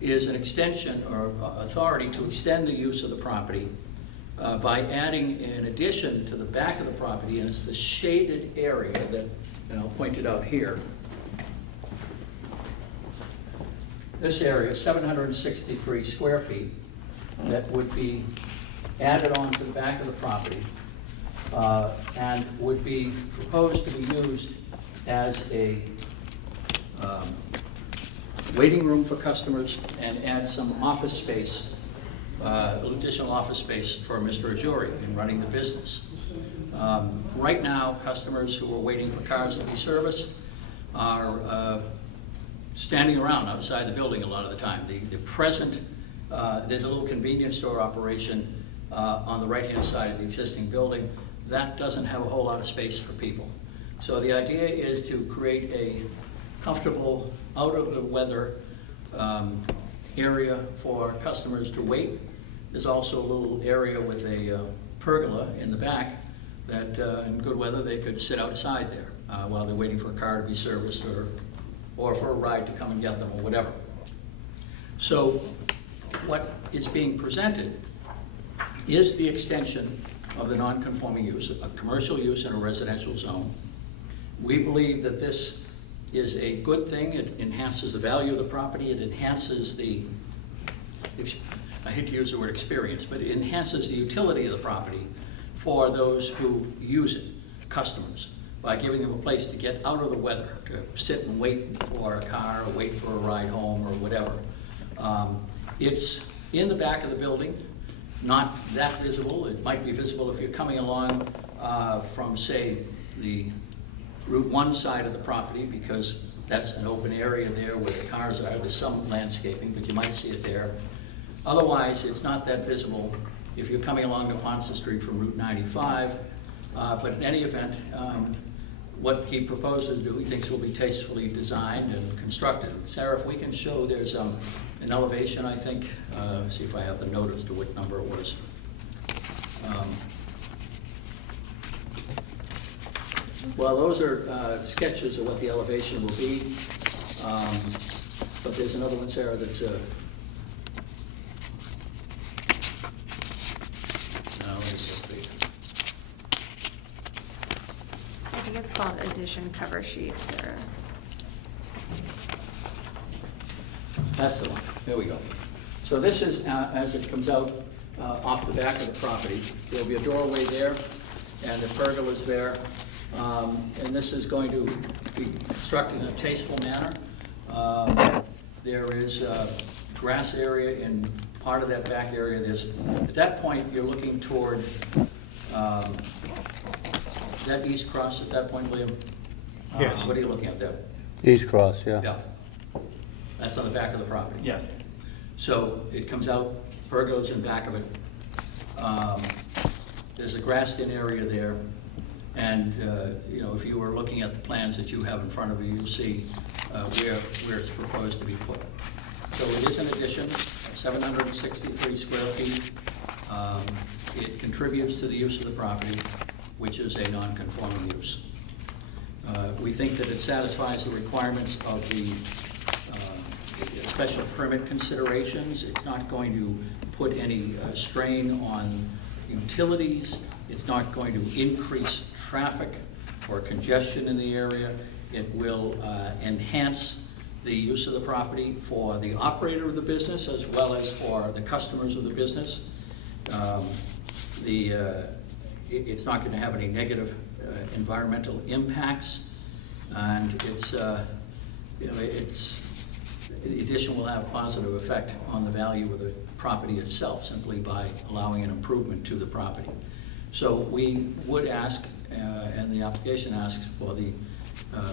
is an extension or authority to extend the use of the property by adding an addition to the back of the property, and it's the shaded area that, and I'll point it out here. This area, 763 square feet, that would be added on to the back of the property and would be proposed to be used as a waiting room for customers and add some office space, additional office space for Mr. Ajori in running the business. Right now, customers who are waiting for cars to be serviced are standing around outside the building a lot of the time. The present, there's a little convenience store operation on the right-hand side of the existing building. That doesn't have a whole lot of space for people. So the idea is to create a comfortable, out-of-the-weather area for customers to wait. There's also a little area with a pergola in the back that in good weather they could sit outside there while they're waiting for a car to be serviced or for a ride to come and get them or whatever. So what is being presented is the extension of the non-conforming use, a commercial use in a residential zone. We believe that this is a good thing. It enhances the value of the property. It enhances I hate to use the word experience, but it enhances the utility of the property for those who use it, customers, by giving them a place to get out of the weather, to sit and wait for a car, or wait for a ride home, or whatever. It's in the back of the building, not that visible. It might be visible if you're coming along from, say, the Route 1 side of the property, because that's an open area there where the cars are. There's some landscaping, but you might see it there. Otherwise, it's not that visible if you're coming along the Ponce Street from Route 95. But in any event, what he proposes to do, he thinks will be tastefully designed and constructed. Sarah, if we can show, there's an elevation, I think. See if I have the note as to what number it was. Well, those are sketches of what the elevation will be. But there's another one, Sarah, that's I think it's called addition cover sheet, Sarah. That's the one. There we go. So this is, as it comes out off the back of the property, there'll be a doorway there, and the pergola's there. And this is going to be constructed in a tasteful manner. There is a grass area in part of that back area. At that point, you're looking toward, is that East Cross at that point, Liam? Yes. What are you looking at there? East Cross, yeah. Yeah. That's on the back of the property. Yes. So it comes out, pergola's in back of it. There's a grassed-in area there. And, you know, if you were looking at the plans that you have in front of you, you'll see where it's proposed to be put. So it is an addition, 763 square feet. It contributes to the use of the property, which is a non-conforming use. We think that it satisfies the requirements of the special permit considerations. It's not going to put any strain on utilities. It's not going to increase traffic or congestion in the area. It will enhance the use of the property for the operator of the business as well as for the customers of the business. It's not going to have any negative environmental impacts, and the addition will have a positive effect on the value of the property itself simply by allowing an improvement to the property. So we would ask, and the application asks for the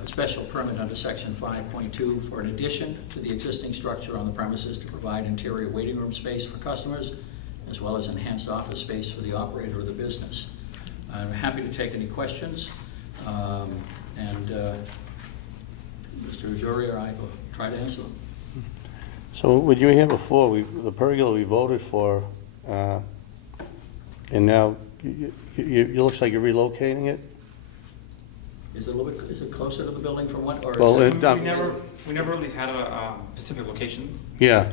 special permit under section 5.2 for an addition to the existing structure on the premises to provide interior waiting room space for customers, as well as enhanced office space for the operator of the business. I'm happy to take any questions, and Mr. Jury or I will try to answer them. So what you were here before, the pergola we voted for, and now it looks like you're relocating it? Is it a little bit, is it closer to the building from what, or? Well, is it- We never really had a specific location. Yeah,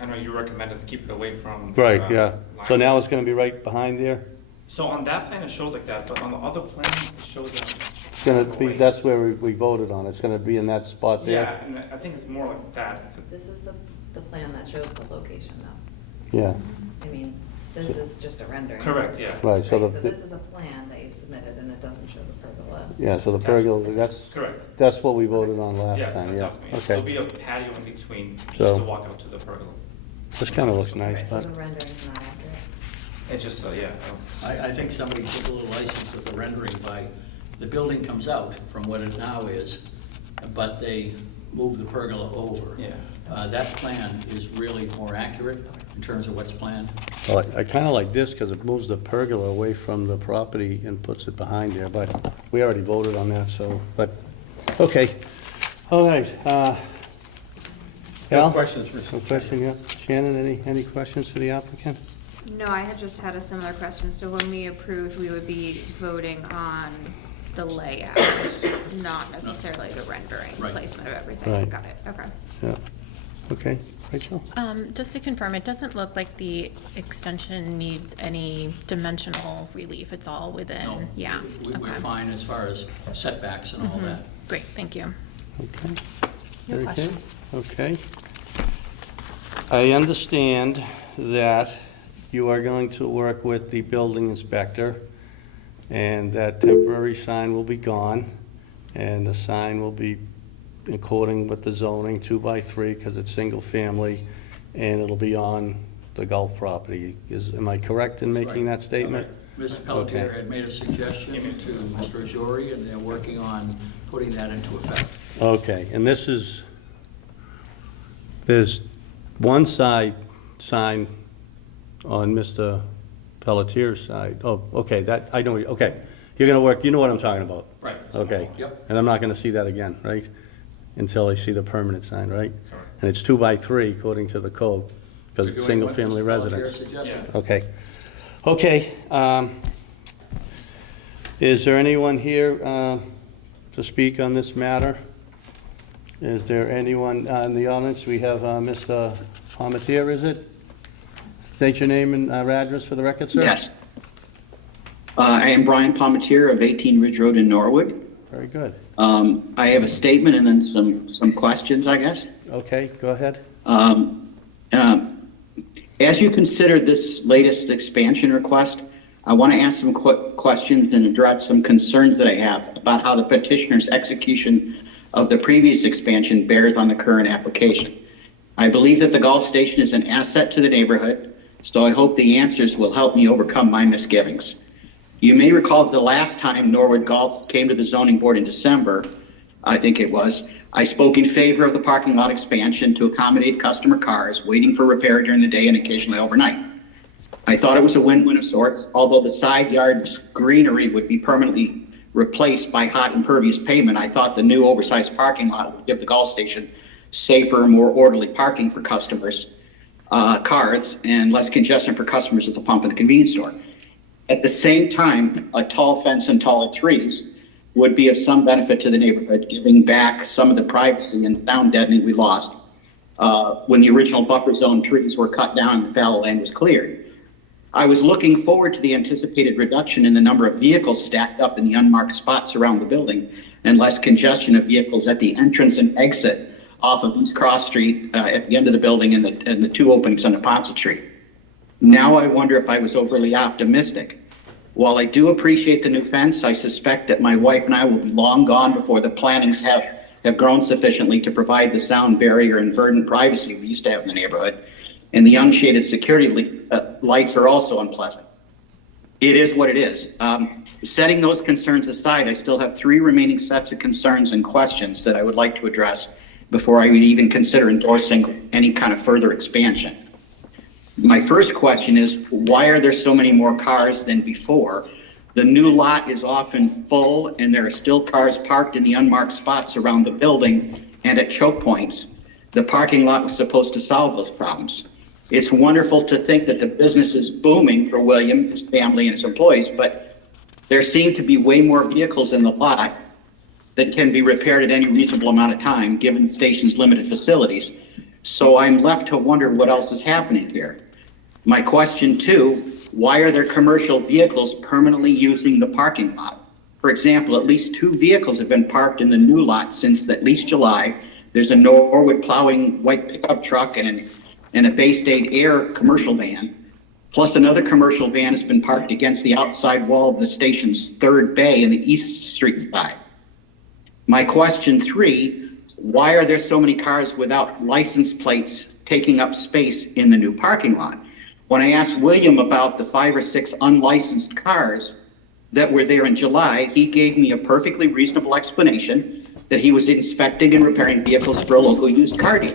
I know you recommended to keep it away from. right, yeah. So line. now it's gonna be right behind there? So on that plan, it shows like that, but on the other plan, it shows that. It's gonna be, that's where we voted on. It's gonna be in that spot there? Yeah, and I think it's more like that. This is the plan that shows the location though. Yeah, I mean, this is just a rendering. Correct, yeah. right, so Right, so this the, is a plan that you've submitted and it doesn't show the pergola. yeah, so the pergola, Correct. that's what we voted on last Yeah, time, that's yeah. what I mean. There'll Okay, be a patio in between, just So- to walk out to the pergola. this kinda looks nice, Right, so but, the rendering's not accurate. It's just, yeah. I think somebody took a little license with the rendering by, the building comes out from what it now is, but they move the pergola over. Yeah. That plan is really more accurate in terms of what's planned. well, I kinda like this, cause it moves the pergola away from the property and puts it behind there, but we already voted on that, so, but, okay. All right, No Al? questions, Mr. No Chairman. question, yeah? Shannon, any questions for the applicant? No, I had just had a similar question. So when we approved, we would be voting on the layout, not necessarily the rendering, Right. placement of everything. Right. Got it, okay. Yeah, okay, Rachel? Just to confirm, it doesn't look like the extension needs any dimensional relief. It's all No, within, yeah. We're okay. fine as far as setbacks and all Mhm. that. Great, thank you. Okay. No Very good. questions. Okay. I understand that you are going to work with the building inspector, and that temporary sign will be gone, and the sign will be according with the zoning 2x3, because it's single family, and it'll be on the golf property. Am I correct in making that statement? Mr. Pelletier Okay. had made a suggestion to Mr. Ajori, and they're working on putting that into effect. Okay, and this is, there's one side sign on Mr. Pelletier's side. Oh, okay, that, I know, okay. You're gonna work, you know what I'm talking about? Right. Okay. Yep. And I'm not gonna see that again, right? Until I see the permanent sign, right? Correct. And it's 2x3 according to the code, because We're it's doing what single-family Mr. residence. Pelletier suggested. Okay. Okay, is there anyone here to speak on this matter? Is there anyone in the audience? We have Mr. Palmetier, is it? State your name and address for the record, sir? Yes. I am Brian Palmetier of 18 Ridge Road in Norwood. Very good. I have a statement and then some questions, I guess. Okay, go ahead. As you consider this latest expansion request, I want to ask some questions and address some concerns that I have about how the petitioner's execution of the previous expansion bears on the current application. I believe that the golf station is an asset to the neighborhood, so I hope the answers will help me overcome my misgivings. You may recall the last time Norwood Golf came to the zoning board in December, I think it was, I spoke in favor of the parking lot expansion to accommodate customer cars waiting for repair during the day and occasionally overnight. I thought it was a win-win of sorts, although the side yard's greenery would be permanently replaced by hot impervious pavement. I thought the new oversized parking lot would give the golf station safer, more orderly parking for customers, cars, and less congestion for customers at the pump and the convenience store. At the same time, a tall fence and taller trees would be of some benefit to the neighborhood, giving back some of the privacy and sound deadening we lost when the original buffer zone trees were cut down and the fallow land was cleared. I was looking forward to the anticipated reduction in the number of vehicles stacked up in the unmarked spots around the building and less congestion of vehicles at the entrance and exit off of East Cross Street at the end of the building and the two openings on the Ponce Street. Now I wonder if I was overly optimistic. While I do appreciate the new fence, I suspect that my wife and I will be long gone before the plantings have grown sufficiently to provide the sound barrier and verdant privacy we used to have in the neighborhood. And the unshaded security lights are also unpleasant. It is what it is. Setting those concerns aside, I still have 3 remaining sets of concerns and questions that I would like to address before I would even consider endorsing any kind of further expansion. My first question is, why are there so many more cars than before? The new lot is often full and there are still cars parked in the unmarked spots around the building and at choke points. The parking lot was supposed to solve those problems. It's wonderful to think that the business is booming for William, his family, and his employees, but there seem to be way more vehicles in the lot that can be repaired at any reasonable amount of time, given the station's limited facilities. So I'm left to wonder what else is happening here. My question 2, why are there commercial vehicles permanently using the parking lot? For example, at least 2 vehicles have been parked in the new lot since at least July. There's a Norwood plowing white pickup truck and a Bay State Air commercial van. Plus another commercial van has been parked against the outside wall of the station's third bay in the East Street side. My question 3, why are there so many cars without license plates taking up space in the new parking lot? When I asked William about the 5 or 6 unlicensed cars that were there in July, he gave me a perfectly reasonable explanation that he was inspecting and repairing vehicles for a local used car dealer.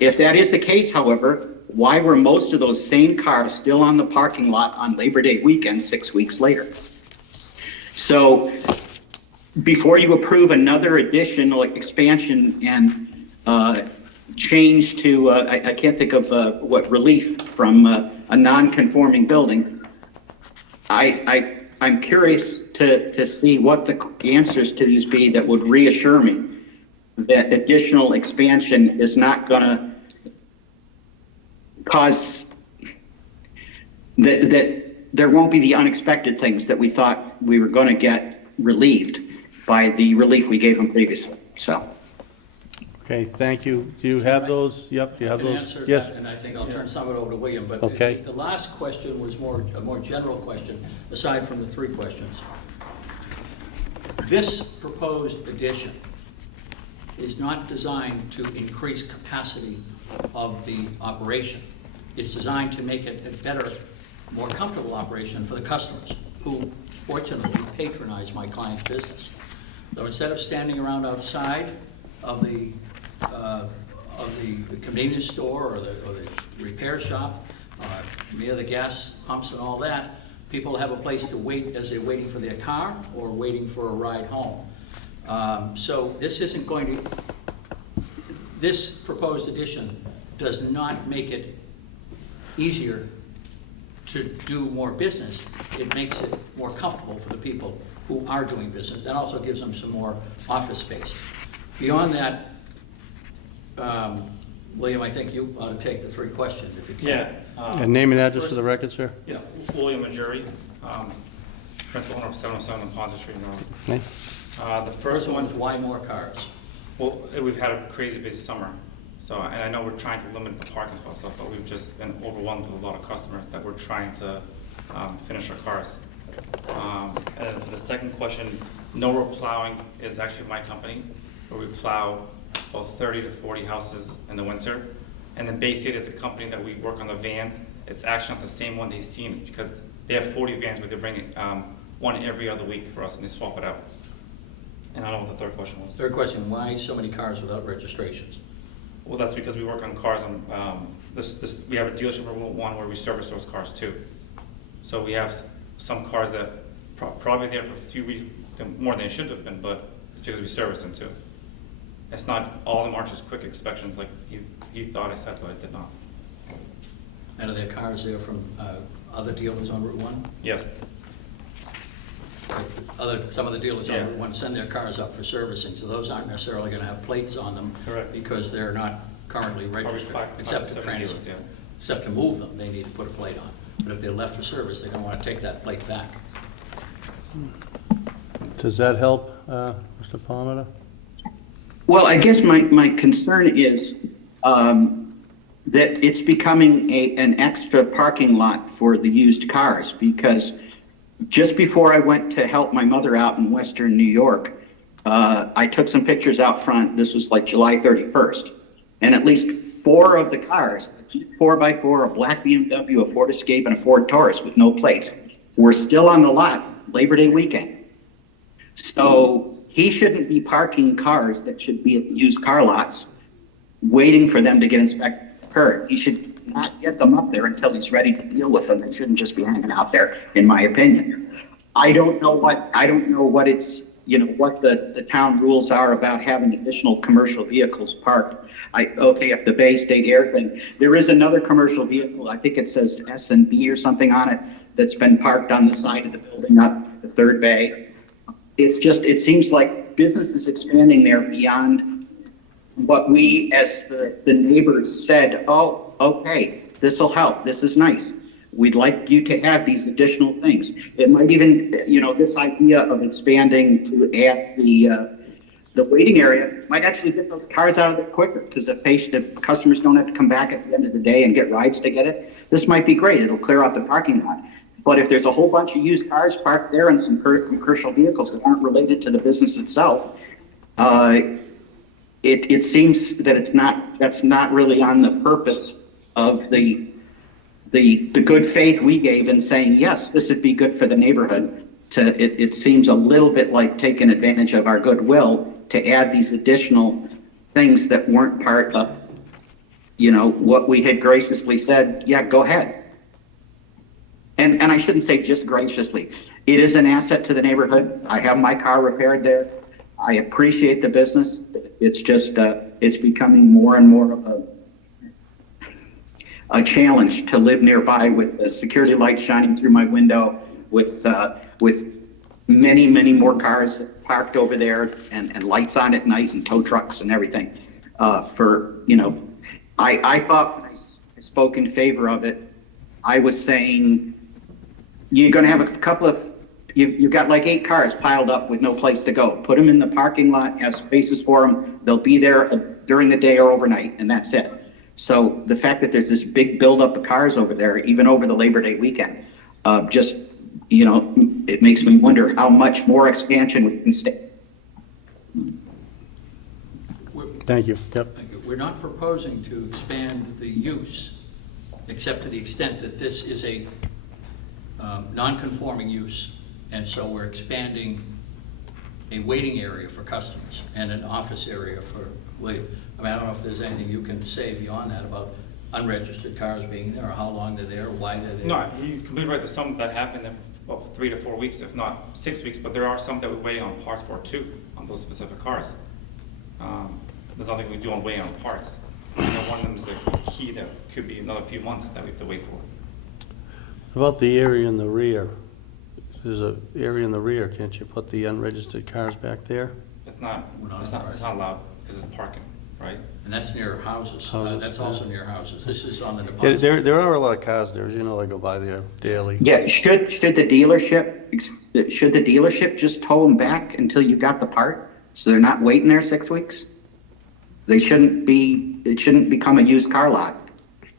If that is the case, however, why were most of those same cars still on the parking lot on Labor Day weekend 6 weeks later? So before you approve another additional expansion and change to, I can't think of what relief from a non-conforming building, I'm curious to see what the answers to these be that would reassure me that additional expansion is not going to cause, that there won't be the unexpected things that we thought we were going to get relieved by the relief we gave them previously. So Okay, thank you. Do you have those? Yep, do you have I can those? answer Yes. that, and I think I'll turn some of it over to William, but Okay. the last question was a more general question, aside from the three questions. This proposed addition is not designed to increase capacity of the operation. It's designed to make it a better, more comfortable operation for the customers, who fortunately patronize my client's business. So instead of standing around outside of the convenience store or the repair shop, near the gas pumps and all that, people have a place to wait as they're waiting for their car or waiting for a ride home. So this proposed addition does not make it easier to do more business. It makes it more comfortable for the people who are doing business. That also gives them some more office space. Beyond that, William, I think you ought to take the three questions if you can. Yeah. And name and address for the record, sir? Yeah, William Majuri, principal owner of 707 Ponce Street, North. Okay. The First one is why more cars? Well, we've had a crazy busy summer, so, and I know we're trying to limit the parking spot stuff, but we've just been overwhelmed with a lot of customers that we're trying to finish our cars. And for the second question, No Road Plowing is actually my company, where we plow about 30 to 40 houses in the winter. And then Bay State is a company that we work on the vans. It's actually not the same one they've seen, it's because they have 40 vans where they bring it one every other week for us, and they swap it out. And I don't know what the third question was. Third question, why so many cars without registrations? Well, that's because we work on cars on, we have a dealership or one where we service those cars too. So we have some cars that probably there for a few weeks, more than they should have been, but it's because we service them too. It's not all of them aren't just quick inspections like you thought I said, but I did not. And are there cars there from other dealers on Route 1? Yes. Like some of the dealers on Yeah. Route 1 send their cars up for servicing, so those aren't necessarily gonna have plates on them. Correct. Because they're not currently registered, five except to to seven transfer, dealers, yeah. except to move them, they need to put a plate on. But if they're left for service, they're gonna wanna take that plate back. Does that help, Mr. Palmer? Well, I guess my concern is that it's becoming an extra parking lot for the used cars, because just before I went to help my mother out in Western New York, I took some pictures out front. This was like July 31st. And at least 4 of the cars, a Jeep 4x4, a black BMW, a Ford Escape, and a Ford Taurus with no plates, were still on the lot Labor Day weekend. So he shouldn't be parking cars that should be at the used car lots, waiting for them to get inspected. He should not get them up there until he's ready to deal with them. It shouldn't just be hanging out there, in my opinion. I don't know what it's, what the town rules are about having additional commercial vehicles parked. If the Bay State Air thing, there is another commercial vehicle, I think it says S&B or something on it, that's been parked on the side of the building up the third bay. It seems like business is expanding there beyond what we as the neighbors said, oh, okay, this will help, this is nice. We'd like you to have these additional things. It might even, this idea of expanding to add the waiting area might actually get those cars out of there quicker, because the customers don't have to come back at the end of the day and get rides to get it. This might be great, it'll clear out the parking lot. But if there's a whole bunch of used cars parked there and some commercial vehicles that aren't related to the business itself, it seems that that's not really on the purpose of the good faith we gave in saying, yes, this would be good for the neighborhood. It seems a little bit like taking advantage of our goodwill to add these additional things that weren't part of, what we had graciously said, yeah, go ahead. And I shouldn't say just graciously. It is an asset to the neighborhood. I have my car repaired there. I appreciate the business. It's just, it's becoming more and more of a challenge to live nearby with the security lights shining through my window, with many, many more cars parked over there and lights on at night and tow trucks and everything. I thought when I spoke in favor of it, I was saying, you're going to have a couple of, you got like 8 cars piled up with no place to go. Put them in the parking lot, have spaces for them. They'll be there during the day or overnight, and that's it. So the fact that there's this big buildup of cars over there, even over the Labor Day weekend, just, you know, it makes me wonder how much more expansion we can stay. Thank you. Yep. Thank you. We're not proposing to expand the use, except to the extent that this is a non-conforming use, and so we're expanding a waiting area for customers and an office area for wait. I mean, I don't know if there's anything you can say beyond that about unregistered cars being there, or how long they're there, or why they're there. No, he's completely right. There's some that happen in, well, 3 to 4 weeks, if not 6 weeks, but there are some that we're waiting on parts for too, on those specific cars. There's nothing we do on waiting on parts. I know one of them is the key that could be another few months that we have to wait for. About the area in the rear, there's an area in the rear, can't you put the unregistered cars back there? It's not allowed because it's parking, right? And that's near houses. Houses, That's yeah. also near houses. This is on the Yeah, deposit. there are a lot of cars there, as you know, I go by there daily. Yeah, should the dealership just tow them back until you got the part, so they're not waiting there 6 weeks? It shouldn't become a used car lot,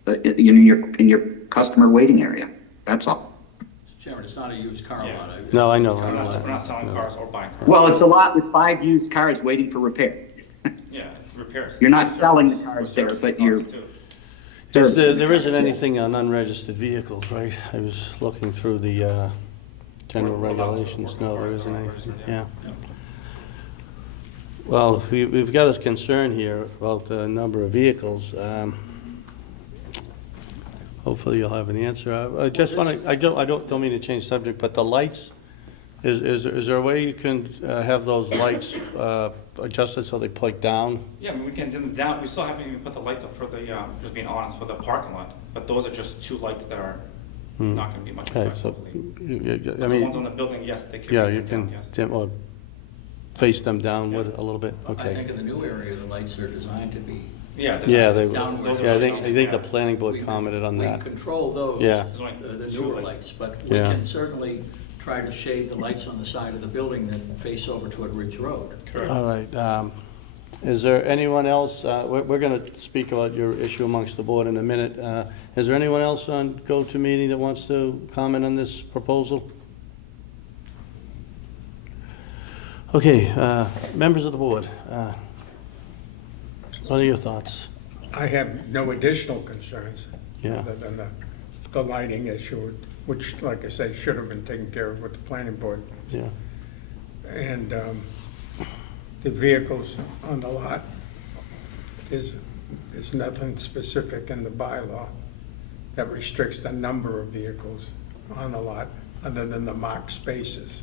in your customer waiting area. That's all. Chairman, it's not a used car Yeah. lot. No, I know. We're not selling cars or buying cars. Well, it's a lot with 5 used cars waiting for repair. Yeah, repairs. You're not selling the cars there, but you're. Too. There isn't anything on unregistered vehicles, right? I was looking through the general We're allowed to regulations. work No, on there cars isn't that are anything, unregistered, yeah. Yeah. Well, we've got a concern here about the number of vehicles. Hopefully you'll have an answer. I just want to, I don't mean to change subject, but the lights, is there a way you can have those lights adjusted so they point down? Yeah, I mean, we can dim them down. We still haven't even put the lights up for the, just being honest, for the parking lot. But those are just 2 lights that are not going to be much Okay, effect. so, The I mean, ones on the building, yes, they could be yeah, dimmed you down, can yes. dim or face them downward a little bit, I okay. think in the new area, the lights are designed to be. Yeah, Yeah, they, those are yeah, I down, think the yeah. planning board commented on that. We control those, Yeah. the Two newer lights. lights, but we Yeah. can certainly try to shade the lights on the side of the building that face over toward Ridge Road. Correct. All right, is there anyone else, we're going to speak about your issue amongst the board in a minute. Is there anyone else on GoToMeeting that wants to comment on this proposal? Okay, members of the board, what are your thoughts? I have no additional concerns. Yeah. Other than the lighting issue, which, like I say, should have been taken care of with the planning board. Yeah, And the vehicles on the lot, there's nothing specific in the bylaw that restricts the number of vehicles on the lot, other than the marked spaces.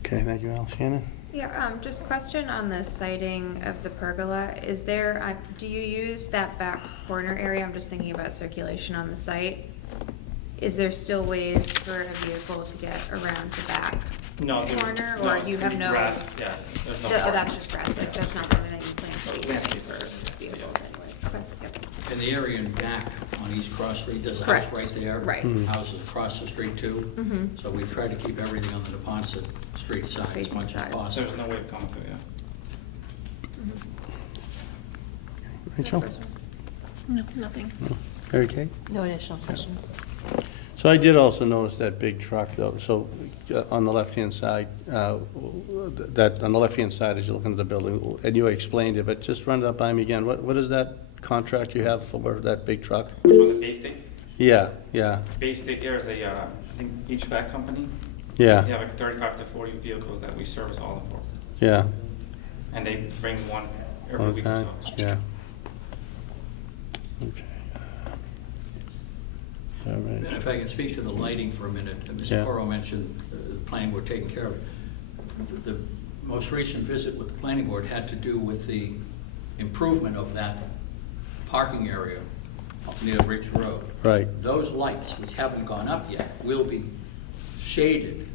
okay, thank you, Al. Shannon? Yeah, just question on the siting of the pergola. Is there, do you use that back corner area? I'm just thinking about circulation on the site. Is there still ways for a vehicle to get around the back No, corner, no, or you have no? grass, yeah, there's no Oh, parking. that's just grass, like, that's not something that you plan to be using Landscape. for vehicles anyways. Okay, yep. In the area in back on East Cross Street, there's a house Correct. right there. Right. Houses across the street too. Mhm. So we've tried to keep everything on the Neponset Street side as Facing much as side. possible. There's no way of coming through, yeah. Rachel? No, nothing. Mary Kay? No additional questions. So I did also notice that big truck, though, so on the left-hand side, that, on the left-hand side as you look into the building, and you explained it, but just run that by me again. What is that contract you have for that big truck? Which one's the Bay State? Yeah, yeah, Bay State Air is a, I think, HVAC company. They yeah, have like 35 to 40 vehicles that we service all of them for. yeah. And they bring one every All the week or time, so. yeah. Okay. All right. If I can speak to the lighting for a minute, Yeah. Mr. Coro mentioned the planning board taking care of it. The most recent visit with the planning board had to do with the improvement of that parking area near Ridge Road. Right. Those lights, which haven't gone up yet, will be shaded,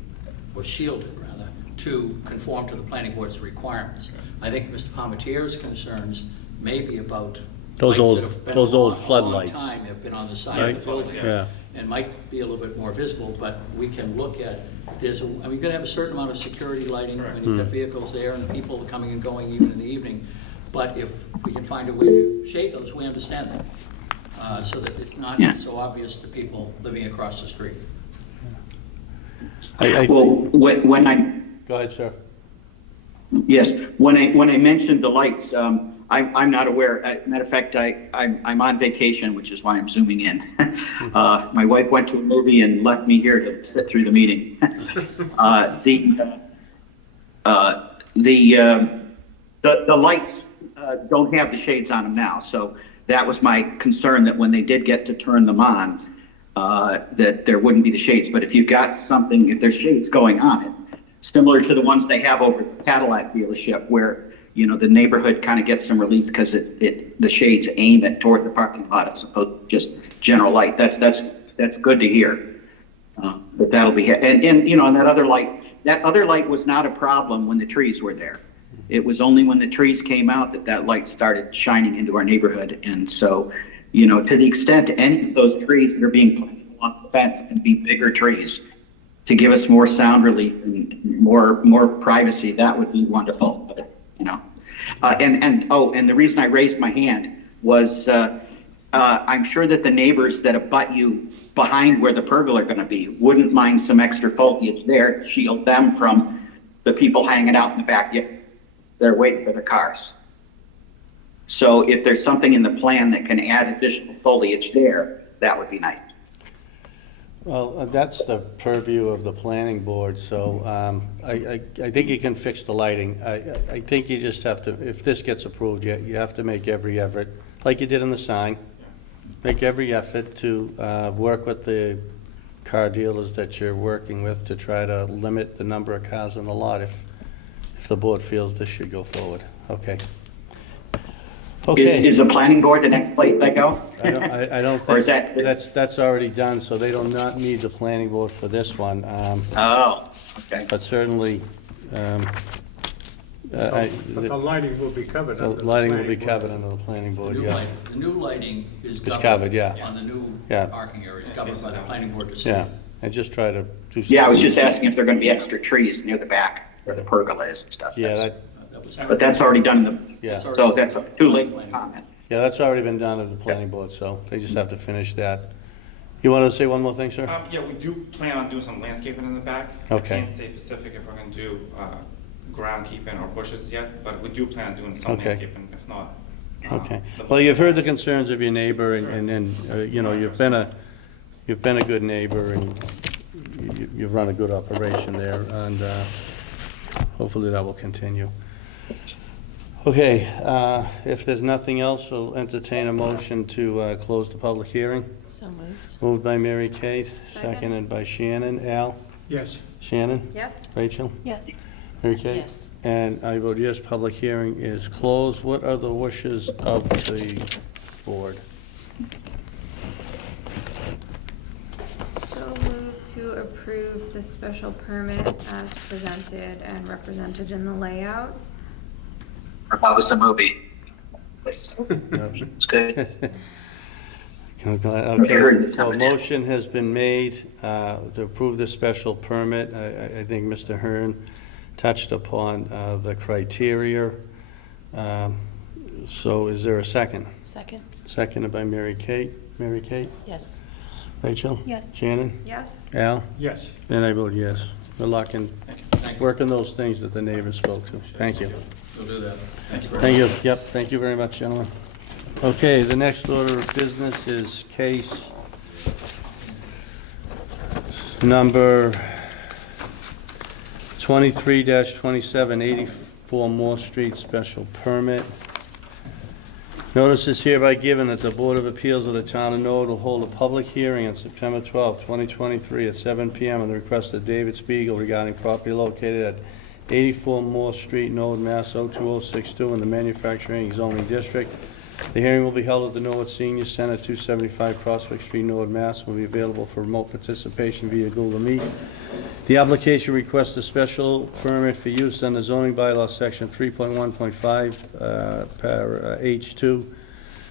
or shielded rather, to conform to the planning board's requirements. I think Mr. Palmetier's concerns may be about Those lights old- that have been those a old long floodlights. time have been on the side Right? of the building. Yeah. And might be a little bit more visible, but we can look at, if there's a, I mean, you've got to have a certain amount of security lighting when you've got vehicles there and people coming and going even in the evening. But if we can find a way to shade those, we understand that. So that it's not Yeah. so obvious to people living across the street. Well, when I, Go ahead, sir. yes, when I mentioned the lights, I'm not aware. Matter of fact, I'm on vacation, which is why I'm zooming in. My wife went to a movie and left me here to sit through the meeting. The lights don't have the shades on them now, so that was my concern, that when they did get to turn them on, that there wouldn't be the shades. But if you've got something, if there's shades going on it, similar to the ones they have over at the Cadillac dealership, where, you know, the neighborhood kind of gets some relief because the shades aim it toward the parking lot as opposed to just general light. That's good to hear. But that'll be, and you know, and that other light was not a problem when the trees were there. It was only when the trees came out that light started shining into our neighborhood. And so, you know, to the extent any of those trees that are being planted along the fence can be bigger trees to give us more sound relief and more privacy, that would be wonderful. But, you know, and the reason I raised my hand was I'm sure that the neighbors that abut you behind where the pergola are going to be wouldn't mind some extra foliage there to shield them from the people hanging out in the backyard. They're waiting for the cars. So if there's something in the plan that can add additional foliage there, that would be nice. Well, that's the purview of the planning board, so I think you can fix the lighting. I think you just have to, if this gets approved, you have to make every effort, like you did in the sign, make every effort to work with the car dealers that you're working with to try to limit the number of cars on the lot if the board feels this should go forward. Okay. Okay. Is the planning board the next place I go? I don't Or is think, that- that's already done, so they do not need the planning board for this one. Oh, okay. But certainly, But the lighting will be covered the under the lighting will be planning board. covered under the planning The board, new yeah. lighting, the new lighting is It's covered, yeah. on the new Yeah. parking area, it's covered by the planning board Yeah, decision. and just try to do. Yeah, I was something. just asking if there are going to be extra trees near the back where the pergola is and stuff. Yeah, That's- That was- But that's already done, Yeah. so that's too late to comment. Yeah, that's already been done at the planning board, so they just have to finish that. You want to say one more thing, sir? Yeah, we do plan on doing some landscaping in the back. Okay. I can't say specific if we're gonna do groundkeeping or bushes yet, but we do plan on doing some Okay. landscaping, if not. Okay. Well, you've heard the concerns of your neighbor, and you know, you've been a good neighbor, and you've run a good operation there, and hopefully that will continue. Okay, if there's nothing else, we'll entertain a motion to close the public hearing. So moved. Moved by Mary Kate, Second. seconded by Shannon. Al? Yes. Shannon? Yes? Rachel? Yes. Mary Kate? Yes. And I vote yes, public hearing is closed. What are the wishes of the board? So move to approve the special permit as presented and represented in the layout. That was the movie. It's good. Okay, so a motion has been made to approve the special permit. I think Mr. Hearn touched upon the criteria. So is there a second? Second? Seconded by Mary Kate. Mary Kate? Yes. Rachel? Yes. Shannon? Yes? Al? Yes. And I vote yes. Good luck in working those things that the neighbors spoke to. Thank you. We'll do that. Thank you very much. Thank you. Yep, thank you very much, gentlemen. Okay, the next order of business is case number 23-27, 84 Moore Street, special permit. Notice is hereby given that the Board of Appeals of the Town of Norwood will hold a public hearing on September 12, 2023 at 7 p.m. on the request of David Spiegel regarding property located at 84 Moore Street, Norwood, Mass. 02062 in the Manufacturing Zoning District. The hearing will be held at the Norwood Senior Center, 275 Prospect Street, Norwood, Mass. Will be available for remote participation via Google Meet. The application requests a special permit for use under zoning bylaw section 3.1.5, H2,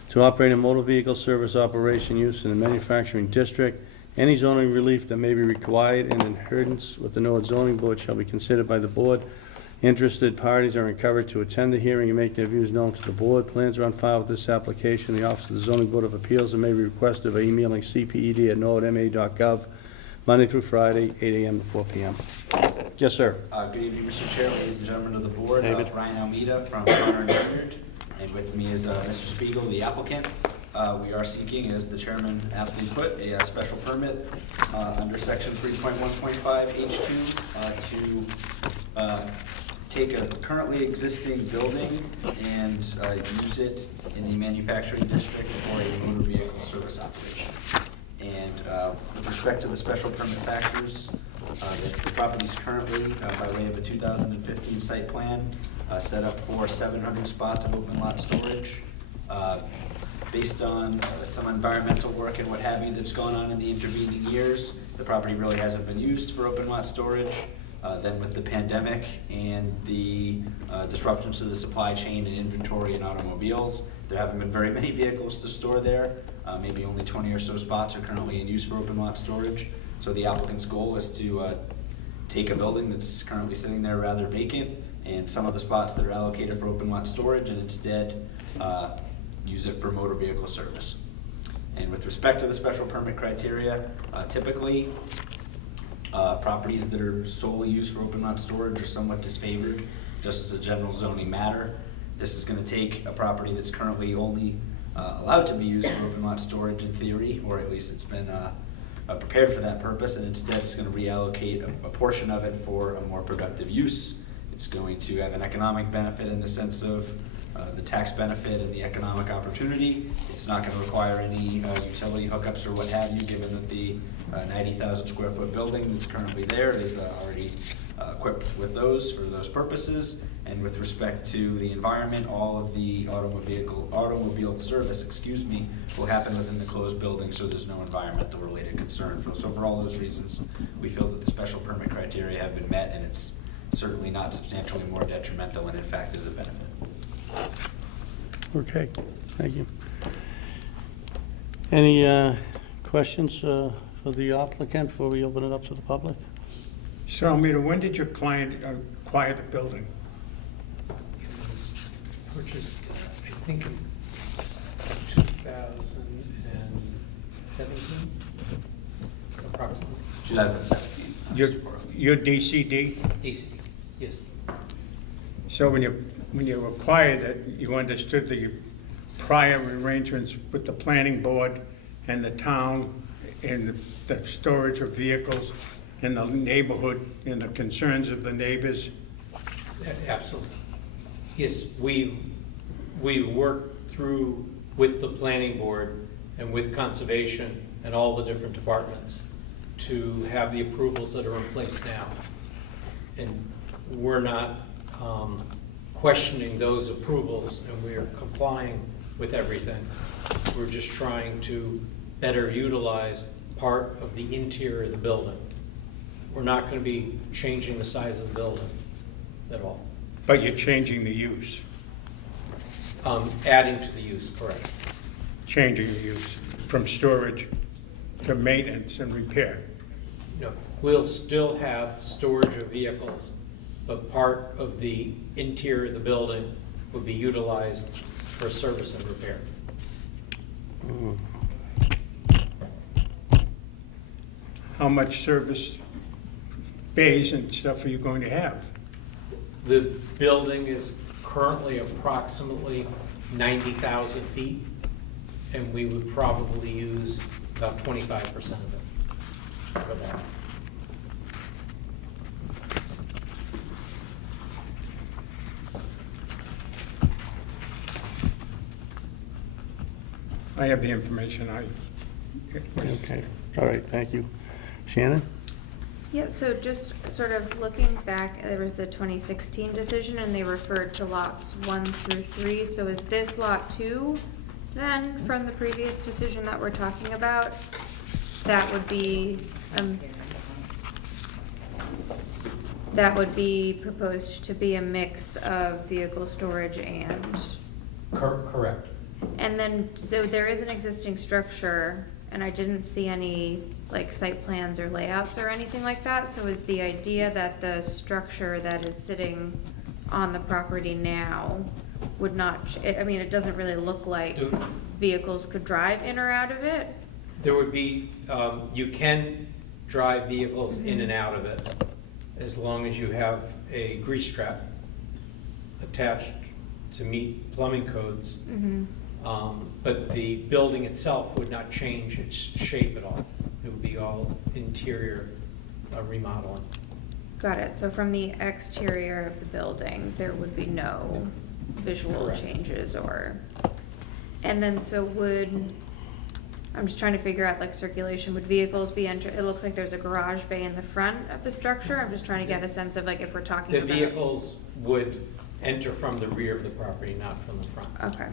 to operate a motor vehicle service operation use in the manufacturing district. Any zoning relief that may be required in accordance with the Norwood Zoning Board shall be considered by the board. Interested parties are encouraged to attend the hearing and make their views known to the board. Plans are on file with this application, the Office of the Zoning Board of Appeals, and may be requested by emailing cped@norwoodma.gov, Monday through Friday, 8 a.m. to 4 p.m. Yes, sir. Good evening, Mr. Chair, ladies and gentlemen of the board. David. Ryan Almeida from Connor and Vineyard, and with me is Mr. Spiegel, the applicant. We are seeking, as the chairman aptly put, a special permit under section 3.1.5 H2 to take a currently existing building and use it in the manufacturing district for a motor vehicle service operation. And with respect to the special permit factors, the property is currently, by way of a 2015 site plan, set up for 700 spots of open lot storage. Based on some environmental work and what have you that's gone on in the intervening years, the property really hasn't been used for open lot storage. Then with the pandemic and the disruptions to the supply chain and inventory in automobiles, there haven't been very many vehicles to store there. Maybe only 20 or so spots are currently in use for open lot storage. So the applicant's goal is to take a building that's currently sitting there rather vacant and some of the spots that are allocated for open lot storage and instead use it for motor vehicle service. And with respect to the special permit criteria, typically properties that are solely used for open lot storage are somewhat disfavored, just as a general zoning matter. This is going to take a property that's currently only allowed to be used for open lot storage in theory, or at least it's been prepared for that purpose, and instead it's going to reallocate a portion of it for a more productive use. It's going to have an economic benefit in the sense of the tax benefit and the economic opportunity. It's not going to require any utility hookups or what have you, given that the 90,000 square foot building that's currently there is already equipped with those for those purposes. And with respect to the environment, all of the automobile service, will happen within the closed building, so there's no environmental related concern. So for all those reasons, we feel that the special permit criteria have been met, and it's certainly not substantially more detrimental, and in fact is a benefit. Okay, thank you. Any questions for the applicant before we open it up to the public? So, Almeida, when did your client acquire the building? Purchased, I think, in 2017, approximately. 2017. Your DCD? DCD, yes. So when you acquired it, you understood the prior arrangements with the planning board and the town and the storage of vehicles in the neighborhood and the concerns of the neighbors? Absolutely. Yes, we worked through with the planning board and with conservation and all the different departments to have the approvals that are in place now. And we're not questioning those approvals, and we are complying with everything. We're just trying to better utilize part of the interior of the building. We're not going to be changing the size of the building at all. But you're changing the use? Adding to the use, correct. Changing the use from storage to maintenance and repair? No, we'll still have storage of vehicles, but part of the interior of the building would be utilized for service and repair. How much service bays and stuff are you going to have? The building is currently approximately 90,000 feet, and we would probably use about 25% of it for that. I have the information. Okay, all right, thank you. Shannon? Yeah, so just sort of looking back, there was the 2016 decision and they referred to lots 1 through 3. So is this lot 2 then from the previous decision that we're talking about? That would be proposed to be a mix of vehicle storage and... Correct. And And then, so there is an existing structure, and I didn't see any, like, site plans or layouts or anything like that, so is the idea that the structure that is sitting on the property now would not, I mean, it doesn't really look like vehicles could drive in or out of it? There would be, you can drive vehicles in and out of it as long as you have a grease trap attached to meet plumbing codes. But the building itself would not change its shape at all. It would be all interior remodeling. Got it, so from the exterior of the building, there would be no visual Correct. changes or, and then so would, I'm just trying to figure out like circulation, would vehicles be it looks like there's a garage bay in the front of the structure, I'm just trying to get a sense of like if we're talking The about. vehicles would enter from the rear of the property, not from the front. Okay.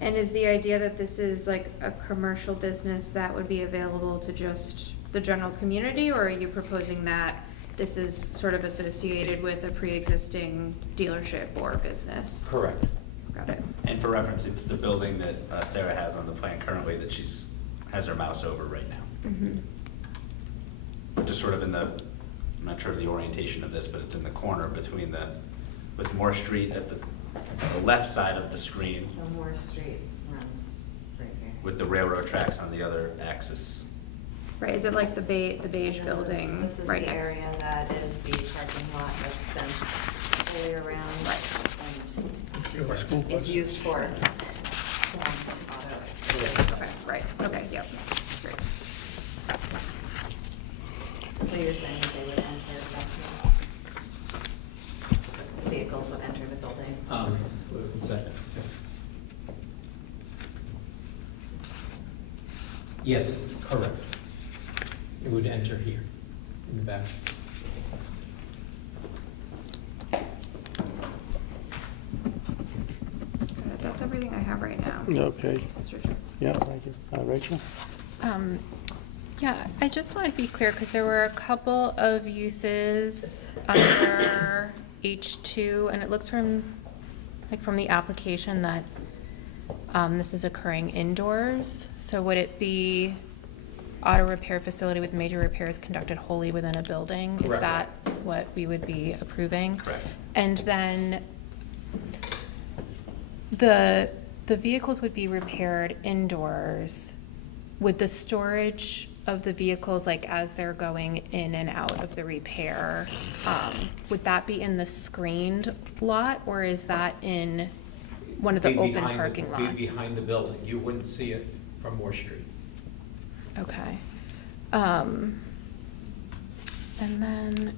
And is the idea that this is like a commercial business that would be available to just the general community, or are you proposing that this is sort of associated with a pre-existing dealership or business? Correct. Got it. And for reference, it's the building that Sarah has on the plan currently that has her mouse over right now. Just sort of in the, I'm not sure of the orientation of this, but it's in the corner between with Moore Street at the left side of the screen, So Moore Street runs right here. with the railroad tracks on the other axis. Right, is it like the beige building This is right the next? area that is the parking lot that's fenced fully around and is used for some autos. Okay, right, okay, yep, great. So you're saying that they would enter that here? Vehicles would enter the building? Wait a second. Yes, correct. It would enter here, in the back. That's everything I have right now. Okay. Mr. Chair. Yeah, thank you. Rachel? Yeah, I just want to be clear, because there were a couple of uses under H2, and it looks from the application that this is occurring indoors. So would it be auto repair facility with major repairs conducted wholly within a building? Is Correct. that what we would be approving? Correct. And then the vehicles would be repaired indoors. Would the storage of the vehicles, like as they're going in and out of the repair, would that be in the screened lot, or is that in one of the Be open behind parking Be lots? behind the building. You wouldn't see it from Moore Street. Okay. And then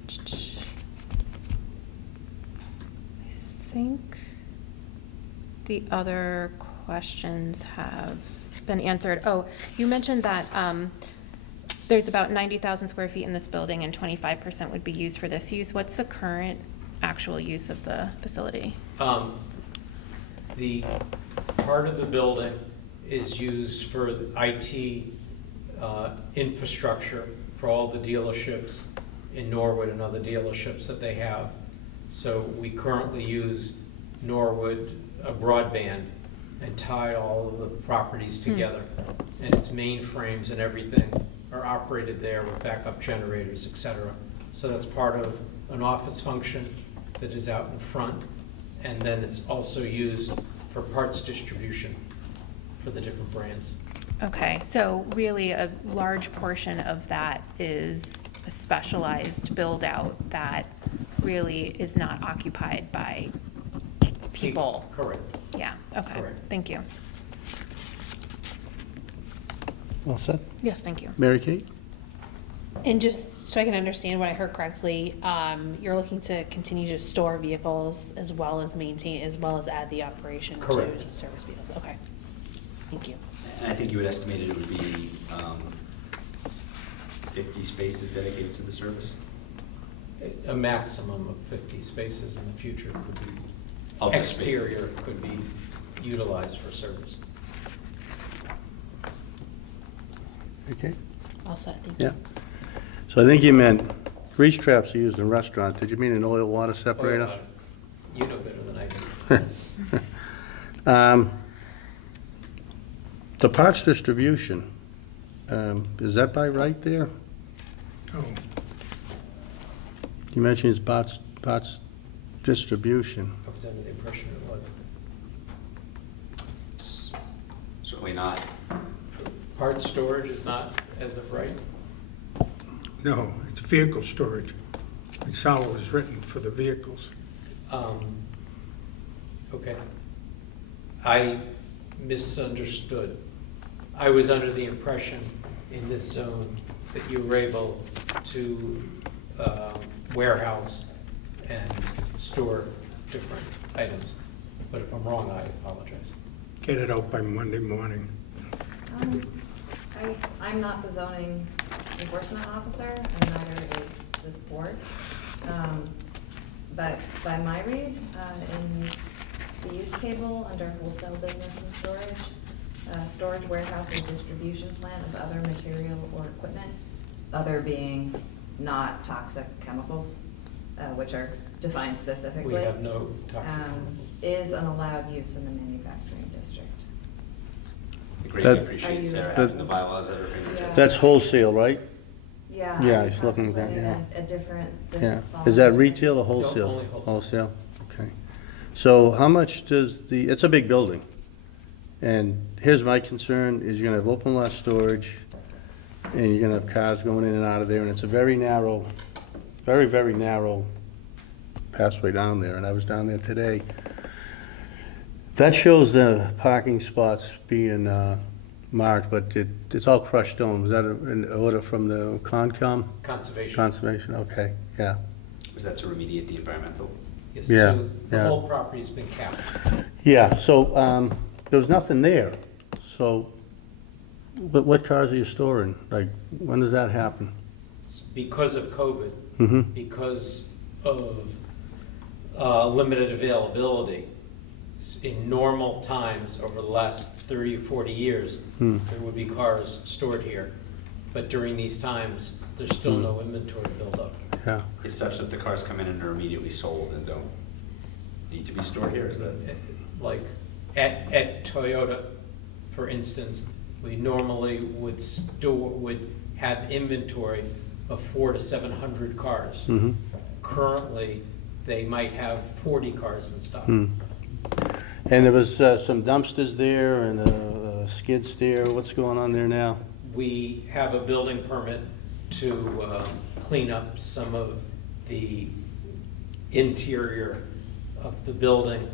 I think the other questions have been answered. Oh, you mentioned that there's about 90,000 square feet in this building and 25% would be used for this use. What's the current actual use of the facility? The part of the building is used for the IT infrastructure for all the dealerships in Norwood and other dealerships that they have. So we currently use Norwood broadband and tie all of the properties together. And its mainframes and everything are operated there with backup generators, et cetera. So that's part of an office function that is out in front. And then it's also used for parts distribution for the different brands. Okay, so really a large portion of that is a specialized build-out that really is not occupied by people. Correct. Yeah, okay, Correct. thank you. All set? Yes, thank you. Mary Kate? And just so I can understand what I heard correctly, you're looking to continue to store vehicles as well as maintain, as well as add the operation to Correct. service vehicles. Okay, thank you. And I think you had estimated it would be 50 spaces dedicated to the service? A maximum of 50 spaces in the future could be, Of the exterior spaces. could be utilized for service. Okay. All set, thank you. Yeah. So I think you meant grease traps are used in restaurants. Did you mean an oil-water separator? You know better than I do. The parts distribution, is that by right there? Oh, You mentioned it's parts distribution. I was under the impression it was. Certainly not. Parts storage is not as of right? no, it's vehicle storage. It's how it was written for the vehicles. Okay. I misunderstood. I was under the impression in this zone that you were able to warehouse and store different items. But if I'm wrong, I apologize. Get it out by Monday morning. I'm not the zoning enforcement officer, and neither is this board. But by my read, in the use table under wholesale business and storage warehouse or distribution plant of other material or equipment, other being not toxic chemicals, which are defined specifically. We have no toxic chemicals. Is an allowed use in the manufacturing district. I greatly That- appreciate Sarah that- having the bylaws at her fingertips. That's wholesale, right? Yeah. Yeah, I he's looking at that, contemplated yeah. A different. this Yeah. fall. Is that retail or wholesale? only wholesale. Wholesale, okay. So how much does it's a big building. And here's my concern, is you're gonna have open lot storage, and you're gonna have cars going in and out of there, and it's a very narrow, very, very narrow passway down there, and I was down there today. That shows the parking spots being marked, but it's all crushed stone. Was that an order from the Concom? Conservation. Conservation, okay, yeah. Was that to remediate the environmental? Yes, Yeah, so the yeah. whole property's been capped. Yeah, so there was nothing there. So what cars are you storing? Like, when does that happen? It's because of COVID, Mm-hmm. because of limited availability. In normal times, over the last 30 or 40 years, there would be cars stored here. But during these times, there's still no inventory buildup. Yeah. It's such that the cars come in and are immediately sold and don't need to be stored here, is that? Like at Toyota, for instance, we normally would have inventory of 400 to 700 cars. Mm-hmm. Currently, they might have 40 cars in stock. And there was some dumpsters there and a skid steer. What's going on there now? We have a building permit to clean up some of the interior of the building.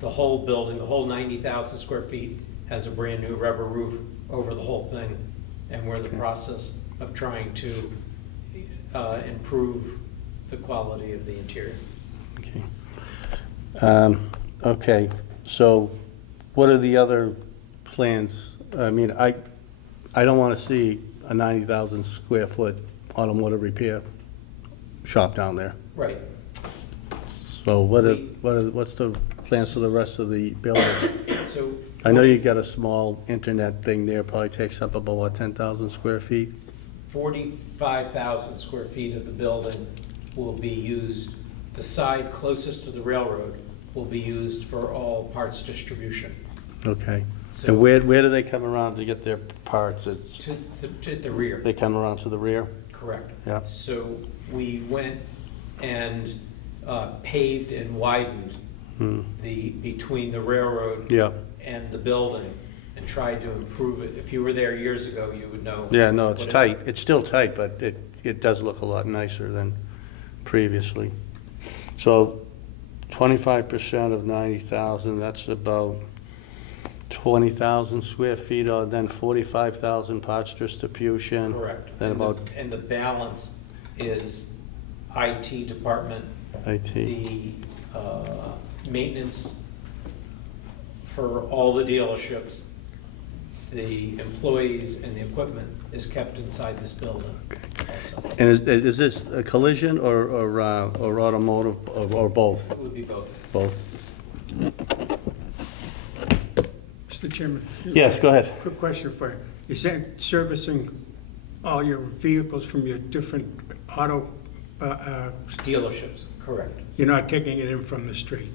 The whole building, the whole 90,000 square feet, has a brand-new rubber roof over the whole thing, and we're in the process of trying to improve the quality of the interior. Okay. Okay, so what are the other plans? I mean, I don't want to see a 90,000 square foot automotive repair shop down there. Right. So what's the plans for the rest of the building? So I know you got a small internet thing there, probably takes up about, what, 10,000 square feet? 45,000 square feet of the building will be used, the side closest to the railroad will be used for all parts distribution. Okay. So- And where do they come around to get their parts? It's, To the rear. they come around to the rear? Correct. Yeah. So we went and paved and widened between the railroad Yeah. and the building and tried to improve it. If you were there years ago, you would know. Yeah, no, it's what it- tight. It's still tight, but it does look a lot nicer than previously. So 25% of 90,000, that's about 20,000 square feet, or then 45,000 parts distribution. Correct. Then about And the balance is IT department, IT. the maintenance for all the dealerships, the employees and the equipment is kept inside this building also. And is this a collision or automotive, or both? It would be both. Both. Mr. Chairman? Yes, go ahead. Quick question for you. Is that servicing all your vehicles from your different auto, Dealerships, correct. you're not taking it in from the street?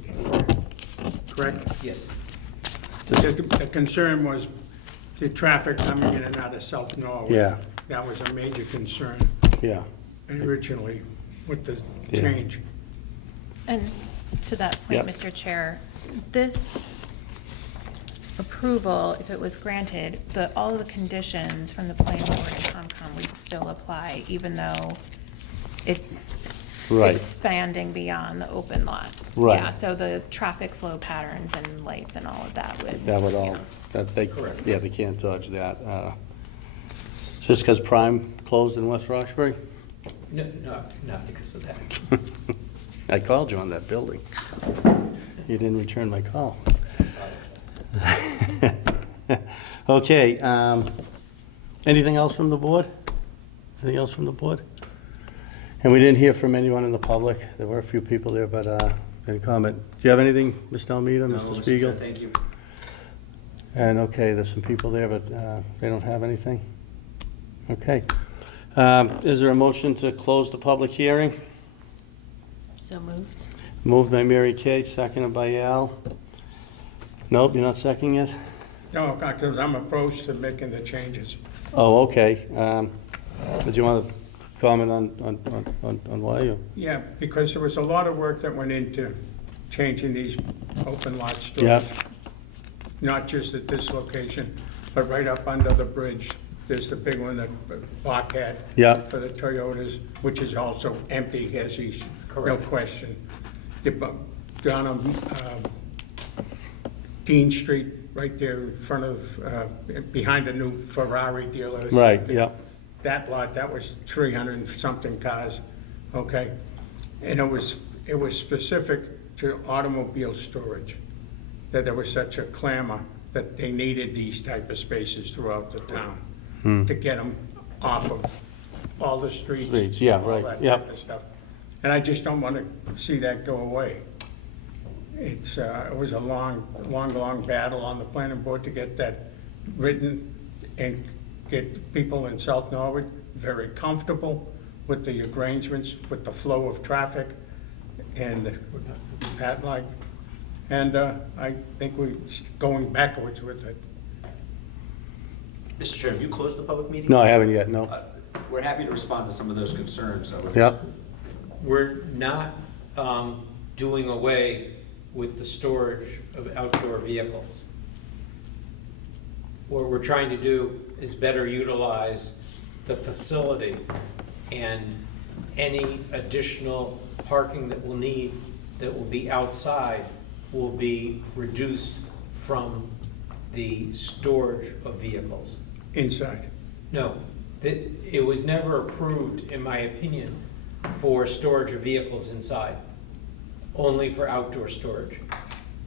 Correct? Yes. The concern was the traffic coming in and out of South Norwood. Yeah. That was a major concern Yeah. originally with the Yeah. change. And to that point, Yep. Mr. Chair, this approval, if it was granted, all of the conditions from the planning board and Concom would still apply, even though it's Right. expanding beyond the open lot. Right. Yeah, so the traffic flow patterns and lights and all of that would. That would all, that they, yeah, they can't dodge that. Just because Prime closed in West Roxbury? No, not because of that. I called you on that building. You didn't return my call. Okay, anything else from the board? Anything else from the board? And we didn't hear from anyone in the public. There were a few people there, but any comment? Do you have anything, Mr. Almeida, No, Mr. Mr. Spiegel? Chair, thank you. And, okay, there's some people there, but they don't have anything? Okay. Is there a motion to close the public hearing? So moved. Moved by Mary Kay, seconded by Al. Nope, you're not seconding it? No, because I'm opposed to making the changes. Oh, okay. Did you want to comment on why? Or- Yeah, because there was a lot of work that went into changing these open lot Yeah. stores. Not just at this location, but right up under the bridge. There's the big one that Bach had. Yeah. For the Toyotas, which is also empty, as he's, no Correct. question. Down on Dean Street, right there in front of, behind the new Ferrari dealers. Right, yeah. That lot, that was 300 and something cars, okay? And it was specific to automobile storage, that there was such a clamor that they needed these type of spaces throughout the town to get them off of all the streets. Streets, yeah, right, All that yep. type of stuff. And I just don't want to see that go away. It was a long battle on the planning board to get that written and get people in South Norwood very comfortable with the arrangements, with the flow of traffic and that like, and I think we're going backwards with it. Mr. Chair, have you closed the public meeting? No, I haven't yet, no. We're happy to respond to some of those concerns. So Yep. We're not doing away with the storage of outdoor vehicles. What we're trying to do is better utilize the facility, and any additional parking that we'll need that will be outside will be reduced from the storage of vehicles. Inside. No, it was never approved, in my opinion, for storage of vehicles inside, only for outdoor storage.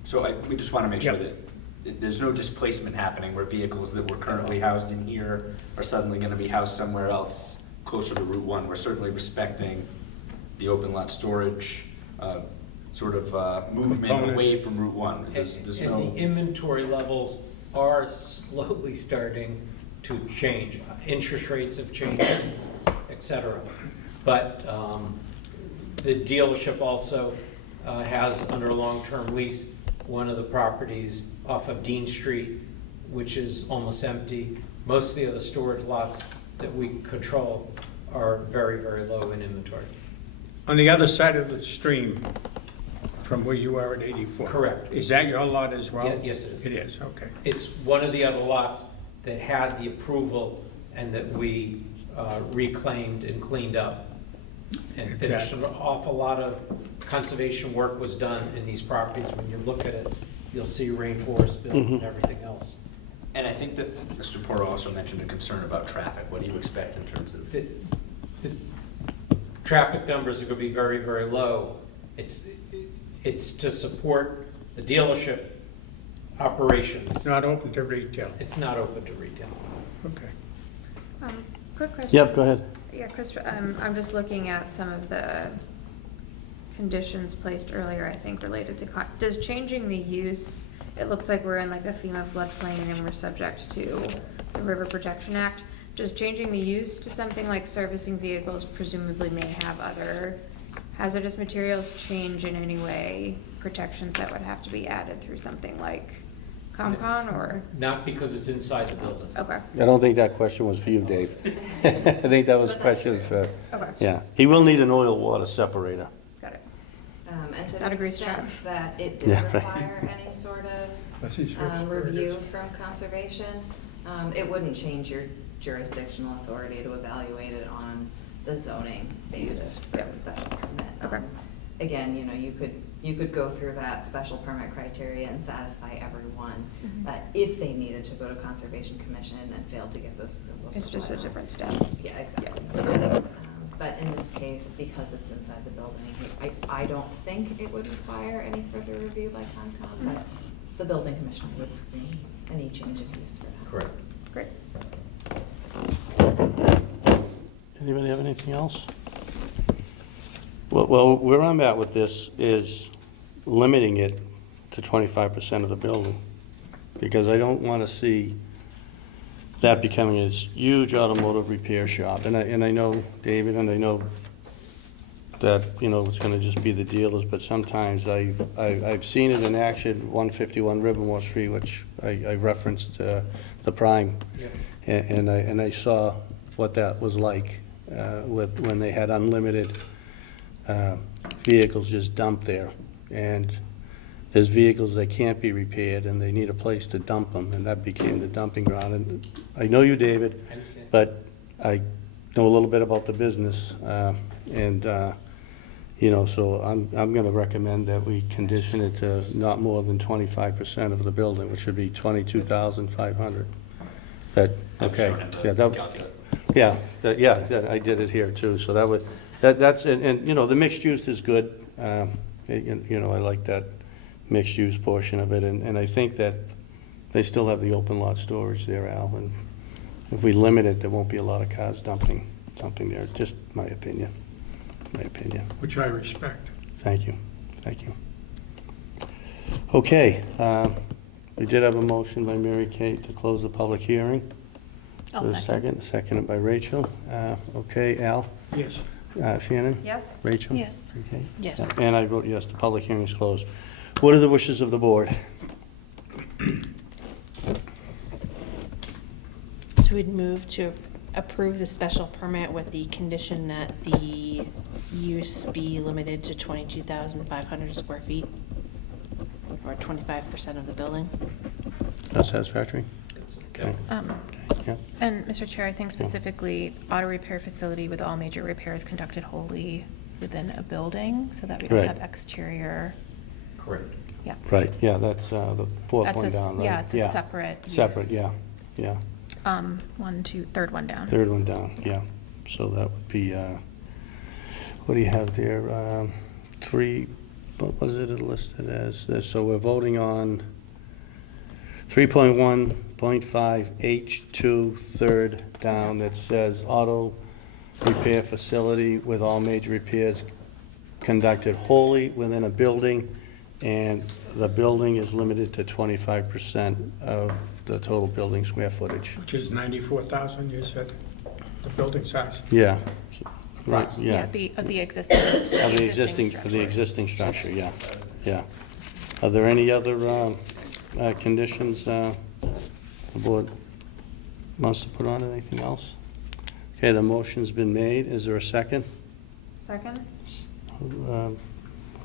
So we just want to make sure Yep. that there's no displacement happening where vehicles that were currently housed in here are suddenly going to be housed somewhere else closer to Route 1. We're certainly respecting the open lot storage movement Component. away from Route 1. There's And no. the inventory levels are slowly starting to change. Interest rates have changed, et cetera. But the dealership also has, under a long-term lease, one of the properties off of Dean Street, which is almost empty. Most of the other storage lots that we control are very, very low in inventory. On the other side of the stream, from where you are at 84? Correct. Is that your lot as well? Yes, it is. It is, okay. It's one of the other lots that had the approval and that we reclaimed and cleaned up and finished. An awful lot of conservation work was done in these properties. When you look at it, you'll see rainforest built and everything else. And I think that Mr. Porter also mentioned a concern about traffic. What do you expect in terms of? The traffic numbers are going to be very, very low. It's to support the dealership operations. It's not open to retail. It's not open to retail. Okay. Quick question. Yep, go ahead. Yeah, Chris, I'm just looking at some of the conditions placed earlier, I think, related to, does changing the use, it looks like we're in like a FEMA floodplain and we're subject to the River Protection Act. Does changing the use to something like servicing vehicles presumably may have other hazardous materials change in any way protections that would have to be added through something like COMCON or? Not because it's inside the building. Okay. I don't think that question was for you, Dave. I think that was questions for, Okay. yeah. He will need an oil water separator. Got it. And to Not the a grease extent trap. that it Yeah, did right. require any sort Let's see, sure, of where it review is. from conservation, it wouldn't change your jurisdictional authority to evaluate it on the zoning basis for a special permit. Okay. Again, you know, you could go through that special permit criteria and satisfy everyone. Mhm. If they needed to go to Conservation Commission and failed to get those approvals. It's just a as well. different step. Yeah, exactly. But in this case, because it's inside the building, I don't think it would require any further review by Concom, but the building commissioner would screen any change of use for that. Correct. Great. Anybody have anything else? Well, where I'm at with this is limiting it to 25% of the building, because I don't want to see that becoming this huge automotive repair shop. And I know, David, and I know that, you know, it's going to just be the dealers, but sometimes I've seen it in action, 151 Rivermore Street, which I referenced the Prime. Yep. And I saw what that was like when they had unlimited vehicles just dumped there. And there's vehicles that can't be repaired, and they need a place to dump them, and that became the dumping ground. And I know you, David, I understand. but I know a little bit about the business, and you know, so I'm going to recommend that we condition it to not more than 25% of the building, which would be 22,500. That, okay, yeah, that was, yeah, I did it here too, so that would, that's, and, you know, the mixed use is good. You know, I like that mixed use portion of it, and I think that they still have the open lot storage there, Al, and if we limit it, there won't be a lot of cars dumping there, just my opinion, Which I respect. Thank you, thank you. Okay, we did have a motion by Mary Kate to close the public hearing. I'll There's a second. seconded by Rachel. Okay, Al? Yes. Shannon? Yes? Rachel? Yes. Okay. Yes. And I vote yes, the public hearing is closed. What are the wishes of the board? So we'd move to approve the special permit with the condition that the use be limited to 22,500 square feet, or 25% of the building. Not satisfactory? Okay. Yeah. And Mr. Chair, I think specifically auto repair facility with all major repairs conducted wholly within a building, so that we don't Right. have exterior, Correct. yeah. Right, yeah, that's the fourth That's one down, right? yeah, it's a separate use. Separate, yeah, yeah. Third one down. Third one down, yeah. So that would be, what do you have there? Three, what was it listed as this? So we're voting on 3.1.5 H2, third down, that says auto repair facility with all major repairs conducted wholly within a building, and the building is limited to 25% of the total building square footage. Which is 94,000, you said, the building size. Yeah, right, Yeah, yeah. of the existing. Of the existing, structure, yeah, yeah. Are there any other conditions the board wants to put on, anything else? Okay, the motion's been made, is there a second? Second?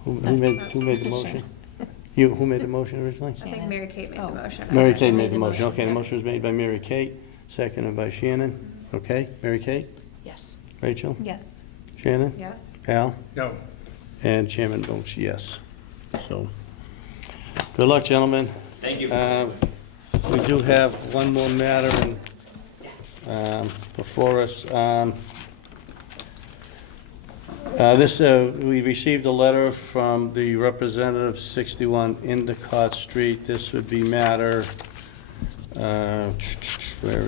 Who made the motion? You, who made the motion originally? I think Mary Kate made the motion. I Mary seconded. Kate made the motion, okay, the motion was made by Mary Kate, seconded by Shannon, okay, Mary Kate? Yes. Rachel? Yes. Shannon? Yes? Al? No. And chairman votes yes. So, good luck, gentlemen. Thank you. We do have one more matter before us. We received a letter from the representative, 61 Endicott Street. This would be matter, where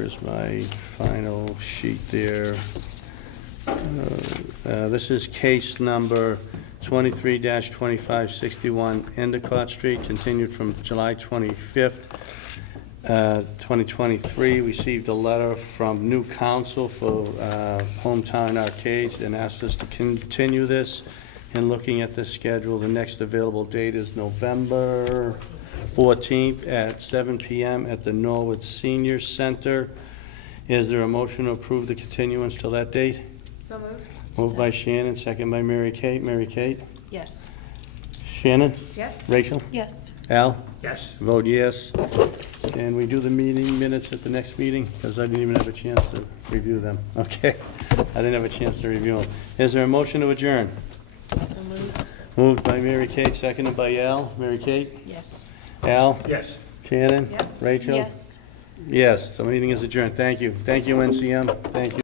is my final sheet there? This is case number 23-2561 Endicott Street, continued from July 25th, 2023. Received a letter from new counsel for Hometown Arcades and asked us to continue this And looking at the schedule, the next available date is November 14th at 7 PM at the Norwood Senior Center. Is there a motion to approve the continuance till that date? So moved. Moved by Shannon, second by Mary Kate. Mary Kate? Yes. Shannon? Yes. Rachel? Yes. Al? Yes. Vote yes. Can we do the meeting minutes at the next meeting? Because I didn't even have a chance to review them. Okay, I didn't have a chance to review them. Is there a motion to adjourn? So moved. Moved by Mary Kate, seconded by Al. Mary Kate? Yes. Al? Yes. Shannon? Yes. Rachel? Yes. Yes, the meeting is adjourned. Thank you. Thank you, NCM. Thank you.